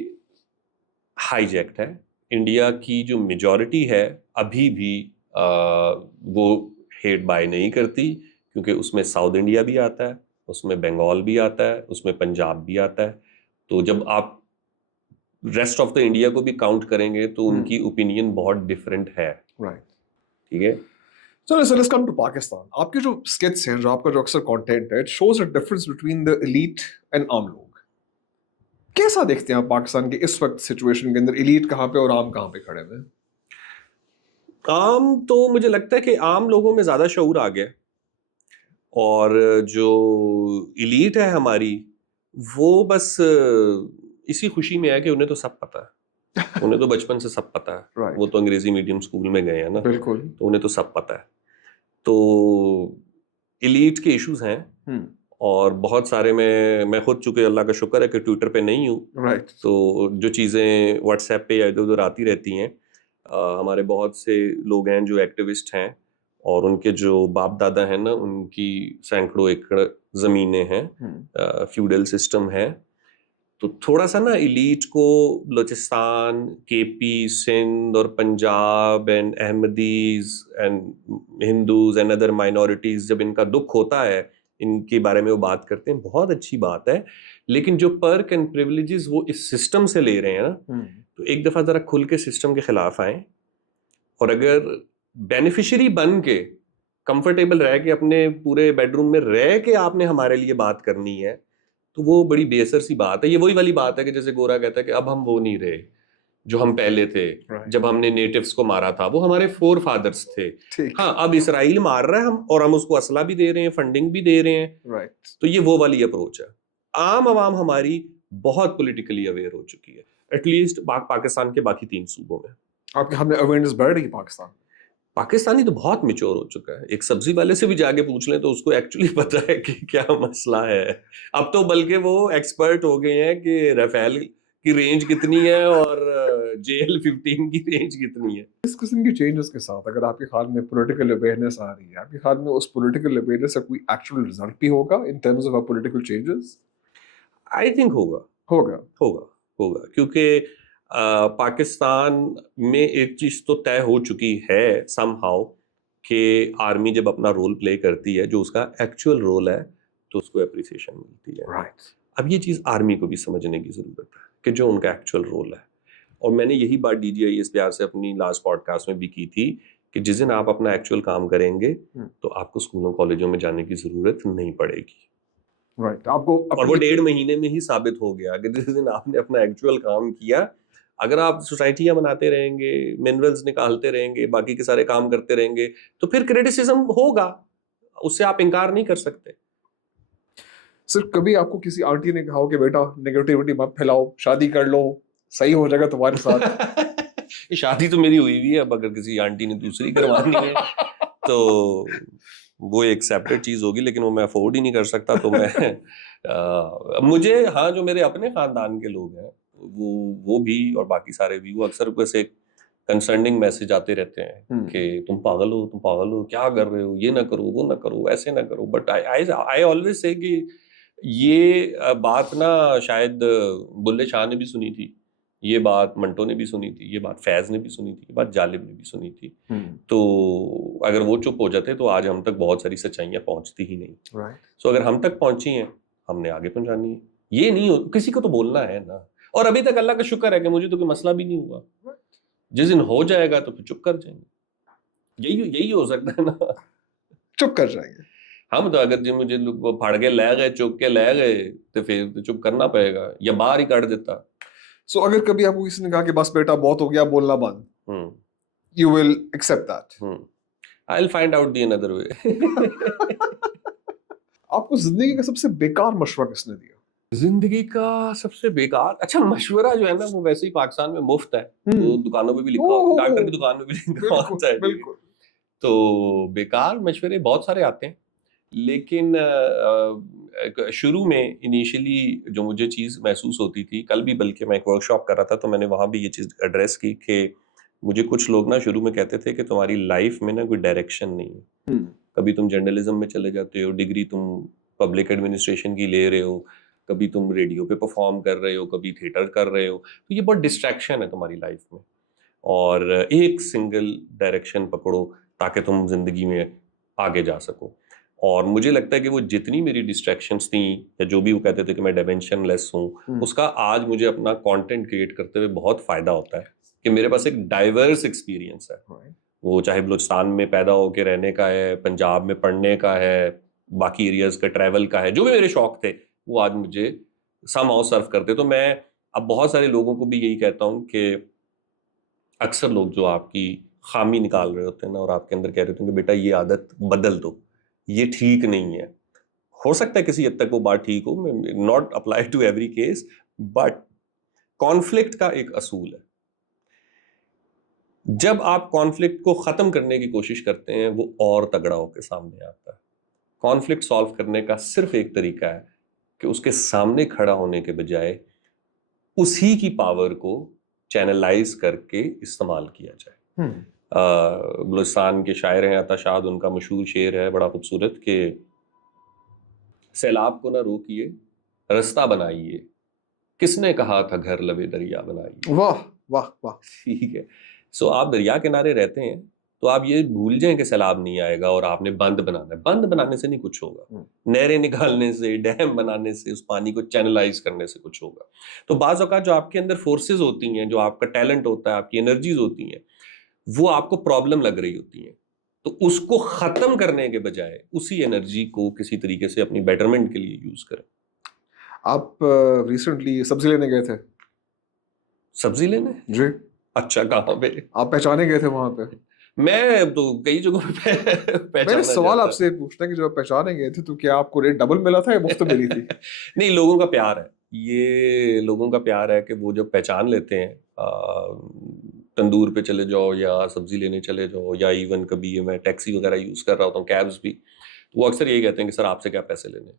ہائی جیکٹ ہے. انڈیا کی جو میجورٹی ہے ابھی بھی وہ ہیٹ بائی نہیں کرتی, کیونکہ اس میں ساؤتھ انڈیا بھی آتا ہے, اس میں بنگال بھی آتا ہے, اس میں پنجاب بھی آتا ہے. تو جب آپ ریسٹ آف دا انڈیا کو بھی کاؤنٹ کریں گے تو ان کی اوپینین بہت ڈفرینٹ ہے. ٹھیک ہے. So let's come to Pakistan. آپ کے جو skits ہیں, جو آپ کا جو اکثر content ہے, it shows a difference between the elite and عام لوگ. کیسا دیکھتے ہیں آپ پاکستان کے اس وقت سچویشن کے اندر, ایلیٹ کہاں پہ اور عام کہاں پہ کھڑے ہوئے ہیں؟ عام تو مجھے لگتا ہے کہ عام لوگوں میں زیادہ شعور آ گیا, اور جو ایلیٹ ہے ہماری وہ بس اسی خوشی میں ہے کہ انہیں تو سب پتہ ہے, انہیں تو بچپن سے سب پتہ ہے, وہ تو انگریزی میڈیم اسکول میں گئے ہیں نا, بالکل, تو انہیں تو سب پتہ ہے. تو ایلیٹ کے ایشوز ہیں, اور بہت سارے میں خود, چونکہ اللہ کا شکر ہے کہ ٹویٹر پہ نہیں ہوں, تو جو چیزیں واٹس ایپ پہ یا ادھر ادھر آتی رہتی ہیں, ہمارے بہت سے لوگ ہیں جو ایکٹیوسٹ ہیں, اور ان کے جو باپ دادا ہیں نا, ان کی سینکڑوں ایکڑ زمینیں ہیں, فیوڈل سسٹم ہے. تو تھوڑا سا نا ایلیٹ کو بلوچستان, کے پی, سندھ اور Punjab and Ahmadis and Hindus and other minorities, جب ان کا دکھ ہوتا ہے ان کے بارے میں وہ بات کرتے ہیں, بہت اچھی بات ہے. لیکن جو پرک اینڈ پریولیجز وہ اس سسٹم سے لے رہے ہیں نا, تو ایک دفعہ ذرا کھل کے سسٹم کے خلاف آئیں, اور اگر بینیفیشری بن کے کمفرٹیبل رہ کے اپنے پورے بیڈ روم میں رہ کے آپ نے ہمارے لیے بات کرنی ہے, تو وہ بڑی بے اثر سی بات ہے. یہ وہی والی بات ہے کہ جیسے گورا کہتا ہے کہ اب ہم وہ نہیں رہے جو ہم پہلے تھے, جب ہم نے نیٹیوز کو مارا تھا, وہ ہمارے فور فادرز تھے. ہاں, اب اسرائیل مار رہا ہے ہم, اور ہم اس کو اسلحہ بھی دے رہے ہیں, فنڈنگ بھی دے رہے ہیں. تو یہ وہ والی اپروچ ہے. عام عوام ہماری بہت پولیٹیکلی اویئر ہو چکی ہے, ایٹ لیسٹ پاکستان کے باقی 3 صوبوں میں. آپ کے ہم نے اویئرنیس بڑھ رہی ہے پاکستان. پاکستانی تو بہت میچور ہو چکا ہے. ایک سبزی والے سے بھی جا کے پوچھ لیں تو اس کو ایکچولی پتا ہے کہ کیا مسئلہ ہے. اب تو بلکہ وہ ایکسپرٹ ہو گئے ہیں کہ رافیل کی رینج کتنی ہے اور JL-15 کی رینج کتنی ہے. اس قسم کی چینجز کے ساتھ اگر آپ کے خیال میں پولیٹیکل اویئرنیس آ رہی ہے, آپ کے خیال میں اس پولیٹیکل اویئرنیس کا کوئی ایکچوئل رزلٹ بھی ہوگا in terms of political changes? I think ہوگا, کیونکہ پاکستان میں ایک چیز تو طے ہو چکی ہے سم ہاؤ, کہ آرمی جب اپنا رول پلے کرتی ہے, جو اس کا ایکچوئل رول ہے, تو اس کو اپریسیشن ملتی ہے. اب یہ چیز آرمی کو بھی سمجھنے کی ضرورت ہے کہ جو ان کا ایکچوئل رول ہے. اور میں نے یہی بات DGIS پیار سے اپنی لاسٹ پوڈ کاسٹ میں بھی کی تھی کہ جس دن آپ اپنا ایکچوئل کام کریں گے تو آپ کو اسکولوں کالجوں میں جانے کی ضرورت نہیں پڑے گی. آپ کو, اور وہ 1.5 مہینے میں ہی ثابت ہو گیا کہ جس دن آپ نے اپنا ایکچوئل کام کیا, اگر آپ سوسائٹیاں بناتے رہیں گے, منرلز نکالتے رہیں گے, باقی کے سارے کام کرتے رہیں گے, تو پھر کریٹیسزم ہوگا, اس سے آپ انکار نہیں کر سکتے. صرف کبھی آپ کو کسی آنٹی نے کہا ہو کہ بیٹا نیگیٹیوٹی مت پھیلاؤ, شادی کر لو, صحیح ہو جائے گا تمہارے ساتھ؟ شادی تو میری ہوئی ہوئی ہے, اب اگر کسی آنٹی نے دوسری کروانی ہے تو وہ ایک سیپریٹ چیز ہوگی, لیکن وہ میں افورڈ ہی نہیں کر سکتا. تو میں مجھے, ہاں, جو میرے اپنے خاندان کے لوگ ہیں وہ بھی, اور باقی سارے بھی, وہ اکثر ویسے کنسرننگ میسج آتے رہتے ہیں کہ تم پاگل ہو, کیا کر رہے ہو, یہ نہ کرو, وہ نہ کرو, ایسے نہ کرو. بٹ آئی آلویز سے کہ یہ بات نا شاید بلے شاہ نے بھی سنی تھی, یہ بات منٹو نے بھی سنی تھی, یہ بات فیض نے بھی سنی تھی, یہ بات جالب نے بھی سنی تھی. تو اگر وہ چپ ہو جاتے تو آج ہم تک بہت ساری سچائیاں پہنچتی ہی نہیں. سو اگر ہم تک پہنچی ہیں, ہم نے آگے پہنچانی ہے. یہ نہیں ہو, کسی کو تو بولنا ہے نا. اور ابھی تک اللہ کا شکر ہے کہ مجھے تو کوئی مسئلہ بھی نہیں ہوا. جس دن ہو جائے گا تو پھر چپ کر جائیں گے. یہی ہو سکتا ہے نا, چپ کر جائیں گے ہم. تو اگر جی مجھے پھاڑ کے لے گئے, چوک کے لے گئے, تو پھر چپ کرنا پڑے گا, یا باہر ہی کاٹ دیتا. سو اگر کبھی آپ کو کسی نے کہا کہ بس بیٹا بہت ہو گیا, بولنا بند, you will accept that. I'll find out the another way. آپ کو زندگی کا سب سے بیکار مشورہ کس نے دیا؟ زندگی کا سب سے بیکار اچھا مشورہ جو ہے نا وہ ویسے ہی پاکستان میں مفت ہے, وہ دکانوں پہ بھی لکھا ہوتا ہے, ڈاکٹر کی دکان میں بھی لکھا ہوتا ہے, بالکل. تو بیکار مشورے بہت سارے آتے ہیں, لیکن شروع میں انیشلی جو مجھے چیز محسوس ہوتی تھی, کل بھی بلکہ میں ایک ورک شاپ کر رہا تھا تو میں نے وہاں بھی یہ چیز ایڈریس کی کہ مجھے کچھ لوگ نا شروع میں کہتے تھے کہ تمہاری لائف میں نا کوئی ڈائریکشن نہیں ہے, کبھی تم جرنلزم میں چلے جاتے ہو, ڈگری تم پبلک ایڈمنسٹریشن کی لے رہے ہو, کبھی تم ریڈیو پہ پرفارم کر رہے ہو, کبھی تھیٹر کر رہے ہو, تو یہ بہت ڈسٹریکشن ہے تمہاری لائف میں, اور ایک سنگل ڈائریکشن پکڑو تاکہ تم زندگی میں آگے جا سکو. اور مجھے لگتا ہے کہ وہ جتنی میری ڈسٹریکشنس تھیں یا جو بھی وہ کہتے تھے کہ میں ڈائمینشن لیس ہوں, اس کا آج مجھے اپنا کانٹینٹ کریٹ کرتے ہوئے بہت فائدہ ہوتا ہے کہ میرے پاس ایک ڈائیورس ایکسپیرینس ہے, وہ چاہے بلوچستان میں پیدا ہو کے رہنے کا ہے, پنجاب میں پڑھنے کا ہے, باقی ایریاز کا ٹریول کا ہے, جو بھی میرے شوق تھے وہ آج مجھے سم ہاؤ سرو کرتے. تو میں اب بہت سارے لوگوں کو بھی یہی کہتا ہوں کہ اکثر لوگ جو آپ کی خامی نکال رہے ہوتے ہیں نا اور آپ کے اندر کہہ رہے ہوتے ہیں کہ بیٹا یہ عادت بدل دو, یہ ٹھیک نہیں ہے, ہو سکتا ہے کسی حد تک وہ بات ٹھیک ہو, not apply to every case, but conflict کا ایک اصول ہے, جب آپ کانفلکٹ کو ختم کرنے کی کوشش کرتے ہیں وہ اور تگڑا ہو کے سامنے آتا ہے. کانفلکٹ سالو کرنے کا صرف ایک طریقہ ہے کہ اس کے سامنے کھڑا ہونے کے بجائے اسی کی پاور کو چینلائز کر کے استعمال کیا جائے. بلوچستان کے شاعر ہیں عطا شاد, ان کا مشہور شعر ہے بڑا خوبصورت کہ سیلاب کو نہ روکیے رستہ بنائیے, کس نے کہا تھا گھر لبے دریا بنائیے. واہ واہ واہ, ٹھیک ہے, سو آپ دریا کنارے رہتے ہیں تو آپ یہ بھول جائیں کہ سیلاب نہیں آئے گا اور آپ نے بند بنانا ہے. بند بنانے سے نہیں کچھ ہوگا, نہریں نکالنے سے, ڈیم بنانے سے, اس پانی کو چینلائز کرنے سے کچھ ہوگا. تو بعض اوقات جو آپ کے اندر فورسز ہوتی ہیں, جو آپ کا ٹیلنٹ ہوتا ہے, آپ کی انرجیز ہوتی ہیں, وہ آپ کو پرابلم لگ رہی ہوتی ہیں, تو اس کو ختم کرنے کے بجائے اسی انرجی کو کسی طریقے سے اپنی بیٹرمنٹ کے لیے یوز کریں. آپ ریسنٹلی سبزی لینے گئے تھے؟ سبزی لینے؟ جی. اچھا, کہاں پہ؟ آپ پہچانے گئے تھے وہاں پہ؟ میں تو کئی جگہوں پہ میں نے سوال آپ سے پوچھنا کہ جب پہچانے گئے تھے تو کیا آپ کو ریٹ ڈبل ملا تھا یا مفت ملی تھی؟ نہیں, لوگوں کا پیار ہے, یہ لوگوں کا پیار ہے کہ وہ جب پہچان لیتے ہیں, تندور پہ چلے جاؤ یا سبزی لینے چلے جاؤ, یا ایون کبھی میں ٹیکسی وغیرہ یوز کر رہا ہوتا ہوں, کیبز بھی, وہ اکثر یہی کہتے ہیں کہ سر آپ سے کیا پیسے لینے.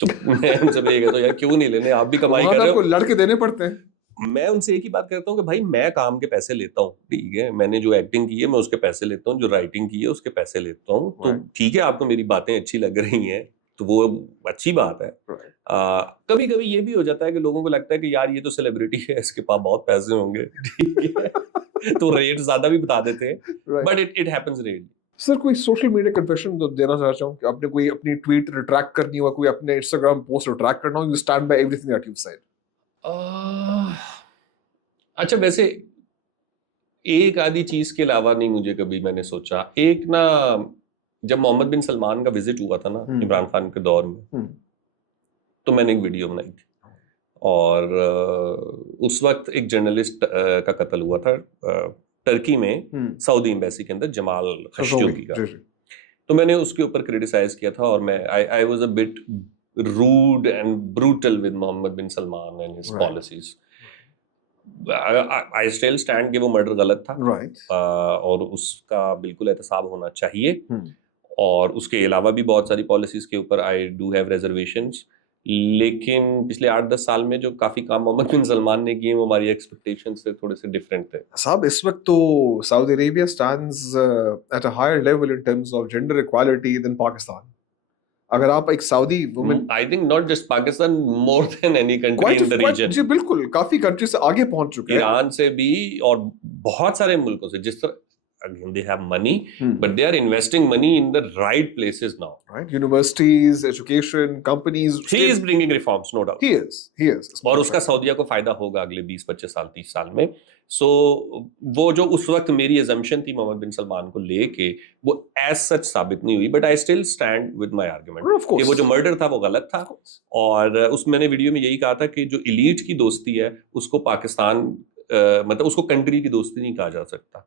تو میں ان سے بھی یہ کہتا ہوں یار کیوں نہیں لینے, آپ بھی کمائی کر رہے ہو, لڑ کے دینے پڑتے ہیں. میں ان سے ایک ہی بات کرتا ہوں کہ بھائی میں کام کے پیسے لیتا ہوں, ٹھیک ہے, میں نے جو ایکٹنگ کی ہے میں اس کے پیسے لیتا ہوں, جو رائٹنگ کی ہے اس کے پیسے لیتا ہوں, تو ٹھیک ہے آپ کو میری باتیں اچھی لگ رہی ہیں تو وہ اچھی بات ہے. کبھی کبھی یہ بھی ہو جاتا ہے کہ لوگوں کو لگتا ہے کہ یار یہ تو سیلیبریٹی ہے, اس کے پاس بہت پیسے ہوں گے, ٹھیک ہے, تو ریٹ زیادہ بھی بتا دیتے ہیں, بٹ اٹ ہیپنز ریئلی. سر کوئی سوشل میڈیا کنفیشن دینا چاہتا ہوں کہ آپ نے کوئی اپنی ٹویٹ ریٹریکٹ کرنی ہو, کوئی اپنے انسٹاگرام پوسٹ ریٹریکٹ کرنا ہو, you stand by everything that you said. اچھا, ویسے ایک آدھی چیز کے علاوہ نہیں مجھے کبھی میں نے سوچا. ایک نا جب محمد بن سلمان کا وزٹ ہوا تھا نا عمران خان کے دور میں, تو میں نے ایک ویڈیو بنائی تھی, اور اس وقت ایک جرنلسٹ کا قتل ہوا تھا ٹرکی میں سعودی ایمبیسی کے اندر, جمال خشوگی کا. تو میں نے اس کے اوپر کریٹیسائز کیا تھا, اور میں I was a bit rude and brutal with Mohammed bin Salman and his policies. I still stand کہ وہ مرڈر غلط تھا, اور اس کا بالکل احتساب ہونا چاہیے, اور اس کے علاوہ بھی بہت ساری پالیسیز کے اوپر I do have reservations. لیکن پچھلے 8-10 سال میں جو کافی کام محمد بن سلمان نے کیے وہ ہماری ایکسپیکٹیشن سے تھوڑے سے ڈفرینٹ تھے. صاحب اس وقت تو سعودی Arabia stands at a higher level in terms of gender equality than Pakistan. اگر آپ ایک سعودی women, I think not just Pakistan, more than any country in the region. جی بالکل, کافی کنٹری سے آگے پہنچ چکے ہیں, ایران سے بھی اور بہت سارے ملکوں سے. جس طرح again they have money, but they are investing money in the right places now. Right, universities, education, companies. He is bringing reforms, no doubt. He is. اور اس کا سعودیہ کو فائدہ ہوگا اگلے 20-25 سال 30 سال میں. سو وہ جو اس وقت میری assumption تھی محمد بن سلمان کو لے کے, وہ as such ثابت نہیں ہوئی, but I still stand with my argument کہ وہ جو مرڈر تھا وہ غلط تھا. اور اس میں نے ویڈیو میں یہی کہا تھا کہ جو ایلیٹ کی دوستی ہے اس کو پاکستان مطلب اس کو کنٹری کی دوستی نہیں کہا جا سکتا,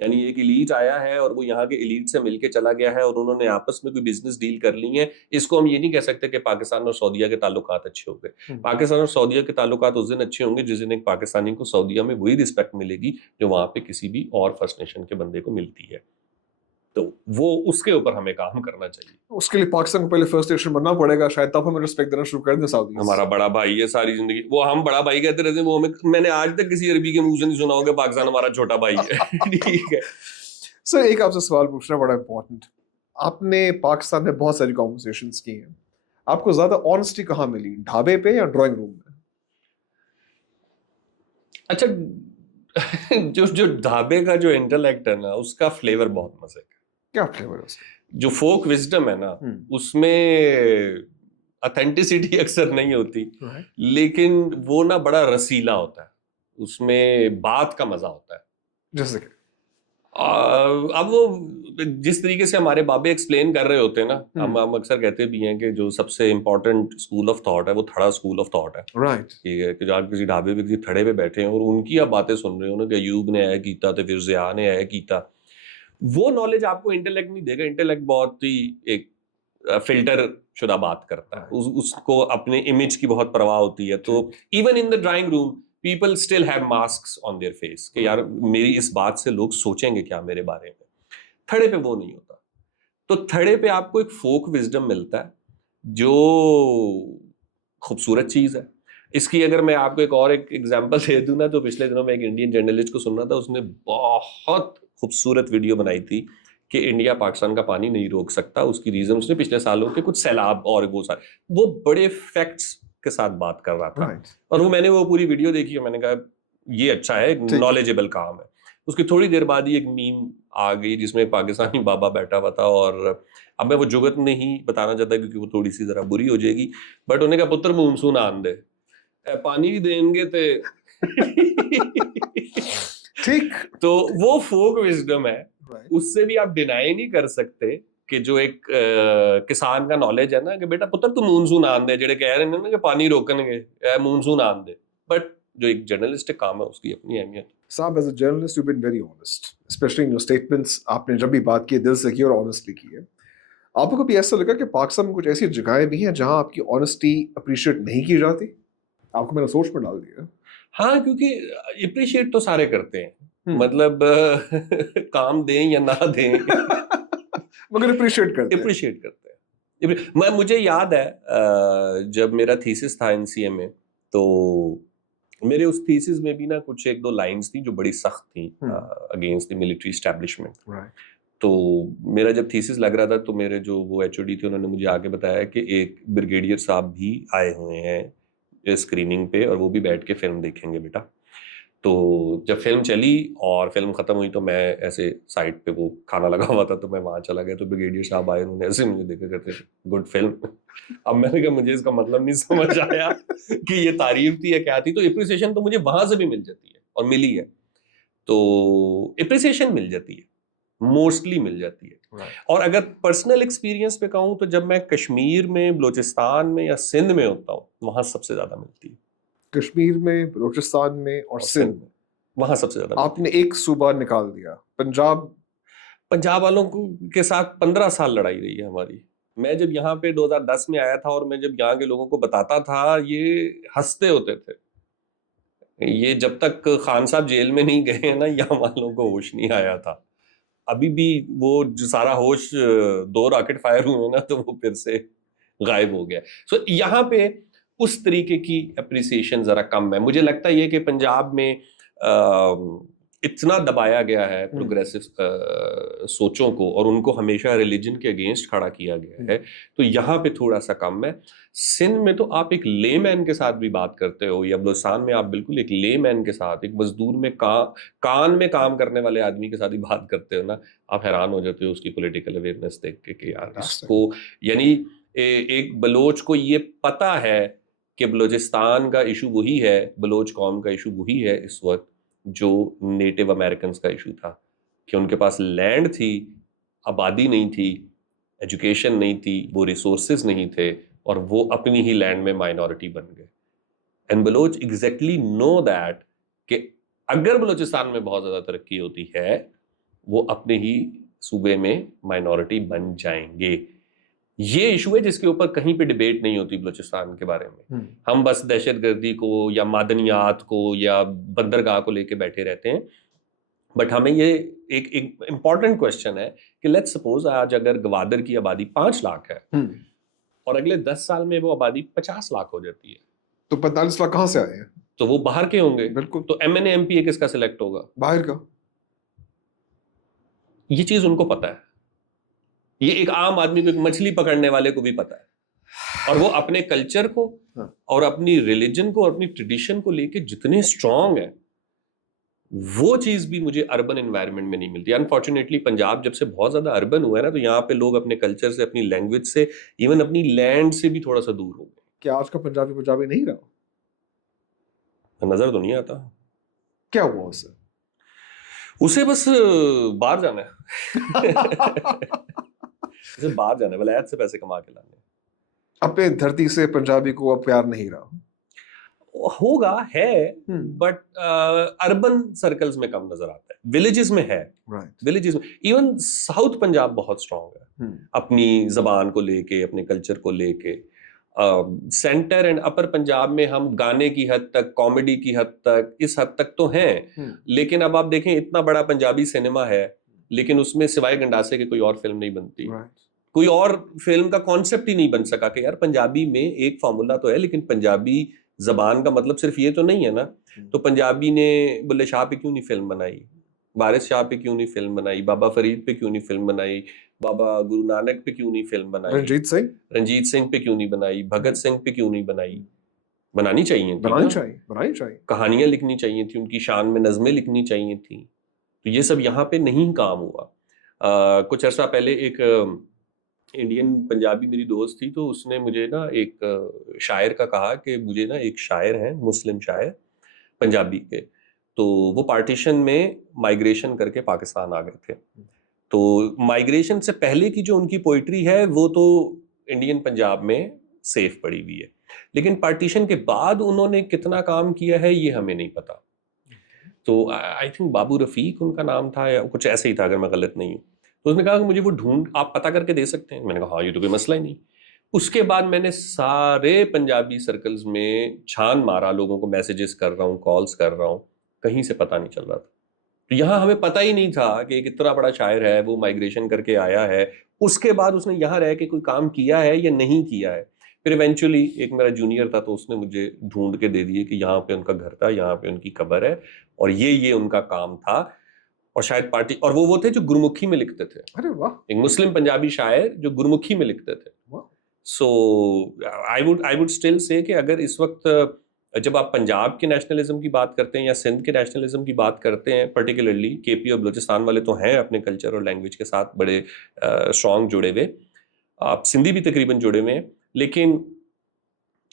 یعنی ایک ایلیٹ آیا ہے اور وہ یہاں کے ایلیٹ سے مل کے چلا گیا ہے اور انہوں نے آپس میں کوئی بزنس ڈیل کر لی ہے. اس کو ہم یہ نہیں کہہ سکتے کہ پاکستان اور سعودیہ کے تعلقات اچھے ہو گئے. پاکستان اور سعودیہ کے تعلقات اس دن اچھے ہوں گے جس دن ایک پاکستانی کو سعودیہ میں وہی رسپیکٹ ملے گی جو وہاں پہ کسی بھی اور فرسٹ نیشن کے بندے کو ملتی ہے. تو وہ اس کے اوپر ہمیں کام کرنا چاہیے. اس کے لیے پاکستان کو پہلے فرسٹ نیشن بننا پڑے گا شاید, تب ہمیں رسپیکٹ دینا شروع کر دیں سعودی. ہمارا بڑا بھائی ہے ساری زندگی, وہ ہم بڑا بھائی کہتے رہتے ہیں, وہ میں نے آج تک کسی عربی کے منہ سے نہیں سنا ہوگا پاکستان ہمارا چھوٹا بھائی ہے. ٹھیک ہے سر, ایک آپ سے سوال پوچھنا بڑا امپورٹنٹ. آپ نے پاکستان میں بہت ساری کانورسیشنز کی ہیں, آپ کو زیادہ آنیسٹی کہاں ملی, ڈھابے پہ یا ڈرائنگ روم میں؟ اچھا, جو ڈھابے کا جو انٹلیکٹ ہے نا اس کا فلیور بہت مزے کا. کیا فلیور ہے اس کا؟ جو فوک وزڈم ہے نا اس میں اتھینٹسٹی اکثر نہیں ہوتی, لیکن وہ نا بڑا رسیلا ہوتا ہے, اس میں بات کا مزہ ہوتا ہے. جیسے کہ اب وہ جس طریقے سے ہمارے بابے ایکسپلین کر رہے ہوتے ہیں نا, ہم اکثر کہتے بھی ہیں کہ جو سب سے امپورٹنٹ اسکول آف تھاٹ ہے وہ تھڑا اسکول آف تھاٹ ہے. رائٹ. ٹھیک ہے, کہ جو آپ کسی ڈھابے پہ کسی تھڑے پہ بیٹھے ہیں اور ان کی آپ باتیں سن رہے ہو نا کہ ایوب نے ایہ کیتا تو پھر ضیاء نے ایہ کیتا, وہ نالج آپ کو انٹلیکٹ نہیں دے گا. انٹلیکٹ بہت ہی ایک فلٹر شدہ بات کرتا ہے, اس کو اپنے امیج کی بہت پرواہ ہوتی ہے. تو even in the drawing room people still have masks on their face کہ یار میری اس بات سے لوگ سوچیں گے کیا میرے بارے میں. تھڑے پہ وہ نہیں ہوتا. تو تھڑے پہ آپ کو ایک فوک وزڈم ملتا ہے جو خوبصورت چیز ہے. اس کی اگر میں آپ کو ایک ایگزامپل دے دوں نا, تو پچھلے دنوں میں ایک انڈین جرنلسٹ کو سن رہا تھا, اس نے بہت خوبصورت ویڈیو بنائی تھی کہ انڈیا پاکستان کا پانی نہیں روک سکتا. اس کی ریزن اس نے پچھلے سالوں کے کچھ سیلاب اور وہ بڑے فیکٹس کے ساتھ بات کر رہا تھا. اور میں نے وہ پوری ویڈیو دیکھی اور میں نے کہا یہ اچھا ہے, نالجبل کام ہے. اس کی تھوڑی دیر بعد ہی ایک میم آ گئی جس میں ایک پاکستانی بابا بیٹھا ہوا تھا, اور اب میں وہ جگت نہیں بتانا چاہتا کیونکہ وہ تھوڑی سی ذرا بری ہو جائے گی, بٹ انہوں نے کہا پتر مونسون آن دے پانی بھی دیں گے تے ٹھیک. تو وہ فوک وزڈم ہے, اس سے بھی آپ ڈینائی نہیں کر سکتے کہ جو ایک کسان کا نالج ہے نا کہ بیٹا پتر تو مونسون آن دے, جڑے کہہ رہے ہیں نا کہ پانی روکن گے مونسون آن دے, بٹ جو ایک جرنلسٹک کام ہے اس کی اپنی اہمیت. صاحب as a journalist you been very honest, especially in your statements. آپ نے جب بھی بات کی دل سے کی اور آنیسٹلی کی ہے. آپ کو کبھی ایسا لگا کہ پاکستان میں کچھ ایسی جگہیں بھی ہیں جہاں آپ کی آنیسٹی اپریشیٹ نہیں کی جاتی؟ آپ کو میں نے سوچ میں ڈال دیا. ہاں, کیونکہ اپریشیٹ تو سارے کرتے ہیں, مطلب کام دیں یا نہ دیں مگر اپریشیٹ کرتے ہیں. مجھے یاد ہے جب میرا تھیسس تھا این سی اے میں, تو میرے اس تھیسس میں بھی نا کچھ ایک دو لائنز تھیں جو بڑی سخت تھیں اگینسٹ دی ملٹری اسٹیبلشمنٹ. تو میرا جب تھیسس لگ رہا تھا تو میرے جو وہ ایچ او ڈی تھے انہوں نے مجھے آگے بتایا کہ ایک بریگیڈیئر صاحب بھی آئے ہوئے ہیں اسکریننگ پہ اور وہ بھی بیٹھ کے فلم دیکھیں گے بیٹا. تو جب فلم چلی اور فلم ختم ہوئی تو میں ایسے سائڈ پہ وہ کھانا لگا ہوا تھا تو میں وہاں چلا گیا, تو بریگیڈیئر صاحب آئے, انہوں نے ایسے مجھے دیکھا کرتے گڈ فلم. اب میں نے کہا مجھے اس کا مطلب نہیں سمجھ آیا کہ یہ تعریف تھی یا کیا تھی. تو اپریسیشن تو مجھے وہاں سے بھی مل جاتی ہے اور ملی ہے. تو اپریسیشن مل جاتی ہے, موسٹلی مل جاتی ہے. اور اگر پرسنل ایکسپیرینس پہ کہوں تو جب میں کشمیر میں, بلوچستان میں یا سندھ میں ہوتا ہوں وہاں سب سے زیادہ ملتی ہے. کشمیر میں, بلوچستان میں اور سندھ میں, وہاں سب سے زیادہ. آپ نے ایک صوبہ نکال دیا, پنجاب والوں کے ساتھ 15 سال لڑائی رہی ہے ہماری. میں جب یہاں پہ 2010 میں آیا تھا اور میں جب یہاں کے لوگوں کو بتاتا تھا یہ ہنستے ہوتے تھے. یہ جب تک خان صاحب جیل میں نہیں گئے نا یہاں والوں کو ہوش نہیں آیا تھا. ابھی بھی وہ جو سارا ہوش 2 راکٹ فائر ہوئے نا تو وہ پھر سے غائب ہو گیا. سو یہاں پہ اس طریقے کی اپریسیشن ذرا کم ہے. مجھے لگتا ہے یہ کہ پنجاب میں اتنا دبایا گیا ہے پروگریسو سوچوں کو اور ان کو ہمیشہ ریلیجن کے اگینسٹ کھڑا کیا گیا ہے, تو یہاں پہ تھوڑا سا کم ہے. سندھ میں تو آپ ایک لے مین کے ساتھ بھی بات کرتے ہو, یا بلوچستان میں آپ بالکل ایک لے مین کے ساتھ, ایک مزدور میں کان میں کام کرنے والے آدمی کے ساتھ ہی بات کرتے ہو نا, آپ حیران ہو جاتے ہو اس کی پولیٹیکل اویئرنیس دیکھ کے کہ یار اس کو, یعنی ایک بلوچ کو یہ پتا ہے کہ بلوچستان کا ایشو وہی ہے, بلوچ قوم کا ایشو وہی ہے اس وقت جو نیٹو امریکنز کا ایشو تھا, کہ ان کے پاس لینڈ تھی, آبادی نہیں تھی, ایجوکیشن نہیں تھی, وہ ریسورسز نہیں تھے, اور وہ اپنی ہی لینڈ میں مائنورٹی بن گئے. And Baloch exactly know that کہ اگر بلوچستان میں بہت زیادہ ترقی ہوتی ہے وہ اپنے ہی صوبے میں مائنورٹی بن جائیں گے. یہ ایشو ہے جس کے اوپر کہیں پہ ڈیبیٹ نہیں ہوتی بلوچستان کے بارے میں. ہم بس دہشت گردی کو یا معدنیات کو یا بندرگاہ کو لے کے بیٹھے رہتے ہیں. بٹ ہمیں یہ ایک امپورٹنٹ کوشچن ہے کہ لیٹ سپوز آج اگر گوادر کی آبادی 5 لاکھ ہے اور اگلے 10 سال میں وہ آبادی 50 لاکھ ہو جاتی ہے, تو 45 لاکھ کہاں سے آئے ہیں؟ تو وہ باہر کے ہوں گے. بالکل. تو M N A M P A کس کا سلیکٹ ہوگا؟ باہر کا. یہ چیز ان کو پتا ہے. یہ ایک عام آدمی کو, ایک مچھلی پکڑنے والے کو بھی پتا ہے, اور وہ اپنے کلچر کو اور اپنی ریلیجن کو اور اپنی ٹریڈیشن کو لے کے جتنے اسٹرانگ ہیں, وہ چیز بھی مجھے اربن انوائرمنٹ میں نہیں ملتی. انفارچونیٹلی پنجاب جب سے بہت زیادہ اربن ہوا ہے نا, تو یہاں پہ لوگ اپنے کلچر سے, اپنی لینگویج سے, ایون اپنی لینڈ سے بھی تھوڑا سا دور ہو گئے. کیا آج کا پنجابی نہیں رہا؟ نظر تو نہیں آتا. کیا ہوا اسے بس باہر جانا ہے. اسے باہر جانا ہے, ولایت سے پیسے کما کے لانے. اپنے دھرتی سے پنجابی کو اب پیار نہیں رہا ہوگا, ہے, بٹ اربن سرکلز میں کم نظر آتا ہے. ولیجز میں ہے, ولیجز میں. ایون ساؤتھ پنجاب بہت اسٹرانگ ہے اپنی زبان کو لے کے, اپنے کلچر کو لے کے. سینٹر اینڈ اپر پنجاب میں ہم گانے کی حد تک, کامیڈی کی حد تک, اس حد تک تو ہیں, لیکن اب آپ دیکھیں اتنا بڑا پنجابی سینما ہے, لیکن اس میں سوائے گنڈاسے کی کوئی اور فلم نہیں بنتی. کوئی اور فلم کا کانسیپٹ ہی نہیں بن سکا کہ یار پنجابی میں ایک فارمولا تو ہے, لیکن پنجابی زبان کا مطلب صرف یہ تو نہیں ہے نا. تو پنجابی نے بلے شاہ پہ کیوں نہیں فلم بنائی, وارث شاہ پہ کیوں نہیں فلم بنائی, بابا فرید پہ کیوں نہیں فلم بنائی, بابا گرو نانک پہ کیوں نہیں فلم بنائی, رنجیت سنگھ پہ کیوں نہیں بنائی, بھگت سنگھ پہ کیوں نہیں بنائی. بنانی چاہیے تھی, کہانیاں لکھنی چاہیے تھی, ان کی شان میں نظمیں لکھنی چاہیے تھیں. تو یہ سب یہاں پہ نہیں کام ہوا. کچھ عرصہ پہلے ایک انڈین پنجابی میری دوست تھی, تو اس نے مجھے نا ایک شاعر کا کہا کہ مجھے نا ایک شاعر ہیں, مسلم شاعر پنجابی کے, تو وہ پارٹیشن میں مائگریشن کر کے پاکستان آ گئے تھے. تو مائگریشن سے پہلے کی جو ان کی پوئٹری ہے وہ تو انڈین پنجاب میں سیف پڑی ہوئی ہے, لیکن پارٹیشن کے بعد انہوں نے کتنا کام کیا ہے یہ ہمیں نہیں پتا. تو آئی تھنک بابو رفیق ان کا نام تھا یا کچھ ایسے ہی تھا اگر میں غلط نہیں ہوں. تو اس نے کہا کہ مجھے وہ ڈھونڈ آپ پتہ کر کے دے سکتے ہیں. میں نے کہا ہاں, یہ تو کوئی مسئلہ ہی نہیں. اس کے بعد میں نے سارے پنجابی سرکلز میں چھان مارا, لوگوں کو میسیجز کر رہا ہوں, کالز کر رہا ہوں, کہیں سے پتہ نہیں چل رہا تھا. تو یہاں ہمیں پتہ ہی نہیں تھا کہ ایک اتنا بڑا شاعر ہے, وہ مائگریشن کر کے آیا ہے, اس کے بعد اس نے یہاں رہ کے کوئی کام کیا ہے یا نہیں کیا ہے. پھر ایونچولی ایک میرا جونیئر تھا, تو اس نے مجھے ڈھونڈ کے دے دیے کہ یہاں پہ ان کا گھر تھا, یہاں پہ ان کی قبر ہے, اور یہ ان کا کام تھا. اور شاید پارٹی, اور وہ تھے جو گرمکھی میں لکھتے تھے. ارے واہ, ایک مسلم پنجابی شاعر جو گرمکھی میں لکھتے تھے. سو آئی وڈ اسٹل سے کہ اگر اس وقت جب آپ پنجاب کے نیشنلزم کی بات کرتے ہیں یا سندھ کے نیشنلزم کی بات کرتے ہیں, پرٹیکولرلی کے پی اور بلوچستان والے تو ہیں اپنے کلچر اور لینگویج کے ساتھ بڑے اسٹرانگ جڑے ہوئے, آپ سندھی بھی تقریباً جڑے ہوئے ہیں, لیکن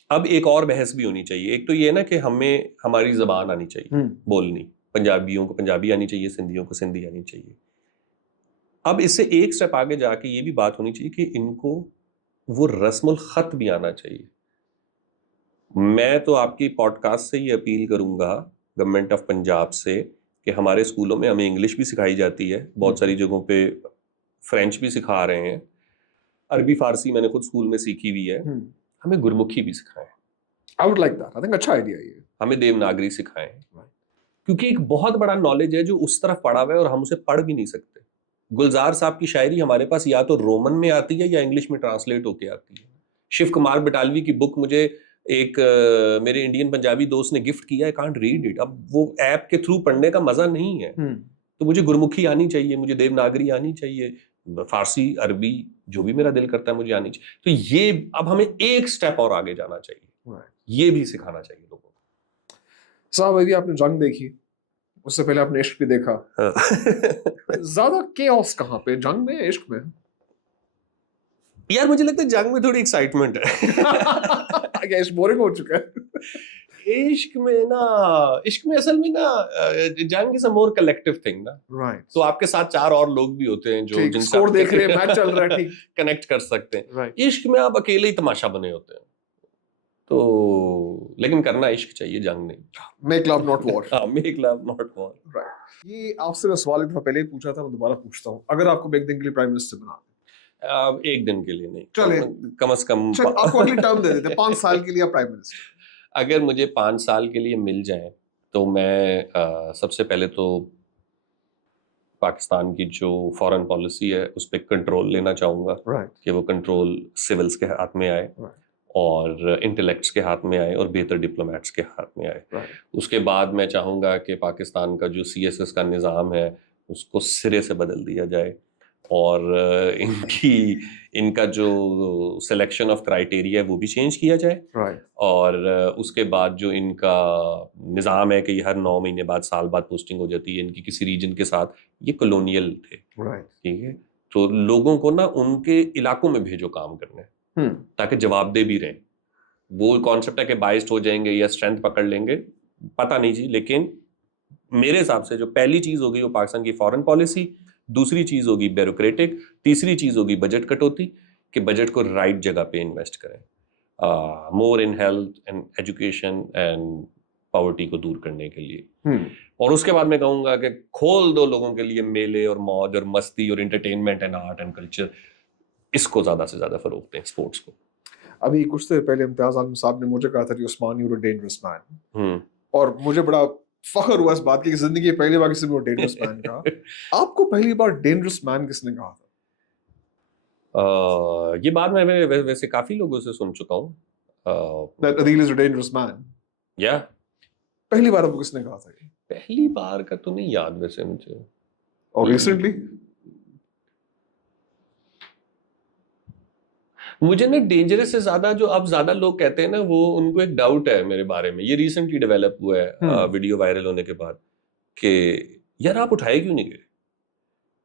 اب ایک اور بحث بھی ہونی چاہیے. ایک تو یہ نا کہ ہمیں ہماری زبان آنی چاہیے بولنی, پنجابیوں کو پنجابی آنی چاہیے, سندھیوں کو سندھی آنی چاہیے. اب اس سے ایک سٹیپ آگے جا کے یہ بھی بات ہونی چاہیے کہ ان کو وہ رسم الخط بھی آنا چاہیے. میں تو آپ کی پوڈ کاسٹ سے یہ اپیل کروں گا گورنمنٹ آف پنجاب سے کہ ہمارے اسکولوں میں ہمیں انگلش بھی سکھائی جاتی ہے, بہت ساری جگہوں پہ فرینچ بھی سکھا رہے ہیں, عربی فارسی میں نے خود اسکول میں سیکھی ہوئی ہے, ہمیں گرمکھی بھی سکھائیں. I would like that. I think اچھا آئیڈیا ہے. ہمیں دیوناگری سکھائیں, کیونکہ ایک بہت بڑا نالج ہے جو اس طرف پڑھا ہوا ہے اور ہم اسے پڑھ بھی نہیں سکتے. گلزار صاحب کی شاعری ہمارے پاس یا تو رومن میں آتی ہے یا انگلش میں ٹرانسلیٹ ہو کے آتی ہے. شیو کمار بٹالوی کی بک مجھے ایک میرے انڈین پنجابی دوست نے گفٹ کیا, I can't read it. اب وہ ایپ کے تھرو پڑھنے کا مزہ نہیں ہے. تو مجھے گرمکھی آنی چاہیے, مجھے دیوناگری آنی چاہیے, فارسی, عربی, جو بھی میرا دل کرتا ہے مجھے آنی چاہیے. تو یہ اب ہمیں ایک سٹیپ اور آگے جانا چاہیے, یہ بھی سکھانا چاہیے لوگوں کو. صاحب ابھی آپ نے جنگ دیکھی, اس سے پہلے آپ نے عشق بھی دیکھا. زیادہ کیوس کہاں پہ, جنگ میں, عشق میں؟ یار مجھے لگتا ہے جنگ میں تھوڑی ایکسائٹمنٹ ہے. عشق بورنگ ہو چکا ہے. عشق میں اصل میں نا جنگ از اے مور کلیکٹیو تھنگ نا. تو آپ کے ساتھ 4 اور لوگ بھی ہوتے ہیں جو جن سے آپ دیکھ رہے ہیں, میچ چل رہا ہے, کنیکٹ کر سکتے ہیں. عشق میں آپ اکیلے ہی تماشا بنے ہوتے ہیں. تو لیکن کرنا عشق چاہیے، جنگ نہیں. Make love not war. ہاں، make love not war. Right. یہ آپ سے میں سوال ایک دفعہ پہلے ہی پوچھا تھا، میں دوبارہ پوچھتا ہوں. اگر آپ کو ایک دن کے لیے پرائم منسٹر بنا دیں، ایک دن کے لیے نہیں، چلے کم از کم آپ کو اگلی ٹرم دے دیتے 5 سال کے لیے آپ پرائم منسٹر. اگر مجھے 5 سال کے لیے مل جائیں تو میں سب سے پہلے تو پاکستان کی جو فارن پالیسی ہے اس پہ کنٹرول لینا چاہوں گا، کہ وہ کنٹرول سولس کے ہاتھ میں آئے اور انٹلیکٹس کے ہاتھ میں آئے اور بہتر ڈپلومیٹس کے ہاتھ میں آئے. اس کے بعد میں چاہوں گا کہ پاکستان کا جو CSS کا نظام ہے اس کو سرے سے بدل دیا جائے، اور ان کا جو سلیکشن آف کرائیٹیریا ہے وہ بھی چینج کیا جائے. اور اس کے بعد جو ان کا نظام ہے کہ یہ ہر 9 مہینے بعد سال بعد پوسٹنگ ہو جاتی ہے ان کی کسی ریجن کے ساتھ، یہ کلونیل تھے. ٹھیک ہے، تو لوگوں کو نا ان کے علاقوں میں بھیجو کام کرنے تاکہ جواب دہ بھی رہیں. وہ کانسیپٹ ہے کہ بائسڈ ہو جائیں گے یا اسٹرینتھ پکڑ لیں گے، پتہ نہیں جی. لیکن میرے حساب سے جو پہلی چیز ہوگی وہ پاکستان کی فارن پالیسی، دوسری چیز ہوگی بیوروکریٹک، تیسری چیز ہوگی بجٹ کٹوتی، کہ بجٹ کو رائٹ جگہ پہ انویسٹ کریں، more in health and education and poverty کو دور کرنے کے لیے. اور اس کے بعد میں کہوں گا کہ کھول دو لوگوں کے لیے میلے اور موج اور مستی اور entertainment and art and culture, اس کو زیادہ سے زیادہ فروغ دیں، اسپورٹس کو. ابھی کچھ دیر پہلے امتیاز عالم صاحب نے مجھے کہا تھا کہ عثمان یو ڈینجرس مین، اور مجھے بڑا فخر ہوا اس بات کی کہ زندگی میں پہلی بار کسی نے ڈینجرس مین کہا. آپ کو پہلی بار ڈینجرس مین کس نے کہا تھا؟ یہ بات میں ویسے کافی لوگوں سے سن چکا ہوں. Adil is a dangerous man. یا پہلی بار آپ کو کس نے کہا تھا؟ پہلی بار کا تو نہیں یاد ویسے مجھے. اور ریسنٹلی مجھے نا ڈینجرس سے زیادہ جو اب زیادہ لوگ کہتے ہیں نا، وہ ان کو ایک ڈاؤٹ ہے میرے بارے میں. یہ ریسنٹلی ڈیولپ ہوا ہے ویڈیو وائرل ہونے کے بعد، کہ یار آپ اٹھائے کیوں نہیں گئے.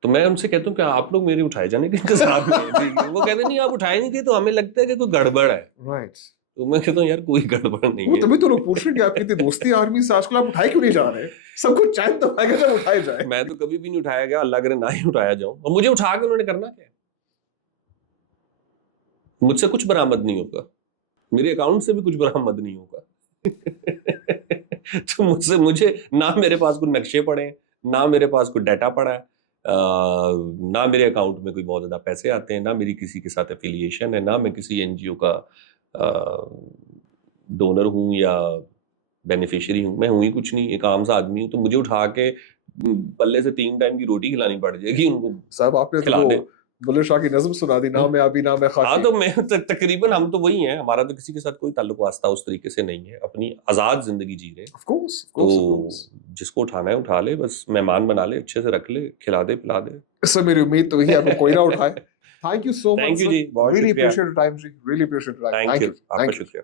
تو میں ان سے کہتا ہوں کہ آپ لوگ میرے اٹھائے جانے کے انتظار میں ہیں. وہ کہتے ہیں نہیں آپ اٹھائے نہیں گئے تو ہمیں لگتا ہے کہ کوئی گڑبڑ ہے. تو میں کہتا ہوں یار کوئی گڑبڑ نہیں ہے. تبھی تو لوگ پوچھ رہے ہیں کہ آپ کی دوستی آرمی سے آج کل آپ اٹھائے کیوں نہیں جا رہے. سب کچھ چاہے تو اٹھائے جائے. میں تو کبھی بھی نہیں اٹھایا گیا، اللہ کرے نہ ہی اٹھایا جاؤں. اور مجھے اٹھا کے انہوں نے کرنا کیا ہے؟ مجھ سے کچھ برآمد نہیں ہوگا، میرے اکاؤنٹ سے بھی کچھ برآمد نہیں ہوگا. تو مجھے نہ میرے پاس کوئی نقشے پڑے ہیں، نہ میرے پاس کوئی ڈیٹا پڑا ہے، نہ میرے اکاؤنٹ میں کوئی بہت زیادہ پیسے آتے ہیں، نہ میری کسی کے ساتھ ایفیلیشن ہے، نہ میں کسی NGO کا ڈونر ہوں یا بینیفیشری ہوں. میں ہوں ہی کچھ نہیں، ایک عام سا آدمی ہوں. تو مجھے اٹھا کے پلے سے 3 ٹائم کی روٹی کھلانی پڑ جائے گی ان کو. صاحب آپ نے تو بلے شاہ کی نظم سنا دی، نام آبی نام خاکی. ہاں تو میں تقریباً ہم تو وہی ہیں، ہمارا تو کسی کے ساتھ کوئی تعلق واسطہ اس طریقے سے نہیں ہے، اپنی آزاد زندگی جی رہے. تو جس کو اٹھانا ہے اٹھا لے، بس مہمان بنا لے، اچھے سے رکھ لے، کھلا دے پلا دے. اس سے میری امید تو یہی آپ کو کوئی نہ اٹھائے. Thank you so much. Thank you جی، بہت really شکریہ. appreciate your time G. Really appreciate your time. Thank you. آپ کا شکریہ.